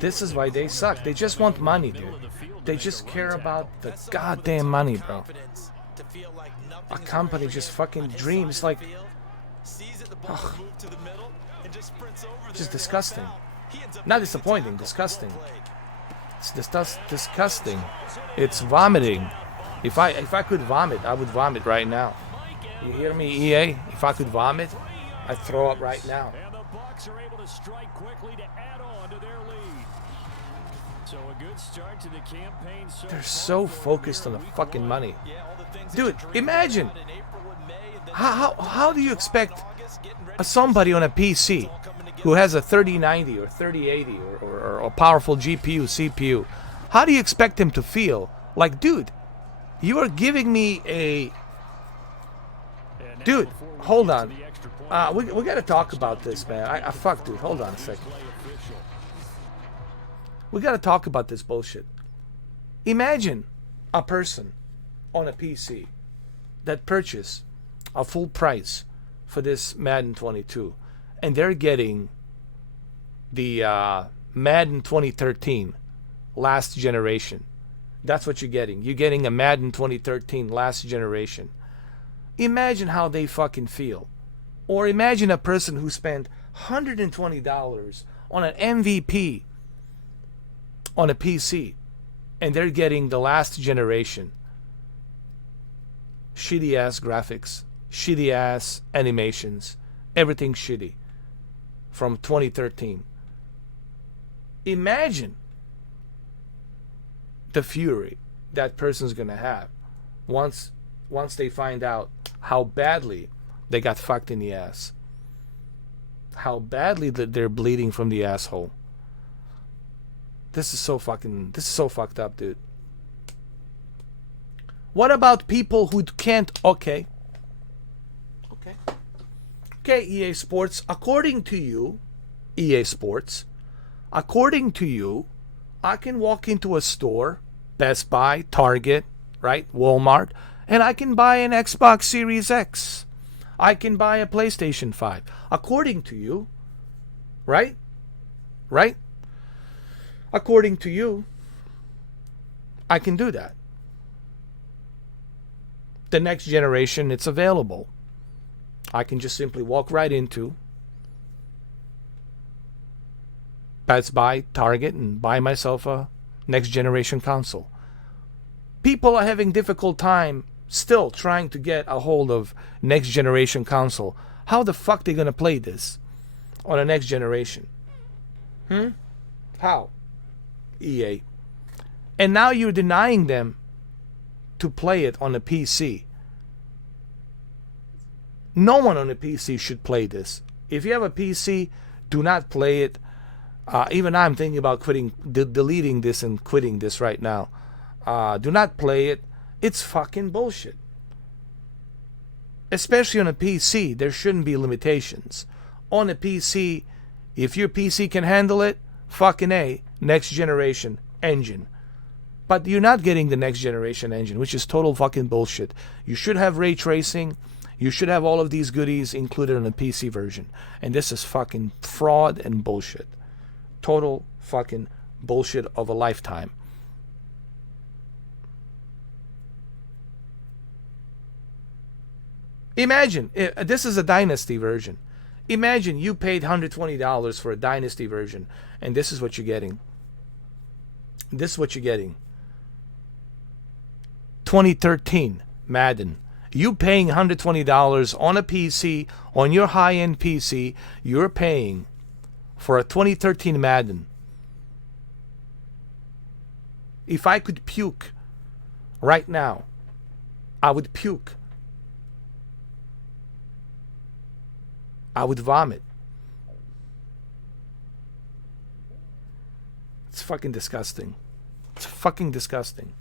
This is why they suck. They just want money, dude. They just care about the goddamn money, bro. A company just fucking dreams like... Ugh. Just disgusting. Not disappointing, disgusting. It's disgusting. It's vomiting. If I could vomit, I would vomit right now. You hear me, EA? If I could vomit, I'd throw up right now. And the Bucs are able to strike quickly to add on to their lead. So a good start to the campaign. They're so focused on the fucking money. Dude, imagine. How do you expect somebody on a PC who has a 3090 or 3080 or a powerful GPU, CPU, how do you expect him to feel? Like, dude, you are giving me a... Dude, hold on. We got to talk about this, man. Fuck, dude, hold on a second. We got to talk about this bullshit. Imagine a person on a PC that purchased a full price for this Madden 22, and they're getting the Madden 2013 last generation. That's what you're getting. You're getting a Madden 2013 last generation. Imagine how they fucking feel. Or imagine a person who spent $120 on an MVP on a PC, and they're getting the last generation. Shitty ass graphics, shitty ass animations, everything shitty from 2013. Imagine the fury that person's gonna have once they find out how badly they got fucked in the ass, how badly that they're bleeding from the asshole. This is so fucked up, dude. What about people who can't... Okay, EA Sports, according to you, EA Sports, according to you, I can walk into a store, Best Buy, Target, right, Walmart, and I can buy an Xbox Series X. I can buy a PlayStation 5. According to you, right? Right? According to you, I can do that. The next generation, it's available. I can just simply walk right into Best Buy, Target, and buy myself a next generation console. People are having difficult time still trying to get a hold of next generation console. How the fuck they gonna play this on a next generation? How? EA. And now you're denying them to play it on a PC. No one on a PC should play this. If you have a PC, do not play it. Even I'm thinking about deleting this and quitting this right now. Do not play it. It's fucking bullshit. Especially on a PC, there shouldn't be limitations. On a PC, if your PC can handle it, fucking A, next generation engine. But you're not getting the next generation engine, which is total fucking bullshit. You should have ray tracing. You should have all of these goodies included in a PC version. And this is fucking fraud and bullshit. Total fucking bullshit of a lifetime. Imagine, this is a Dynasty version. Imagine you paid $120 for a Dynasty version, and this is what you're getting. This is what you're getting. 2013 Madden. You paying $120 on a PC, on your high-end PC, you're paying for a 2013 Madden. If I could puke right now, I would puke. I would vomit. It's fucking disgusting. It's fucking disgusting.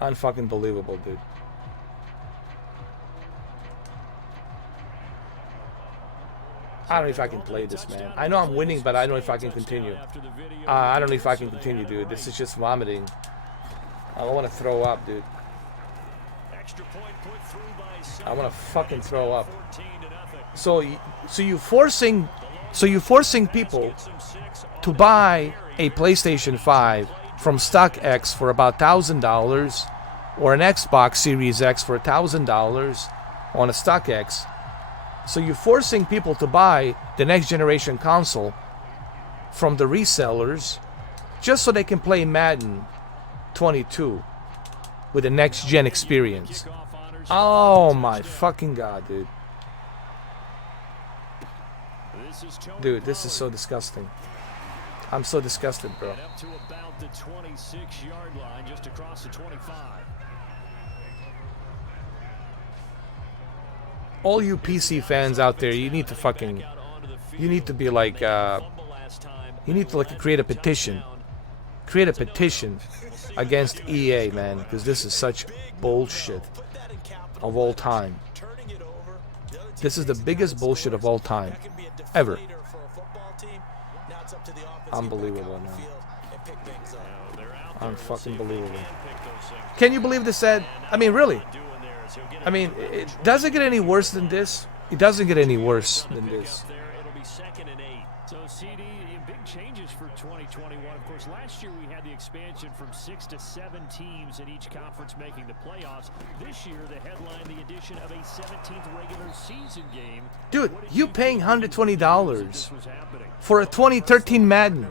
Unfucking believable, dude. I don't know if I can play this, man. I know I'm winning, but I don't know if I can continue. I don't know if I can continue, dude. This is just vomiting. I want to throw up, dude. I want to fucking throw up. So you're forcing people to buy a PlayStation 5 from StockX for about $1,000, or an Xbox Series X for $1,000 on a StockX. So you're forcing people to buy the next generation console from the resellers just so they can play Madden 22 with a next gen experience. Oh my fucking god, dude. Dude, this is so disgusting. I'm so disgusted, bro. Up to about the 26-yard line, just across the 25. All you PC fans out there, you need to fucking, you need to be like, you need to like create a petition against EA, man, because this is such bullshit of all time. This is the biggest bullshit of all time, ever. Unbelievable, man. Unfucking believable. Can you believe this said? I mean, really? I mean, it doesn't get any worse than this. It doesn't get any worse than this. It'll be 2nd and 8. So CD, big changes for 2021. Of course, last year we had the expansion from 6 to 7 teams in each conference making the playoffs. This year, the headline, the addition of a 17th regular season game. Dude, you paying $120 for a 2013 Madden.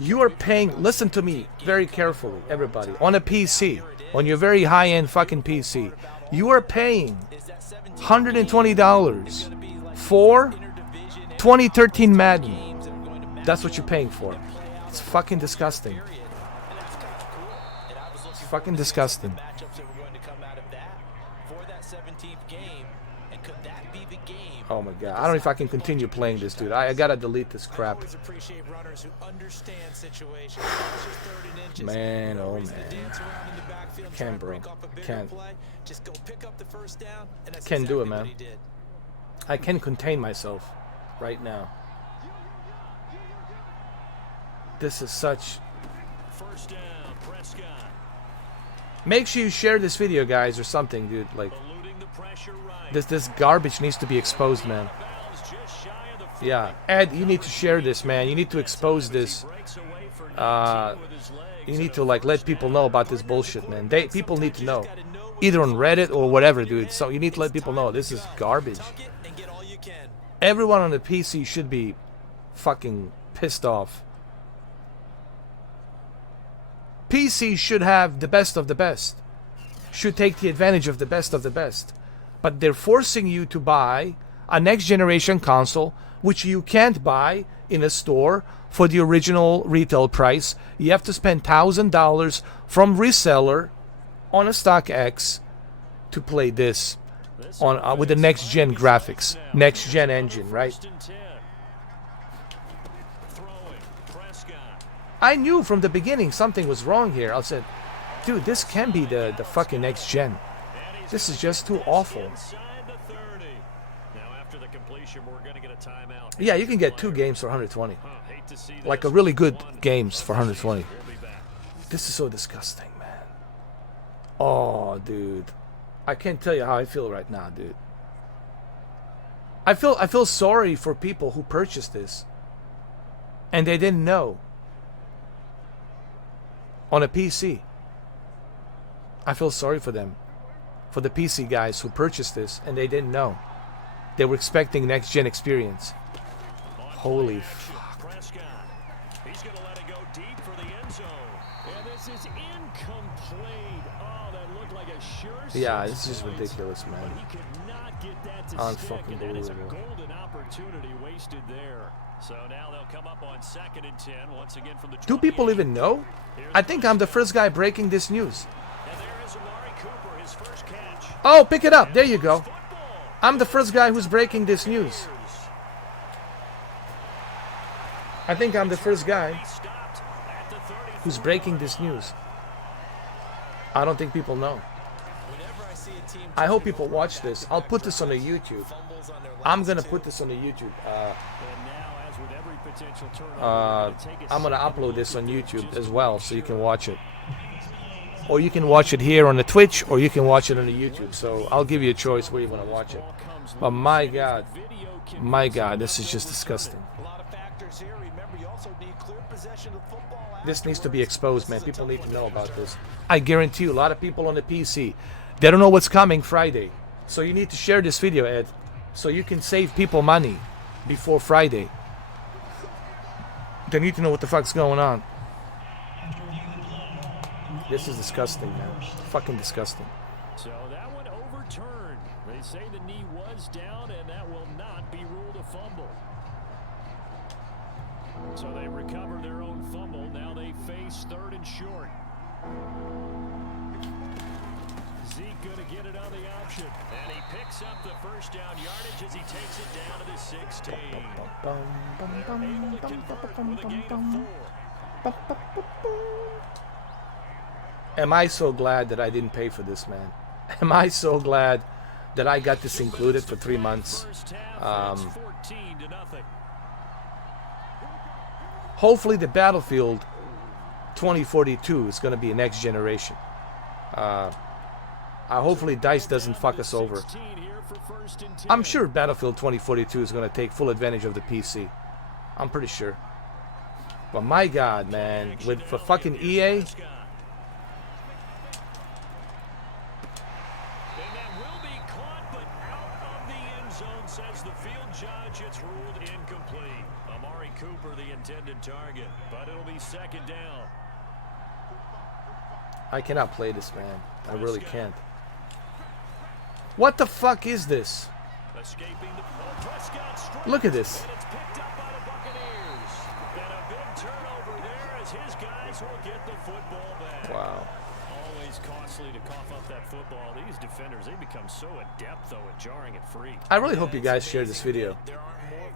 You are paying, listen to me very carefully, everybody, on a PC, on your very high-end fucking PC. You are paying $120 for 2013 Madden. That's what you're paying for. It's fucking disgusting. It's fucking disgusting. Oh my god, I don't know if I can continue playing this, dude. I gotta delete this crap. Man, oh man. Can't, bro. Can't. Can't do it, man. I can contain myself right now. This is such... Make sure you share this video, guys, or something, dude. Like, this garbage needs to be exposed, man. Yeah, Ed, you need to share this, man. You need to expose this. You need to like let people know about this bullshit, man. People need to know, either on Reddit or whatever, dude. So you need to let people know this is garbage. Everyone on the PC should be fucking pissed off. PC should have the best of the best. Should take the advantage of the best of the best. But they're forcing you to buy a next generation console, which you can't buy in a store for the original retail price. You have to spend $1,000 from reseller on a StockX to play this on with the next gen graphics, next gen engine, right? I knew from the beginning something was wrong here. I said, dude, this can be the fucking next gen. This is just too awful. Yeah, you can get 2 games for 120. Like a really good games for 120. This is so disgusting, man. Oh, dude. I can't tell you how I feel right now, dude. I feel sorry for people who purchased this. and they didn't know. On a PC. I feel sorry for them. For the PC guys who purchased this and they didn't know. They were expecting next-gen experience. Holy fuck. Prescott. He's going to let it go deep for the end zone. And this is incomplete. Oh, that looked like a sure. Yeah, this is ridiculous, man. But he could not get that to stick, and that is a Unfucking golden opportunity wasted there. So now they'll come up on 2nd and 10 once again from the 20. Do people even know? I think I'm the first guy breaking this news. And there is Amari Cooper, his first catch. Oh, pick it up. There you go. I'm the first guy who's breaking this news. I think I'm the first guy who's breaking this news. I don't think people know. I hope people watch this. I'll put this on the YouTube. I'm gonna put this on the YouTube. I'm gonna upload this on YouTube as well, so you can watch it. Or you can watch it here on the Twitch, or you can watch it on the YouTube. So I'll give you a choice where you want to watch it. But my God, this is just disgusting. This needs to be exposed, man. People need to know about this. I guarantee you, a lot of people on the PC, they don't know what's coming Friday. So you need to share this video, Ed, so you can save people money before Friday. They need to know what the fuck's going on. This is disgusting, man. Fucking disgusting. So that one overturned. They say the knee was down, and that will not be ruled a fumble. So they recover their own fumble. Now they face 3rd and short. Zeke going to get it on the option. And he picks up the first down yardage as he takes it down to the 16. They're able to convert with a gain of 4. Am I so glad that I didn't pay for this, man? Am I so glad that I got this included for 3 months? Hopefully the Battlefield 2042 is going to be a next generation. Hopefully DICE doesn't fuck us over. I'm sure Battlefield 2042 is going to take full advantage of the PC. I'm pretty sure. But my God, man, for fucking EA... Says the field judge, it's ruled incomplete. Amari Cooper, the intended target, but it'll be 2nd down. I cannot play this, man. I really can't. What the fuck is this? Look at this. It's picked up by the Buccaneers. And a big turnover there as his guys will get the football back. Wow. Always costly to cough up that football. These defenders, they become so adept, though, at jarring it free. I really hope you guys share this video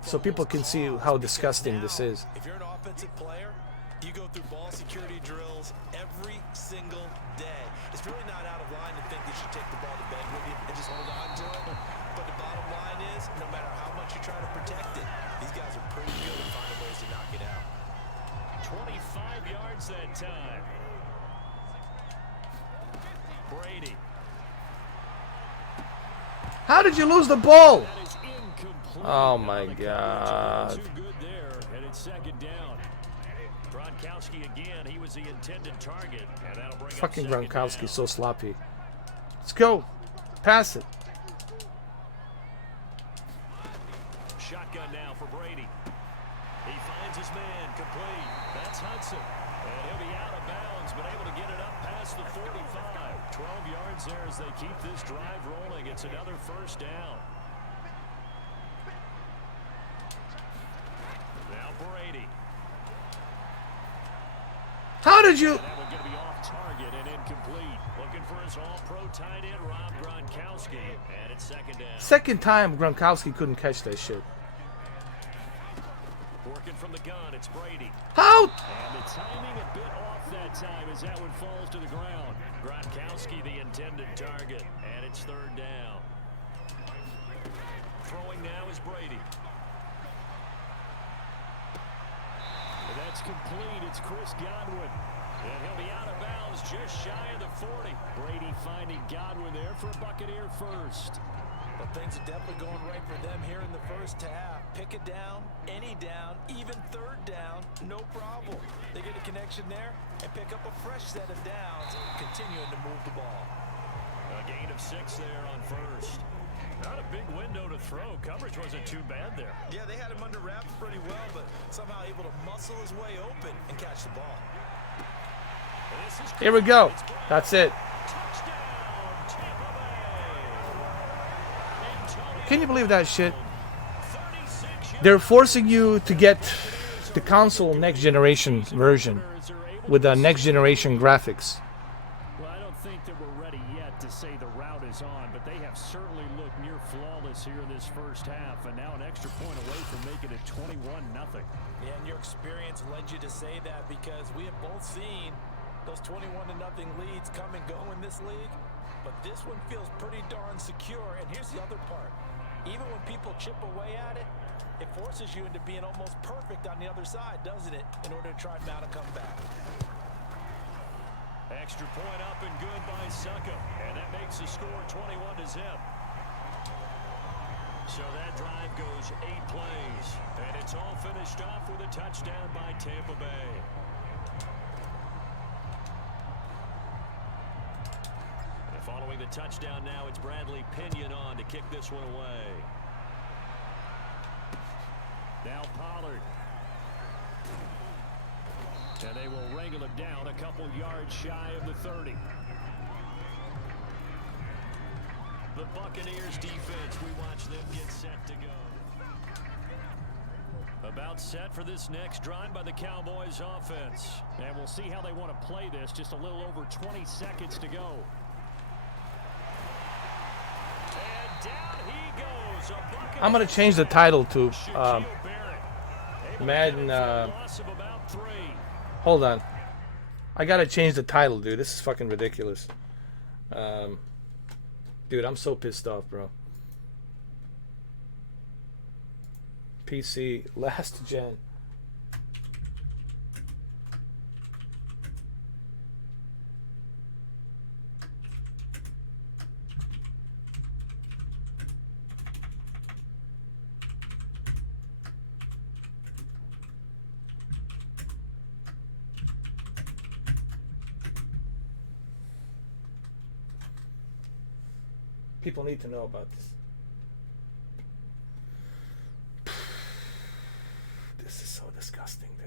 so people can see how disgusting this is. If you're an offensive player, you go through ball security drills every single day. It's really not out of line to think that you take the ball to bed with you and just hold on to it. But the bottom line is, no matter how much you try to protect it, these guys are pretty good at finding ways to knock it out. 25 yards that time. Brady. How did you lose the ball? That is incomplete. Oh my God. Too good there, and it's 2nd down. Gronkowski again, he was the intended target, and that'll bring Fucking up 2nd Gronkowski's down. so sloppy. Let's go. Pass it. Shotgun now for Brady. He finds his man, complete. That's Hudson. And he'll be out of bounds, but able to get it up past the 45. 12 yards there as they keep this drive rolling. It's another 1st down. Now Brady. How did you... And that one going to be off target and incomplete. Looking for his all-pro tight end, Rob Gronkowski. And it's 2nd down. Second time Gronkowski couldn't catch that shit. Working from the gun, it's Brady. How? And the timing a bit off that time as that one falls to the ground. Gronkowski, the intended target, and it's 3rd down. Throwing now is Brady. And that's complete. It's Chris Godwin. And he'll be out of bounds just shy of the 40. Brady finding Godwin there for a Buccaneer first. But things are definitely going right for them here in the first half. Pick it down, any down, even 3rd down. no problem. They get a connection there and pick up a fresh set of downs, continuing to move the ball. A gain of 6 there on first. Not a big window to throw. Coverage wasn't too bad there. Yeah, they had him under wraps pretty well, but somehow able to muscle his way open and catch the ball. Here we go. That's it. Touchdown, Tampa Bay. Can you believe that shit? 36 They're forcing you to get the console next generation version with the next generation graphics. Well, I don't think that we're ready yet to say the route is on, but they have certainly looked near flawless here this first half, and now an extra point away from making it 21-0. Yeah, and your experience led you to say that because we have both seen those 21-0 leads come and go in this league, but this one feels pretty darn secure. And here's the other part. Even when people chip away at it, it forces you into being almost perfect on the other side, doesn't it, in order to try and mount a comeback. Extra point up and good by Suckup, and that makes the score 21-0. So that drive goes 8 plays, and it's all finished off with a touchdown by Tampa Bay. And following the touchdown now, it's Bradley Pinion on to kick this one away. Now Pollard. And they will wrangle him down a couple yards shy of the 30. The Buccaneers defense, we watch them get set to go. About set for this next drive by the Cowboys offense. And we'll see how they want to play this. Just a little over 20 seconds to go. And down he goes. I'm going to change the title to Madden. Hold on. I got to change the title, dude. This is fucking ridiculous. Dude, I'm so pissed off, bro. PC last gen. People need to know about this. This is so disgusting, dude.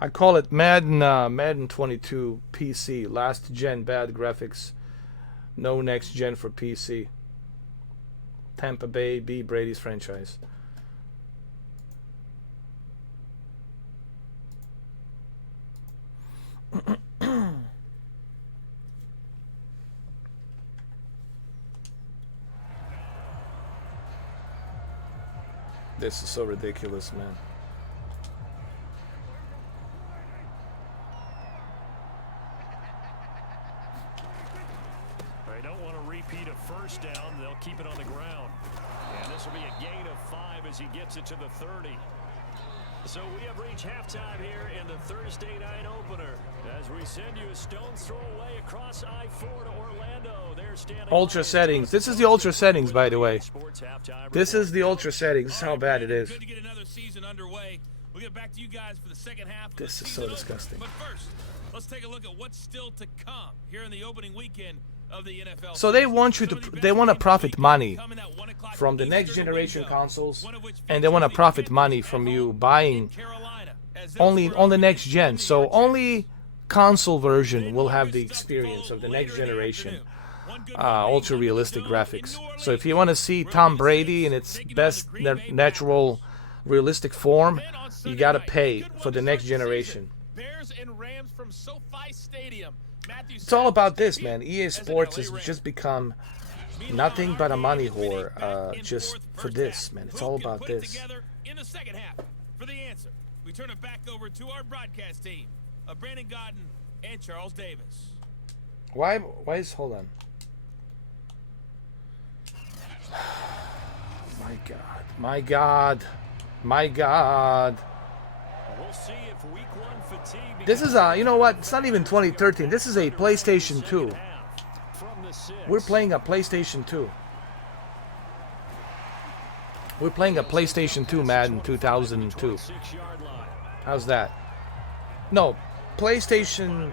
I call it Madden 22 PC, last gen, bad graphics, no next gen for PC. Tampa Bay, B. Brady's franchise. This is so ridiculous, man. Repeat a first down, they'll keep it on the ground. And this will be a gain of 5 as he gets it to the 30. So we have reached halftime here in the Thursday night opener. As we send you a stone's throw away across I-4 to Orlando. They're standing ultra settings. This is the ultra settings, by the way. This is the ultra settings. This is how bad it is. Good to get another season underway. We'll get back to you guys for the second half of this the is season so disgusting. But first, let's take a look at what's still to come here in the opening weekend of the NFL. So they want you to, they want to profit money from the next generation consoles, and they want to profit money from you buying only on the next gen. So only console version will have the experience of the next generation ultra realistic graphics. So if you want to see Tom Brady in its best natural realistic form, you got to pay for the next generation. Bears and Rams from SoFi Stadium. It's all about this, man. EA Sports has just become nothing but a money whore just for this, man. It's all about this. In the second half, for the answer, we turn it back over to our broadcast team of Brandon Godden and Charles Davis. Why is, hold on. God. My God. My God. We'll see if week one fatigue. This is a, you know what? It's not even 2013. This is a PlayStation 2. We're playing a PlayStation 2. We're playing a PlayStation 2 Madden 2002. How's that? No, PlayStation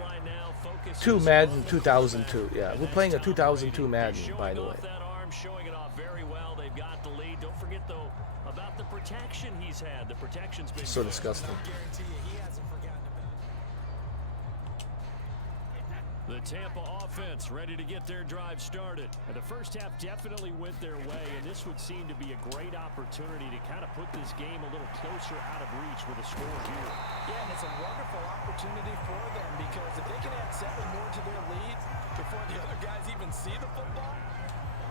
2 Madden 2002. Yeah, we're playing a 2002 Madden, by the way. Showing it off very well. They've got the lead. Don't forget though about the protection he's had. The protection's been So disgusting. The Tampa offense ready to get their drive started. And the first half definitely went their way, and this would seem to be a great opportunity to kind of put this game a little closer out of reach with a score here. Yeah, and it's a wonderful opportunity for them because if they can add 7 more to their lead before the other guys even see the football,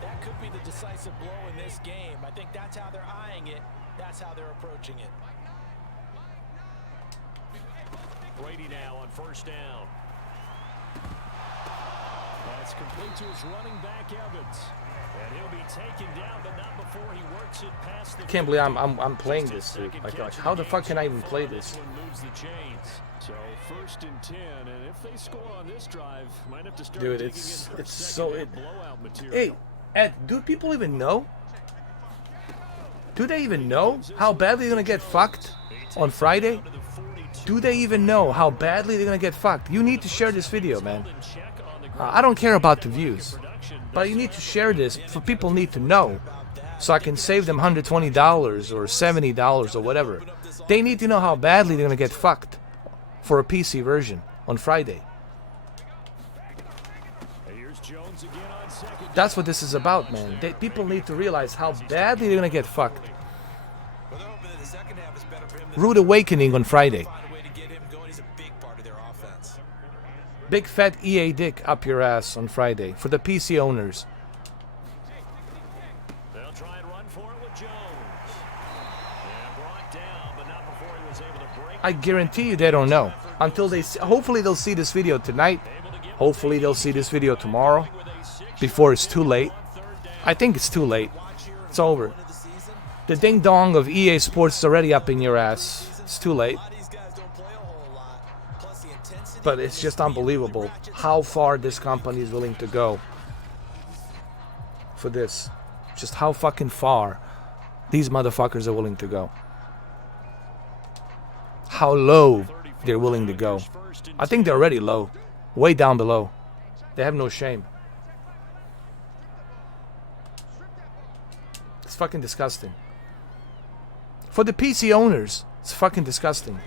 that could be the decisive blow in this game. I think that's how they're eyeing it. That's how they're approaching it. Brady now on first down. That's complete to his running back, Evans. And he'll be taken down, but not before he works it past the... I can't believe I'm playing this, dude. Like, how the fuck can I even play this? So 1st and 10, and if they score on this drive, might have to start. Dude, it's so... Hey, Ed, do people even know? Do they even know how badly they're gonna get fucked on Friday? Do they even know how badly they're gonna get fucked? You need to share this video, man. I don't care about the views, but you need to share this for people need to know, so I can save them $120 or $70 or whatever. They need to know how badly they're gonna get fucked for a PC version on Friday. That's what this is about, man. People need to realize how badly they're gonna get fucked. Rude awakening on Friday. Big fat EA dick up your ass on Friday for the PC owners. They'll try and run for it with Jones. And brought down, but not before he was able to break. I guarantee you they don't know until they hopefully they'll see this video tonight. Hopefully they'll see this video tomorrow before it's too late. I think it's too late. It's over. The ding dong of EA Sports is already up in your ass. It's too late. But it's just unbelievable how far this company is willing to go for this. Just how fucking far these motherfuckers are willing to go. How low they're willing to go. I think they're already low. Way down below. They have no shame. It's fucking disgusting. For the PC owners, it's fucking disgusting.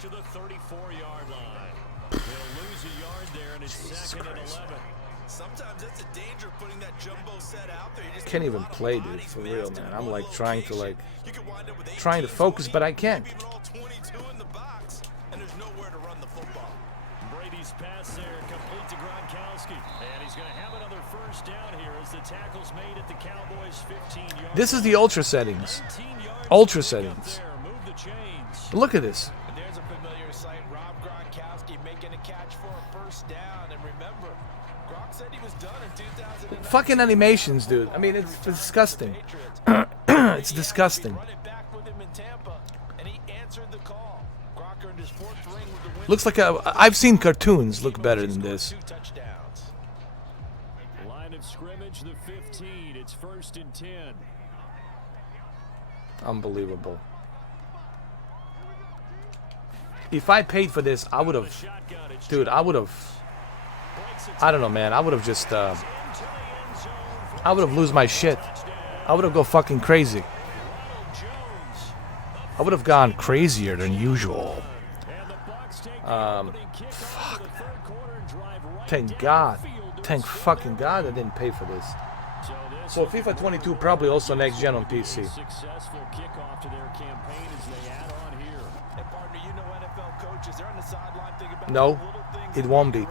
To the 34-yard line. They'll lose a yard there, and it's second and 11. Sometimes that's the danger of putting that jumbo set out there. Can't even play, dude, for real, man. I'm like trying to focus, but I can't. Brady's pass there, complete to Gronkowski, and he's going to have another first down here as the tackle's made at the Cowboys' 15-yard. This is the ultra settings. Ultra settings. Look at this. Fucking animations, dude. I mean, it's disgusting. It's disgusting. Looks like I've seen cartoons look better than this. Line of scrimmage, the 15. It's 1st and 10. Unbelievable. If I paid for this, I would have, dude. I would have. I don't know, man. I would have just. I would have lose my shit. I would have go fucking crazy. I would have gone crazier than usual. Fuck. Thank God. Thank fucking God I didn't pay for this. So FIFA 22 probably also next gen on PC. No, it won't be.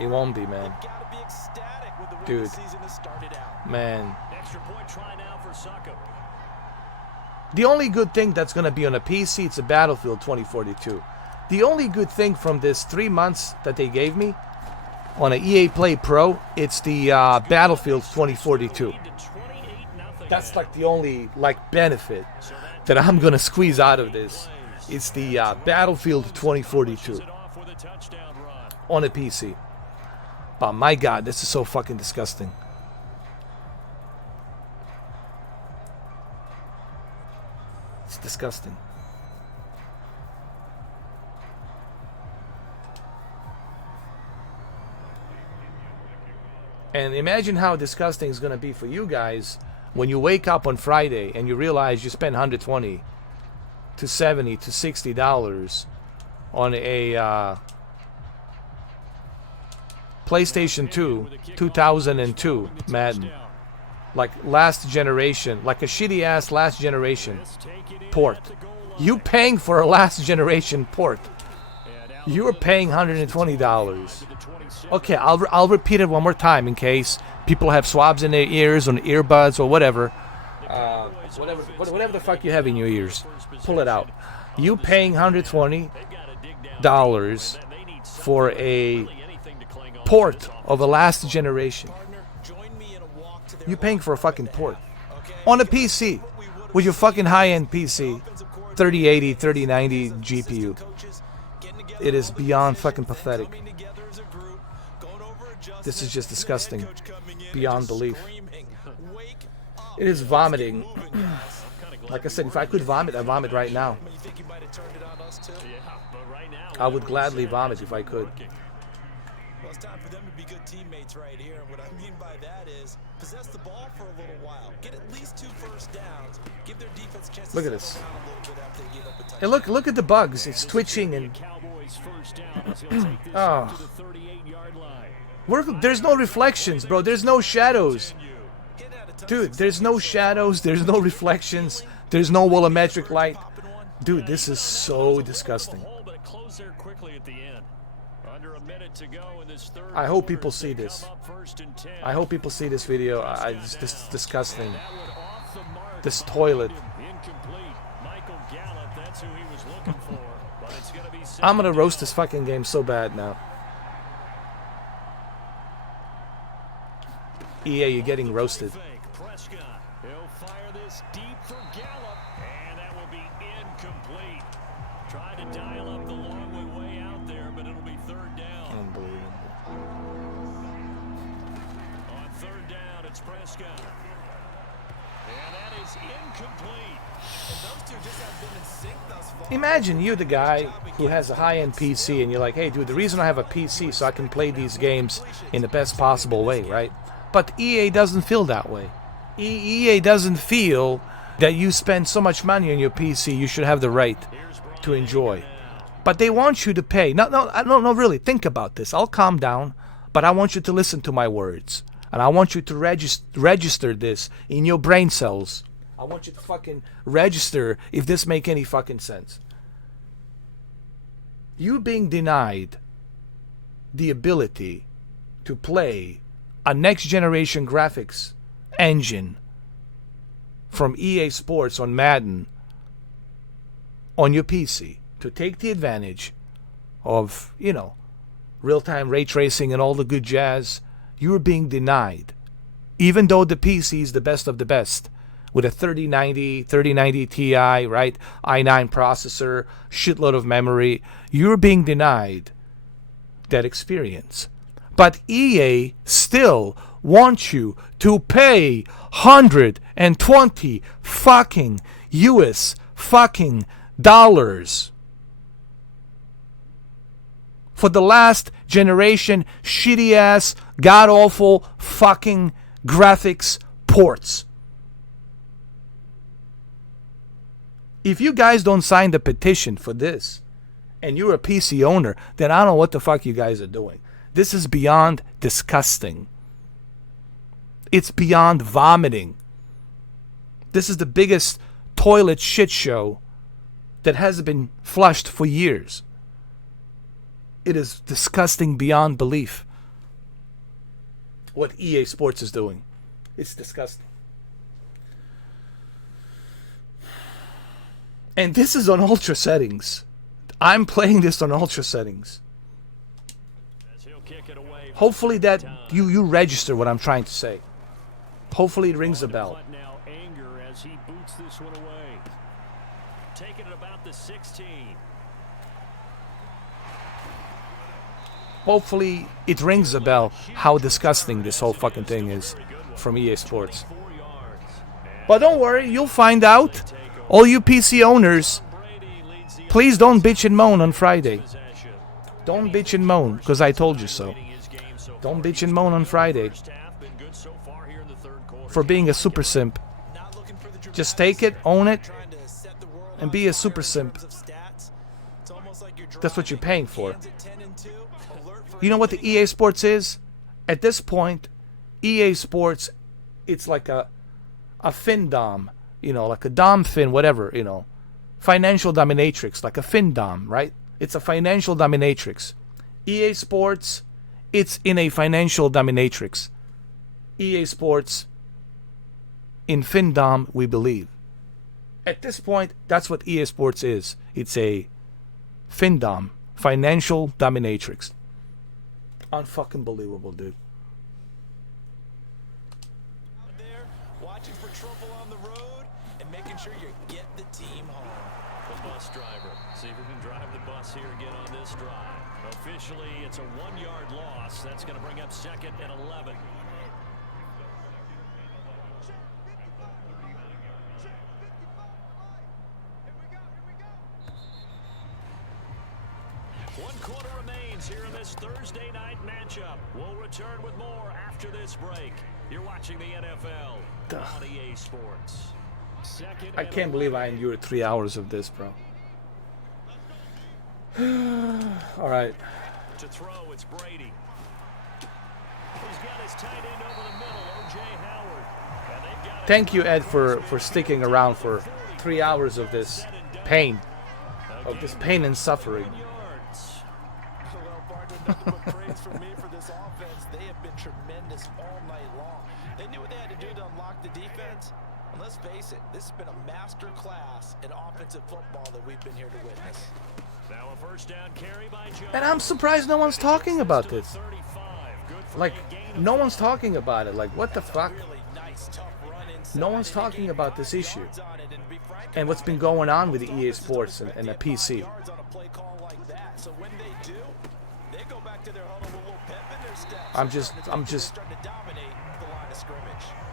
It won't be, man. Dude. Man. The only good thing that's going to be on a PC, it's a Battlefield 2042. The only good thing from this 3 months that they gave me On an EA Play Pro, it's the Battlefield 2042. That's like the only benefit that I'm gonna squeeze out of this. It's the Battlefield 2042 on a PC. But my God, this is so fucking disgusting. It's disgusting. And imagine how disgusting it's going to be for you guys when you wake up on Friday and you realize you spent $120 to $70 to $60 on a PlayStation 2 2002 Madden. Like last generation, like a shitty ass last generation port. You paying for a last generation port. You're paying $120. Okay, I'll repeat it one more time in case people have swabs in their ears or earbuds or whatever. Whatever the fuck you have in your ears, pull it out. You paying $120 for a port of a last generation. You paying for a fucking port on a PC with your fucking high-end PC, 3080, 3090 GPU. It is beyond fucking pathetic. This is just disgusting, beyond belief. It is vomiting. Like I said, if I could vomit, I'd vomit right now. I would gladly vomit if I could. Well, it's time for them to be good teammates right here. And what I mean by that is possess the ball for a little while. Get at least 2 first downs. Give their defense a chance to look at this. settle down a little bit after they give up a touchdown. And look at the bugs. It's twitching and oh. There's no reflections, bro. There's no shadows. Dude, there's no shadows. There's no reflections. There's no volumetric light. Dude, this is so disgusting. I hope people see this. I hope people see this video. It's just disgusting. This toilet. I'm gonna roast this fucking game so bad now. EA, you're getting roasted. He'll fire this deep for Gallup, and that will be incomplete. Try to dial up the long way out there, but it'll be 3rd down. Unbelievable. On 3rd down, it's Prescott. And that is incomplete. And those two just have been in sync thus far. Imagine you're the guy who has a high-end PC and you're like, hey dude, the reason I have a PC so I can play these games in the best possible way, right? But EA doesn't feel that way. EA doesn't feel that you spend so much money on your PC, you should have the right to enjoy. But they want you to pay. No, really, think about this. I'll calm down, but I want you to listen to my words. And I want you to register this in your brain cells. I want you to fucking register if this make any fucking sense. You being denied the ability to play a next generation graphics engine from EA Sports on Madden on your PC to take the advantage of, real-time ray tracing and all the good jazz, you're being denied. Even though the PC is the best of the best with a 3090 Ti, right? i9 processor, shitload of memory, you're being denied that experience. But EA still wants you to pay $120 fucking US fucking dollars for the last generation shitty ass god awful fucking graphics ports. If you guys don't sign the petition for this and you're a PC owner, then I don't know what the fuck you guys are doing. This is beyond disgusting. It's beyond vomiting. This is the biggest toilet shit show that hasn't been flushed for years. It is disgusting beyond belief what EA Sports is doing. It's disgusting. And this is on ultra settings. I'm playing this on ultra settings. Hopefully that you register what I'm trying to say. Hopefully it rings a bell. Now anger as he boots this one away. Taking it about the 16. Hopefully it rings a bell how disgusting this whole fucking thing is from EA Sports. But don't worry, you'll find out. All you PC owners, please don't bitch and moan on Friday. Don't bitch and moan, because I told you so. Don't bitch and moan on Friday for being a super simp. Just take it, own it, and be a super simp. That's what you're paying for. You know what the EA Sports is? At this point, EA Sports, it's like a FinDom, you know, like a Dom Fin, whatever, you know. Financial dominatrix, like a FinDom, right? It's a financial dominatrix. EA Sports, it's in a financial dominatrix. EA Sports, in FinDom, we believe. At this point, that's what EA Sports is. It's a FinDom, financial dominatrix. Unfucking believable, dude. There, watching for trouble on the road and making sure you get the team home. The bus driver. See if we can drive the bus here again on this drive. Officially, it's a 1-yard loss. That's going to bring up 2nd and 11. One quarter remains here in this Thursday night matchup. We'll return with more after this break. You're watching the NFL on EA Sports. I can't believe I endured 3 hours of this, bro. All right. To throw, it's Brady. He's got his tight end over the middle, O.J. Howard. Thank you, Ed, for sticking around for 3 hours of this pain. Of this pain and suffering. Well, praise from me for this offense. They have been tremendous all night long. They knew what they had to do to unlock the defense. And let's face it, this has been a master class in offensive football that we've been here to witness. Now a first down carry by Jones. And I'm surprised no one's talking about this. Like, no one's talking about it. Like, what the fuck? No one's talking about this issue. And what's been going on with the EA Sports and the PC. I'm just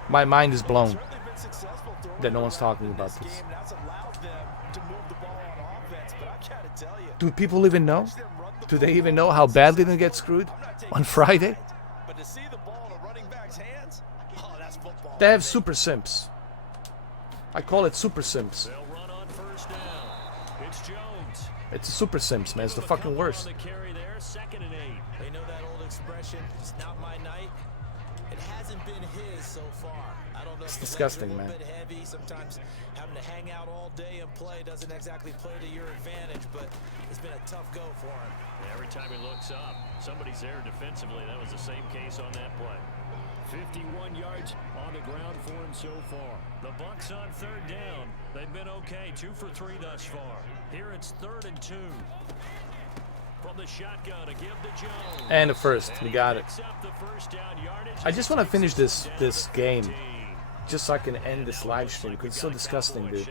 my mind is blown that no one's talking about this. Do people even know? Do they even know how badly they get screwed on Friday? They have super simps. I call it super simps. It's a super simps, man. It's the fucking worst. They know that old expression, it's not my night. It hasn't been his so far. I don't know. It's disgusting, man. A little bit heavy. Sometimes having to hang out all day and play doesn't exactly play to your advantage, but it's been a tough go for him. Every time he looks up, somebody's there defensively. That was the same case on that play. 51 yards on the ground for him so far. The Bucs on 3rd down. They've been okay, 2 for 3 thus far. Here it's 3rd and 2. From the shotgun to give to Jones. And the first, we got it. I just want to finish this game, just so I can end this live stream because it's so disgusting, dude.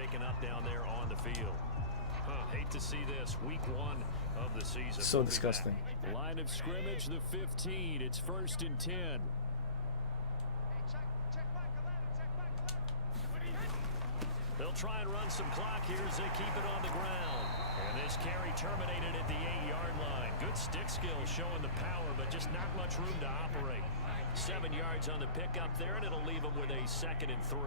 Hate to see this, week 1 of the season. So disgusting. Line of scrimmage, the 15. It's 1st and 10. They'll try and run some clock here as they keep it on the ground. And this carry terminated at the 8-yard line. Good stick skill showing the power, but just not much room to operate. 7 yards on the pickup there, and it'll leave them with a 2nd and 3.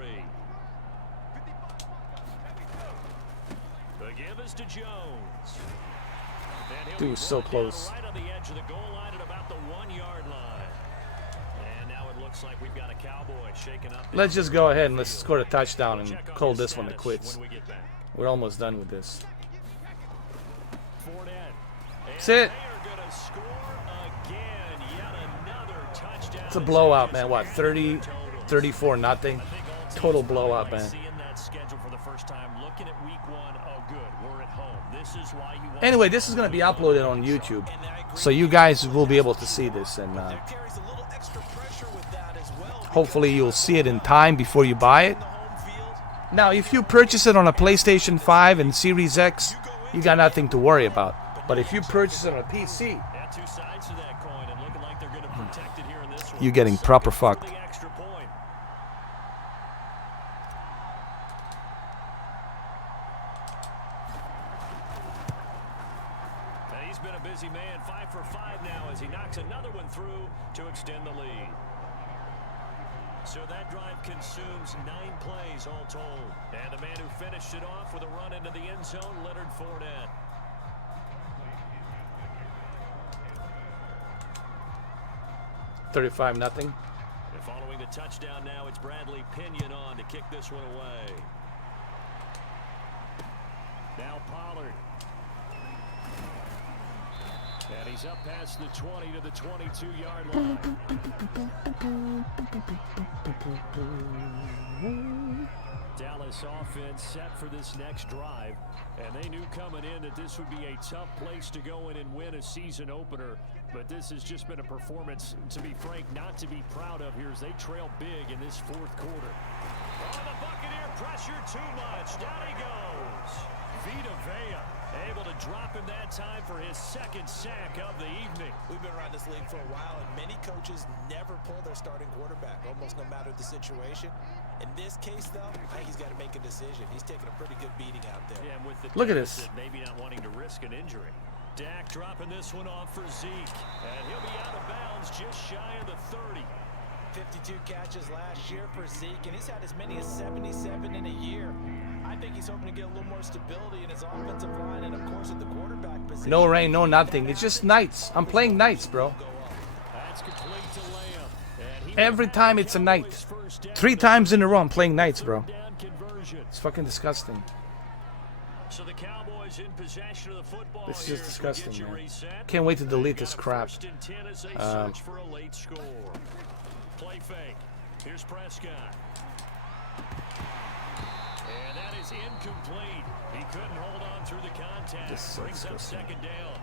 The give is to Jones. Dude, so close. Right on the edge of the goal line at about the 1-yard line. And now it looks like we've got a Cowboy shaking up. Let's just go ahead and let's score a touchdown and call this one a quits. We're almost done with this. That's it. It's a blowout, man. What, 30, 34, nothing? Total blowout, man. Anyway, this is going to be uploaded on YouTube. So you guys will be able to see this, and hopefully you'll see it in time before you buy it. Now, if you purchase it on a PlayStation 5 and Series X, you got nothing to worry about. But if you purchase it on a PC, you're getting proper fucked. He's been a busy man, 5 for 5 now as he knocks another one through to extend the lead. So that drive consumes 9 plays all told. And the man who finished it off with a run into the end zone, Leonard Fournette. $35-0. Following the touchdown now, it's Bradley Pinion on to kick this one away. Now Pollard. And he's up past the 20 to the 22-yard line. Dallas offense set for this next drive, and they knew coming in that this would be a tough place to go in and win a season opener. But this has just been a performance, to be frank, not to be proud of here as they trail big in this fourth quarter. Oh, the Buccaneer pressure too much. Down he goes. Vita Vea able to drop him that time for his second sack of the evening. We've been around this league for a while, and many coaches never pull their starting quarterback, almost no matter the situation. In this case, though, I think he's got to make a decision. He's taking a pretty good beating out there. Yeah, and with the look at this. Maybe not wanting to risk an injury. Dak dropping this one off for Zeke, and he'll be out of bounds just shy of the 30. 52 catches last year for Zeke, and he's had as many as 77 in a year. I think he's hoping to get a little more stability in his offensive line and, of course, at the quarterback position. No rain, no nothing. It's just nights. I'm playing nights, bro. That's complete to Lamb. Every time it's a night. 3 times in a row I'm playing nights, bro. It's fucking disgusting. So the Cowboys in possession of the football. This is just disgusting, man. Can't wait to delete this crap. Search for a late score. Play fake. Here's Prescott. And that is incomplete. He couldn't hold on through the contact. Brings up second down.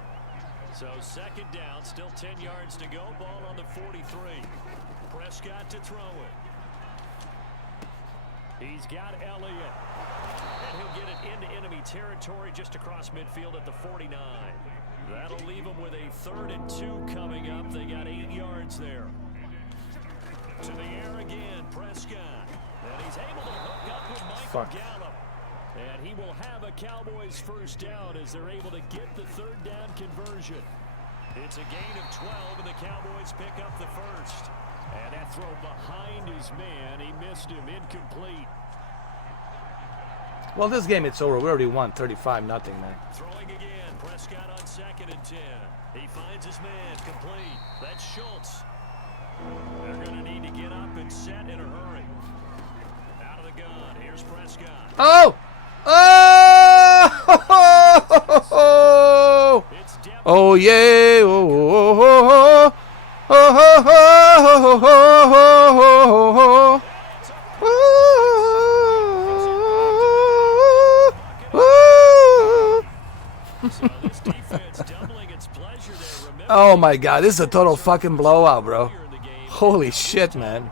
So second down, still 10 yards to go. Ball on the 43. Prescott to throw it. He's got Elliott. And he'll get it into enemy territory just across midfield at the 49. That'll leave him with a 3rd and 2 coming up. They got 8 yards there. To the air again, Prescott. And he's able to hook up with Michael Gallup. And he will have a Cowboys first down as they're able to get the 3rd down conversion. It's a gain of 12, and the Cowboys pick up the first. And that throw behind his man, he missed him, incomplete. Well, this game, it's over. We already won 35-0, man. Throwing again, Prescott on 2nd and 10. He finds his man, complete. That's Schultz. They're going to need to get up and set in a hurry. Out of the gun, here's Prescott. Oh! Oh! Oh, yeah! Oh, oh, oh, oh, oh, oh, oh my God, this is a total fucking blowout, bro. Holy shit, man.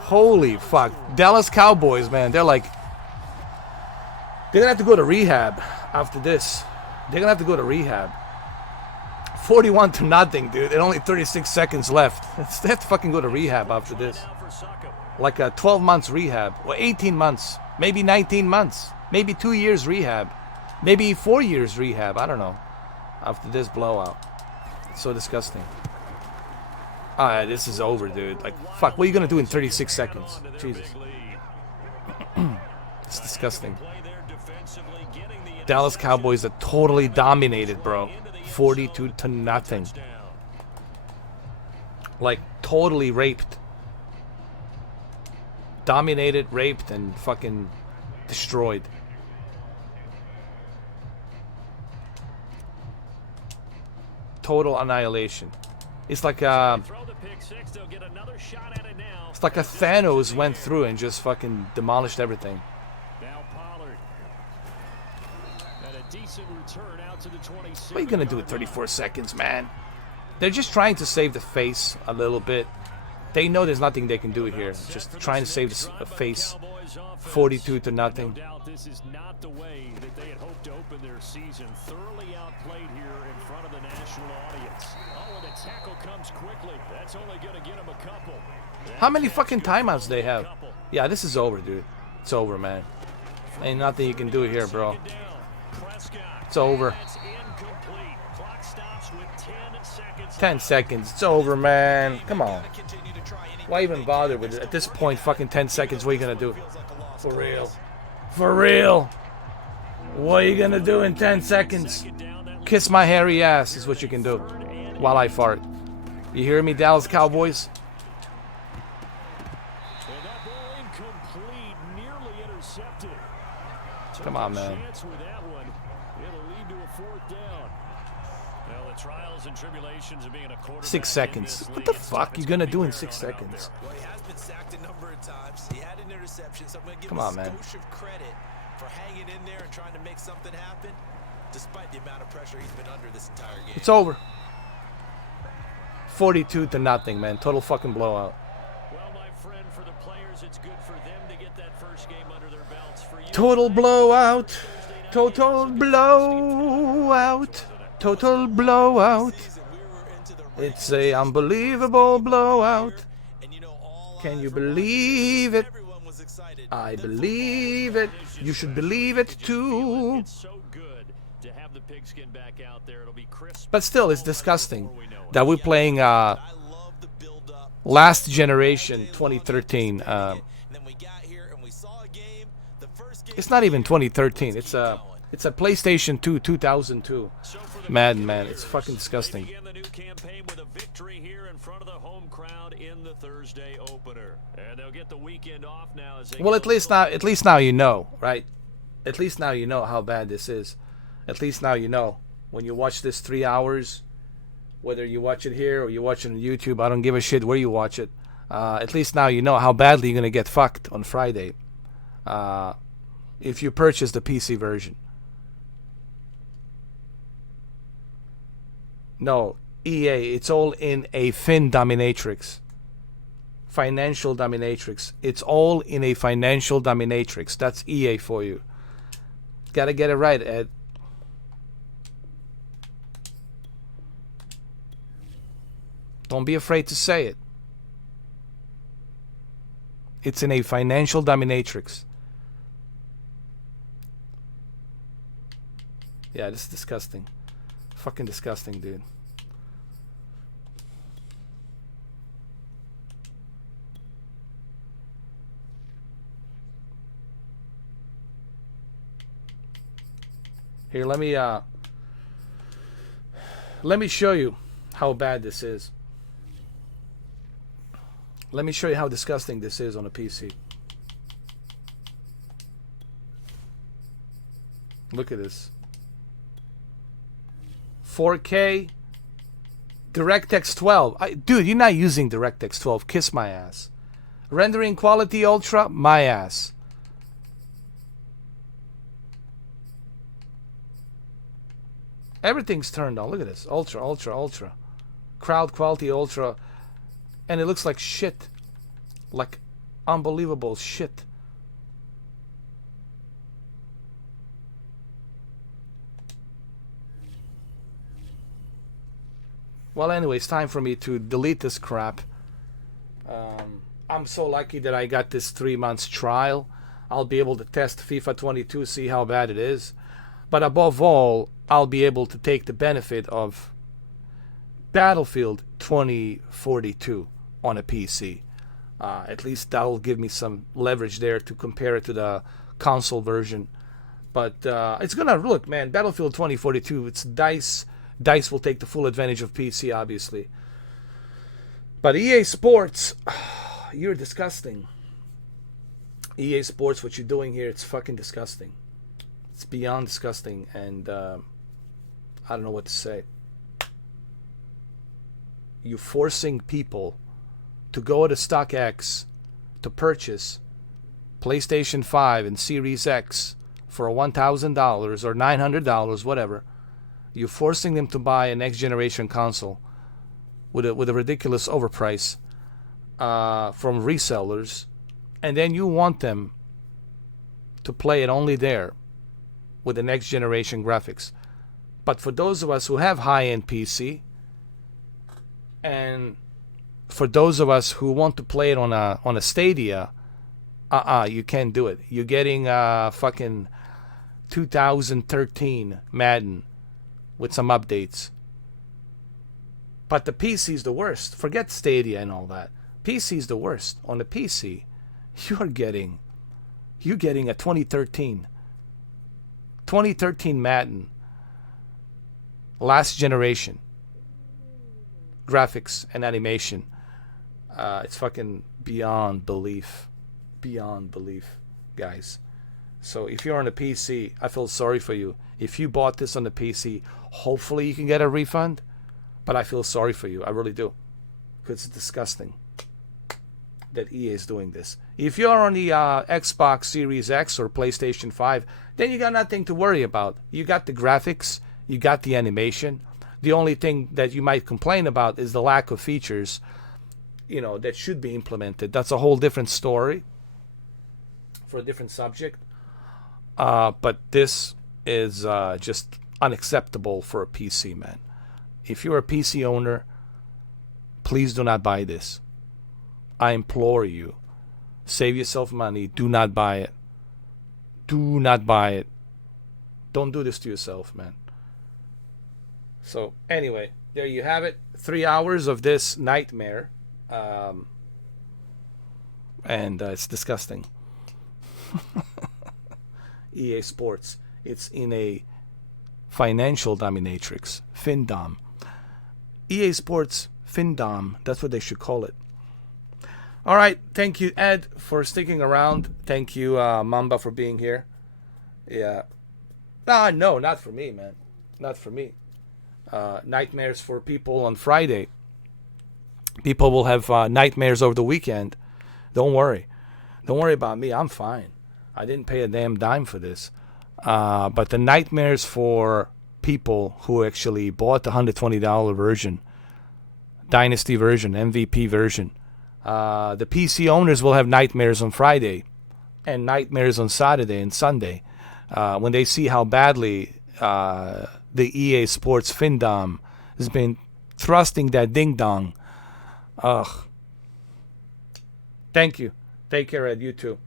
Holy fuck. Dallas Cowboys, man, they're like, they're gonna have to go to rehab after this. They're gonna have to go to rehab. 41-0, dude, and only 36 seconds left. They have to fucking go to rehab after this. Like a 12 months rehab, or 18 months, maybe 19 months, maybe 2 years rehab, maybe 4 years rehab, I don't know, after this blowout. It's so disgusting. Alright, this is over, dude. Like, fuck, what are you gonna do in 36 seconds? Jesus. It's disgusting. Dallas Cowboys are totally dominated, bro. 42-0. Like, totally raped. Dominated, raped, and fucking destroyed. Total annihilation. It's like a Thanos went through and just fucking demolished everything. Now Pollard. And a Decent return out to the 26. What are you going to do in 34 seconds, man? They're just trying to save the face a little bit. They know there's nothing they can do here. Just trying to save the face. 42-0. No doubt this is not the way that they had hoped to open their season. Thoroughly outplayed here in front of the national audience. Oh, and the tackle comes quickly. That's only going to get them a couple. How many fucking timeouts they have? Yeah, this is over, dude. It's over, man. Ain't nothing you can do here, bro. It's over. 10 seconds. It's over, man. Come on. Why even bother with it? At this point, fucking 10 seconds, what are you going to do? For real. For real. What are you going to do in 10 seconds? Kiss my hairy ass is what you can do while I fart. You hear me, Dallas Cowboys? Come on, man. 6 seconds. What the fuck you gonna do in 6 seconds? Well, he has been sacked a number of times. He had an interception, so I'm going to give Come him on, man. a skosh of credit for hanging in there and trying to make something happen, despite the amount of pressure he's been under this entire game. It's over. 42-0, man. Total fucking blowout. Well, my friend, for the players, it's good for them to get that first game under their belts. For you, Total blowout. Total blowout. Total blowout. It's a unbelievable blowout. Can you believe it? I believe it. You should believe it too. But still, it's disgusting that we're playing last generation 2013. It's not even 2013. It's a PlayStation 2 2002. Madden, man. It's fucking disgusting. Well, at least now you know, right? At least now you know how bad this is. At least now you know. When you watch this 3 hours, whether you watch it here or you watch it on YouTube, I don't give a shit where you watch it. At least now you know how badly you're gonna get fucked on Friday. If you purchase the PC version. No, EA, it's all in a fin dominatrix. Financial dominatrix. It's all in a financial dominatrix. That's EA for you. Gotta get it right, Ed. Don't be afraid to say it. It's in a financial dominatrix. Yeah, this is disgusting. Fucking disgusting, dude. Here, let me show you how bad this is. Let me show you how disgusting this is on a PC. Look at this. 4K DirectX 12. Dude, you're not using DirectX 12. Kiss my ass. Rendering quality ultra, my ass. Everything's turned on. Look at this. Ultra, ultra, ultra. Crowd quality ultra. And it looks like shit. Like unbelievable shit. Well, anyway, it's time for me to delete this crap. I'm so lucky that I got this 3 months trial. I'll be able to test FIFA 22, see how bad it is. But above all, I'll be able to take the benefit of Battlefield 2042 on a PC. At least that'll give me some leverage there to compare it to the console version. But it's gonna look, man. Battlefield 2042. It's DICE. DICE will take the full advantage of PC, obviously. But EA Sports, you're disgusting. EA Sports, what you're doing here, it's fucking disgusting. It's beyond disgusting, and I don't know what to say. You're forcing people to go to StockX to purchase PlayStation 5 and Series X for $1,000 or $900, whatever. You're forcing them to buy a next generation console with a ridiculous overprice from resellers, and then you want them to play it only there with the next generation graphics. But for those of us who have high-end PC, and for those of us who want to play it on a Stadia, you can't do it. You're getting fucking 2013 Madden with some updates. But the PC's the worst. Forget Stadia and all that. PC's the worst. On the PC, you're getting a 2013 Madden, last generation graphics and animation. It's fucking beyond belief, guys. So if you're on a PC, I feel sorry for you. If you bought this on the PC, hopefully you can get a refund, but I feel sorry for you. I really do, because it's disgusting that EA is doing this. If you're on the Xbox Series X or PlayStation 5, then you got nothing to worry about. You got the graphics, you got the animation. The only thing that you might complain about is the lack of features, that should be implemented. That's a whole different story for a different subject. But this is just unacceptable for a PC, man. If you're a PC owner, please do not buy this. I implore you. Save yourself money. Do not buy it. Do not buy it. Don't do this to yourself, man. So, anyway, there you have it. 3 hours of this nightmare. And it's disgusting. EA Sports. It's in a financial dominatrix. FinDom. EA Sports FinDom. That's what they should call it. All right. Thank you, Ed, for sticking around. Thank you, Mamba, for being here. Yeah. No, not for me, man. Not for me. Nightmares for people on Friday. People will have nightmares over the weekend. Don't worry. Don't worry about me. I'm fine. I didn't pay a damn dime for this. But the nightmares for people who actually bought the $120 version, Dynasty version, MVP version, the PC owners will have nightmares on Friday and nightmares on Saturday and Sunday when they see how badly the EA Sports FinDom has been thrusting that ding-dong. Ugh. Thank you. Take care, Ed. You too.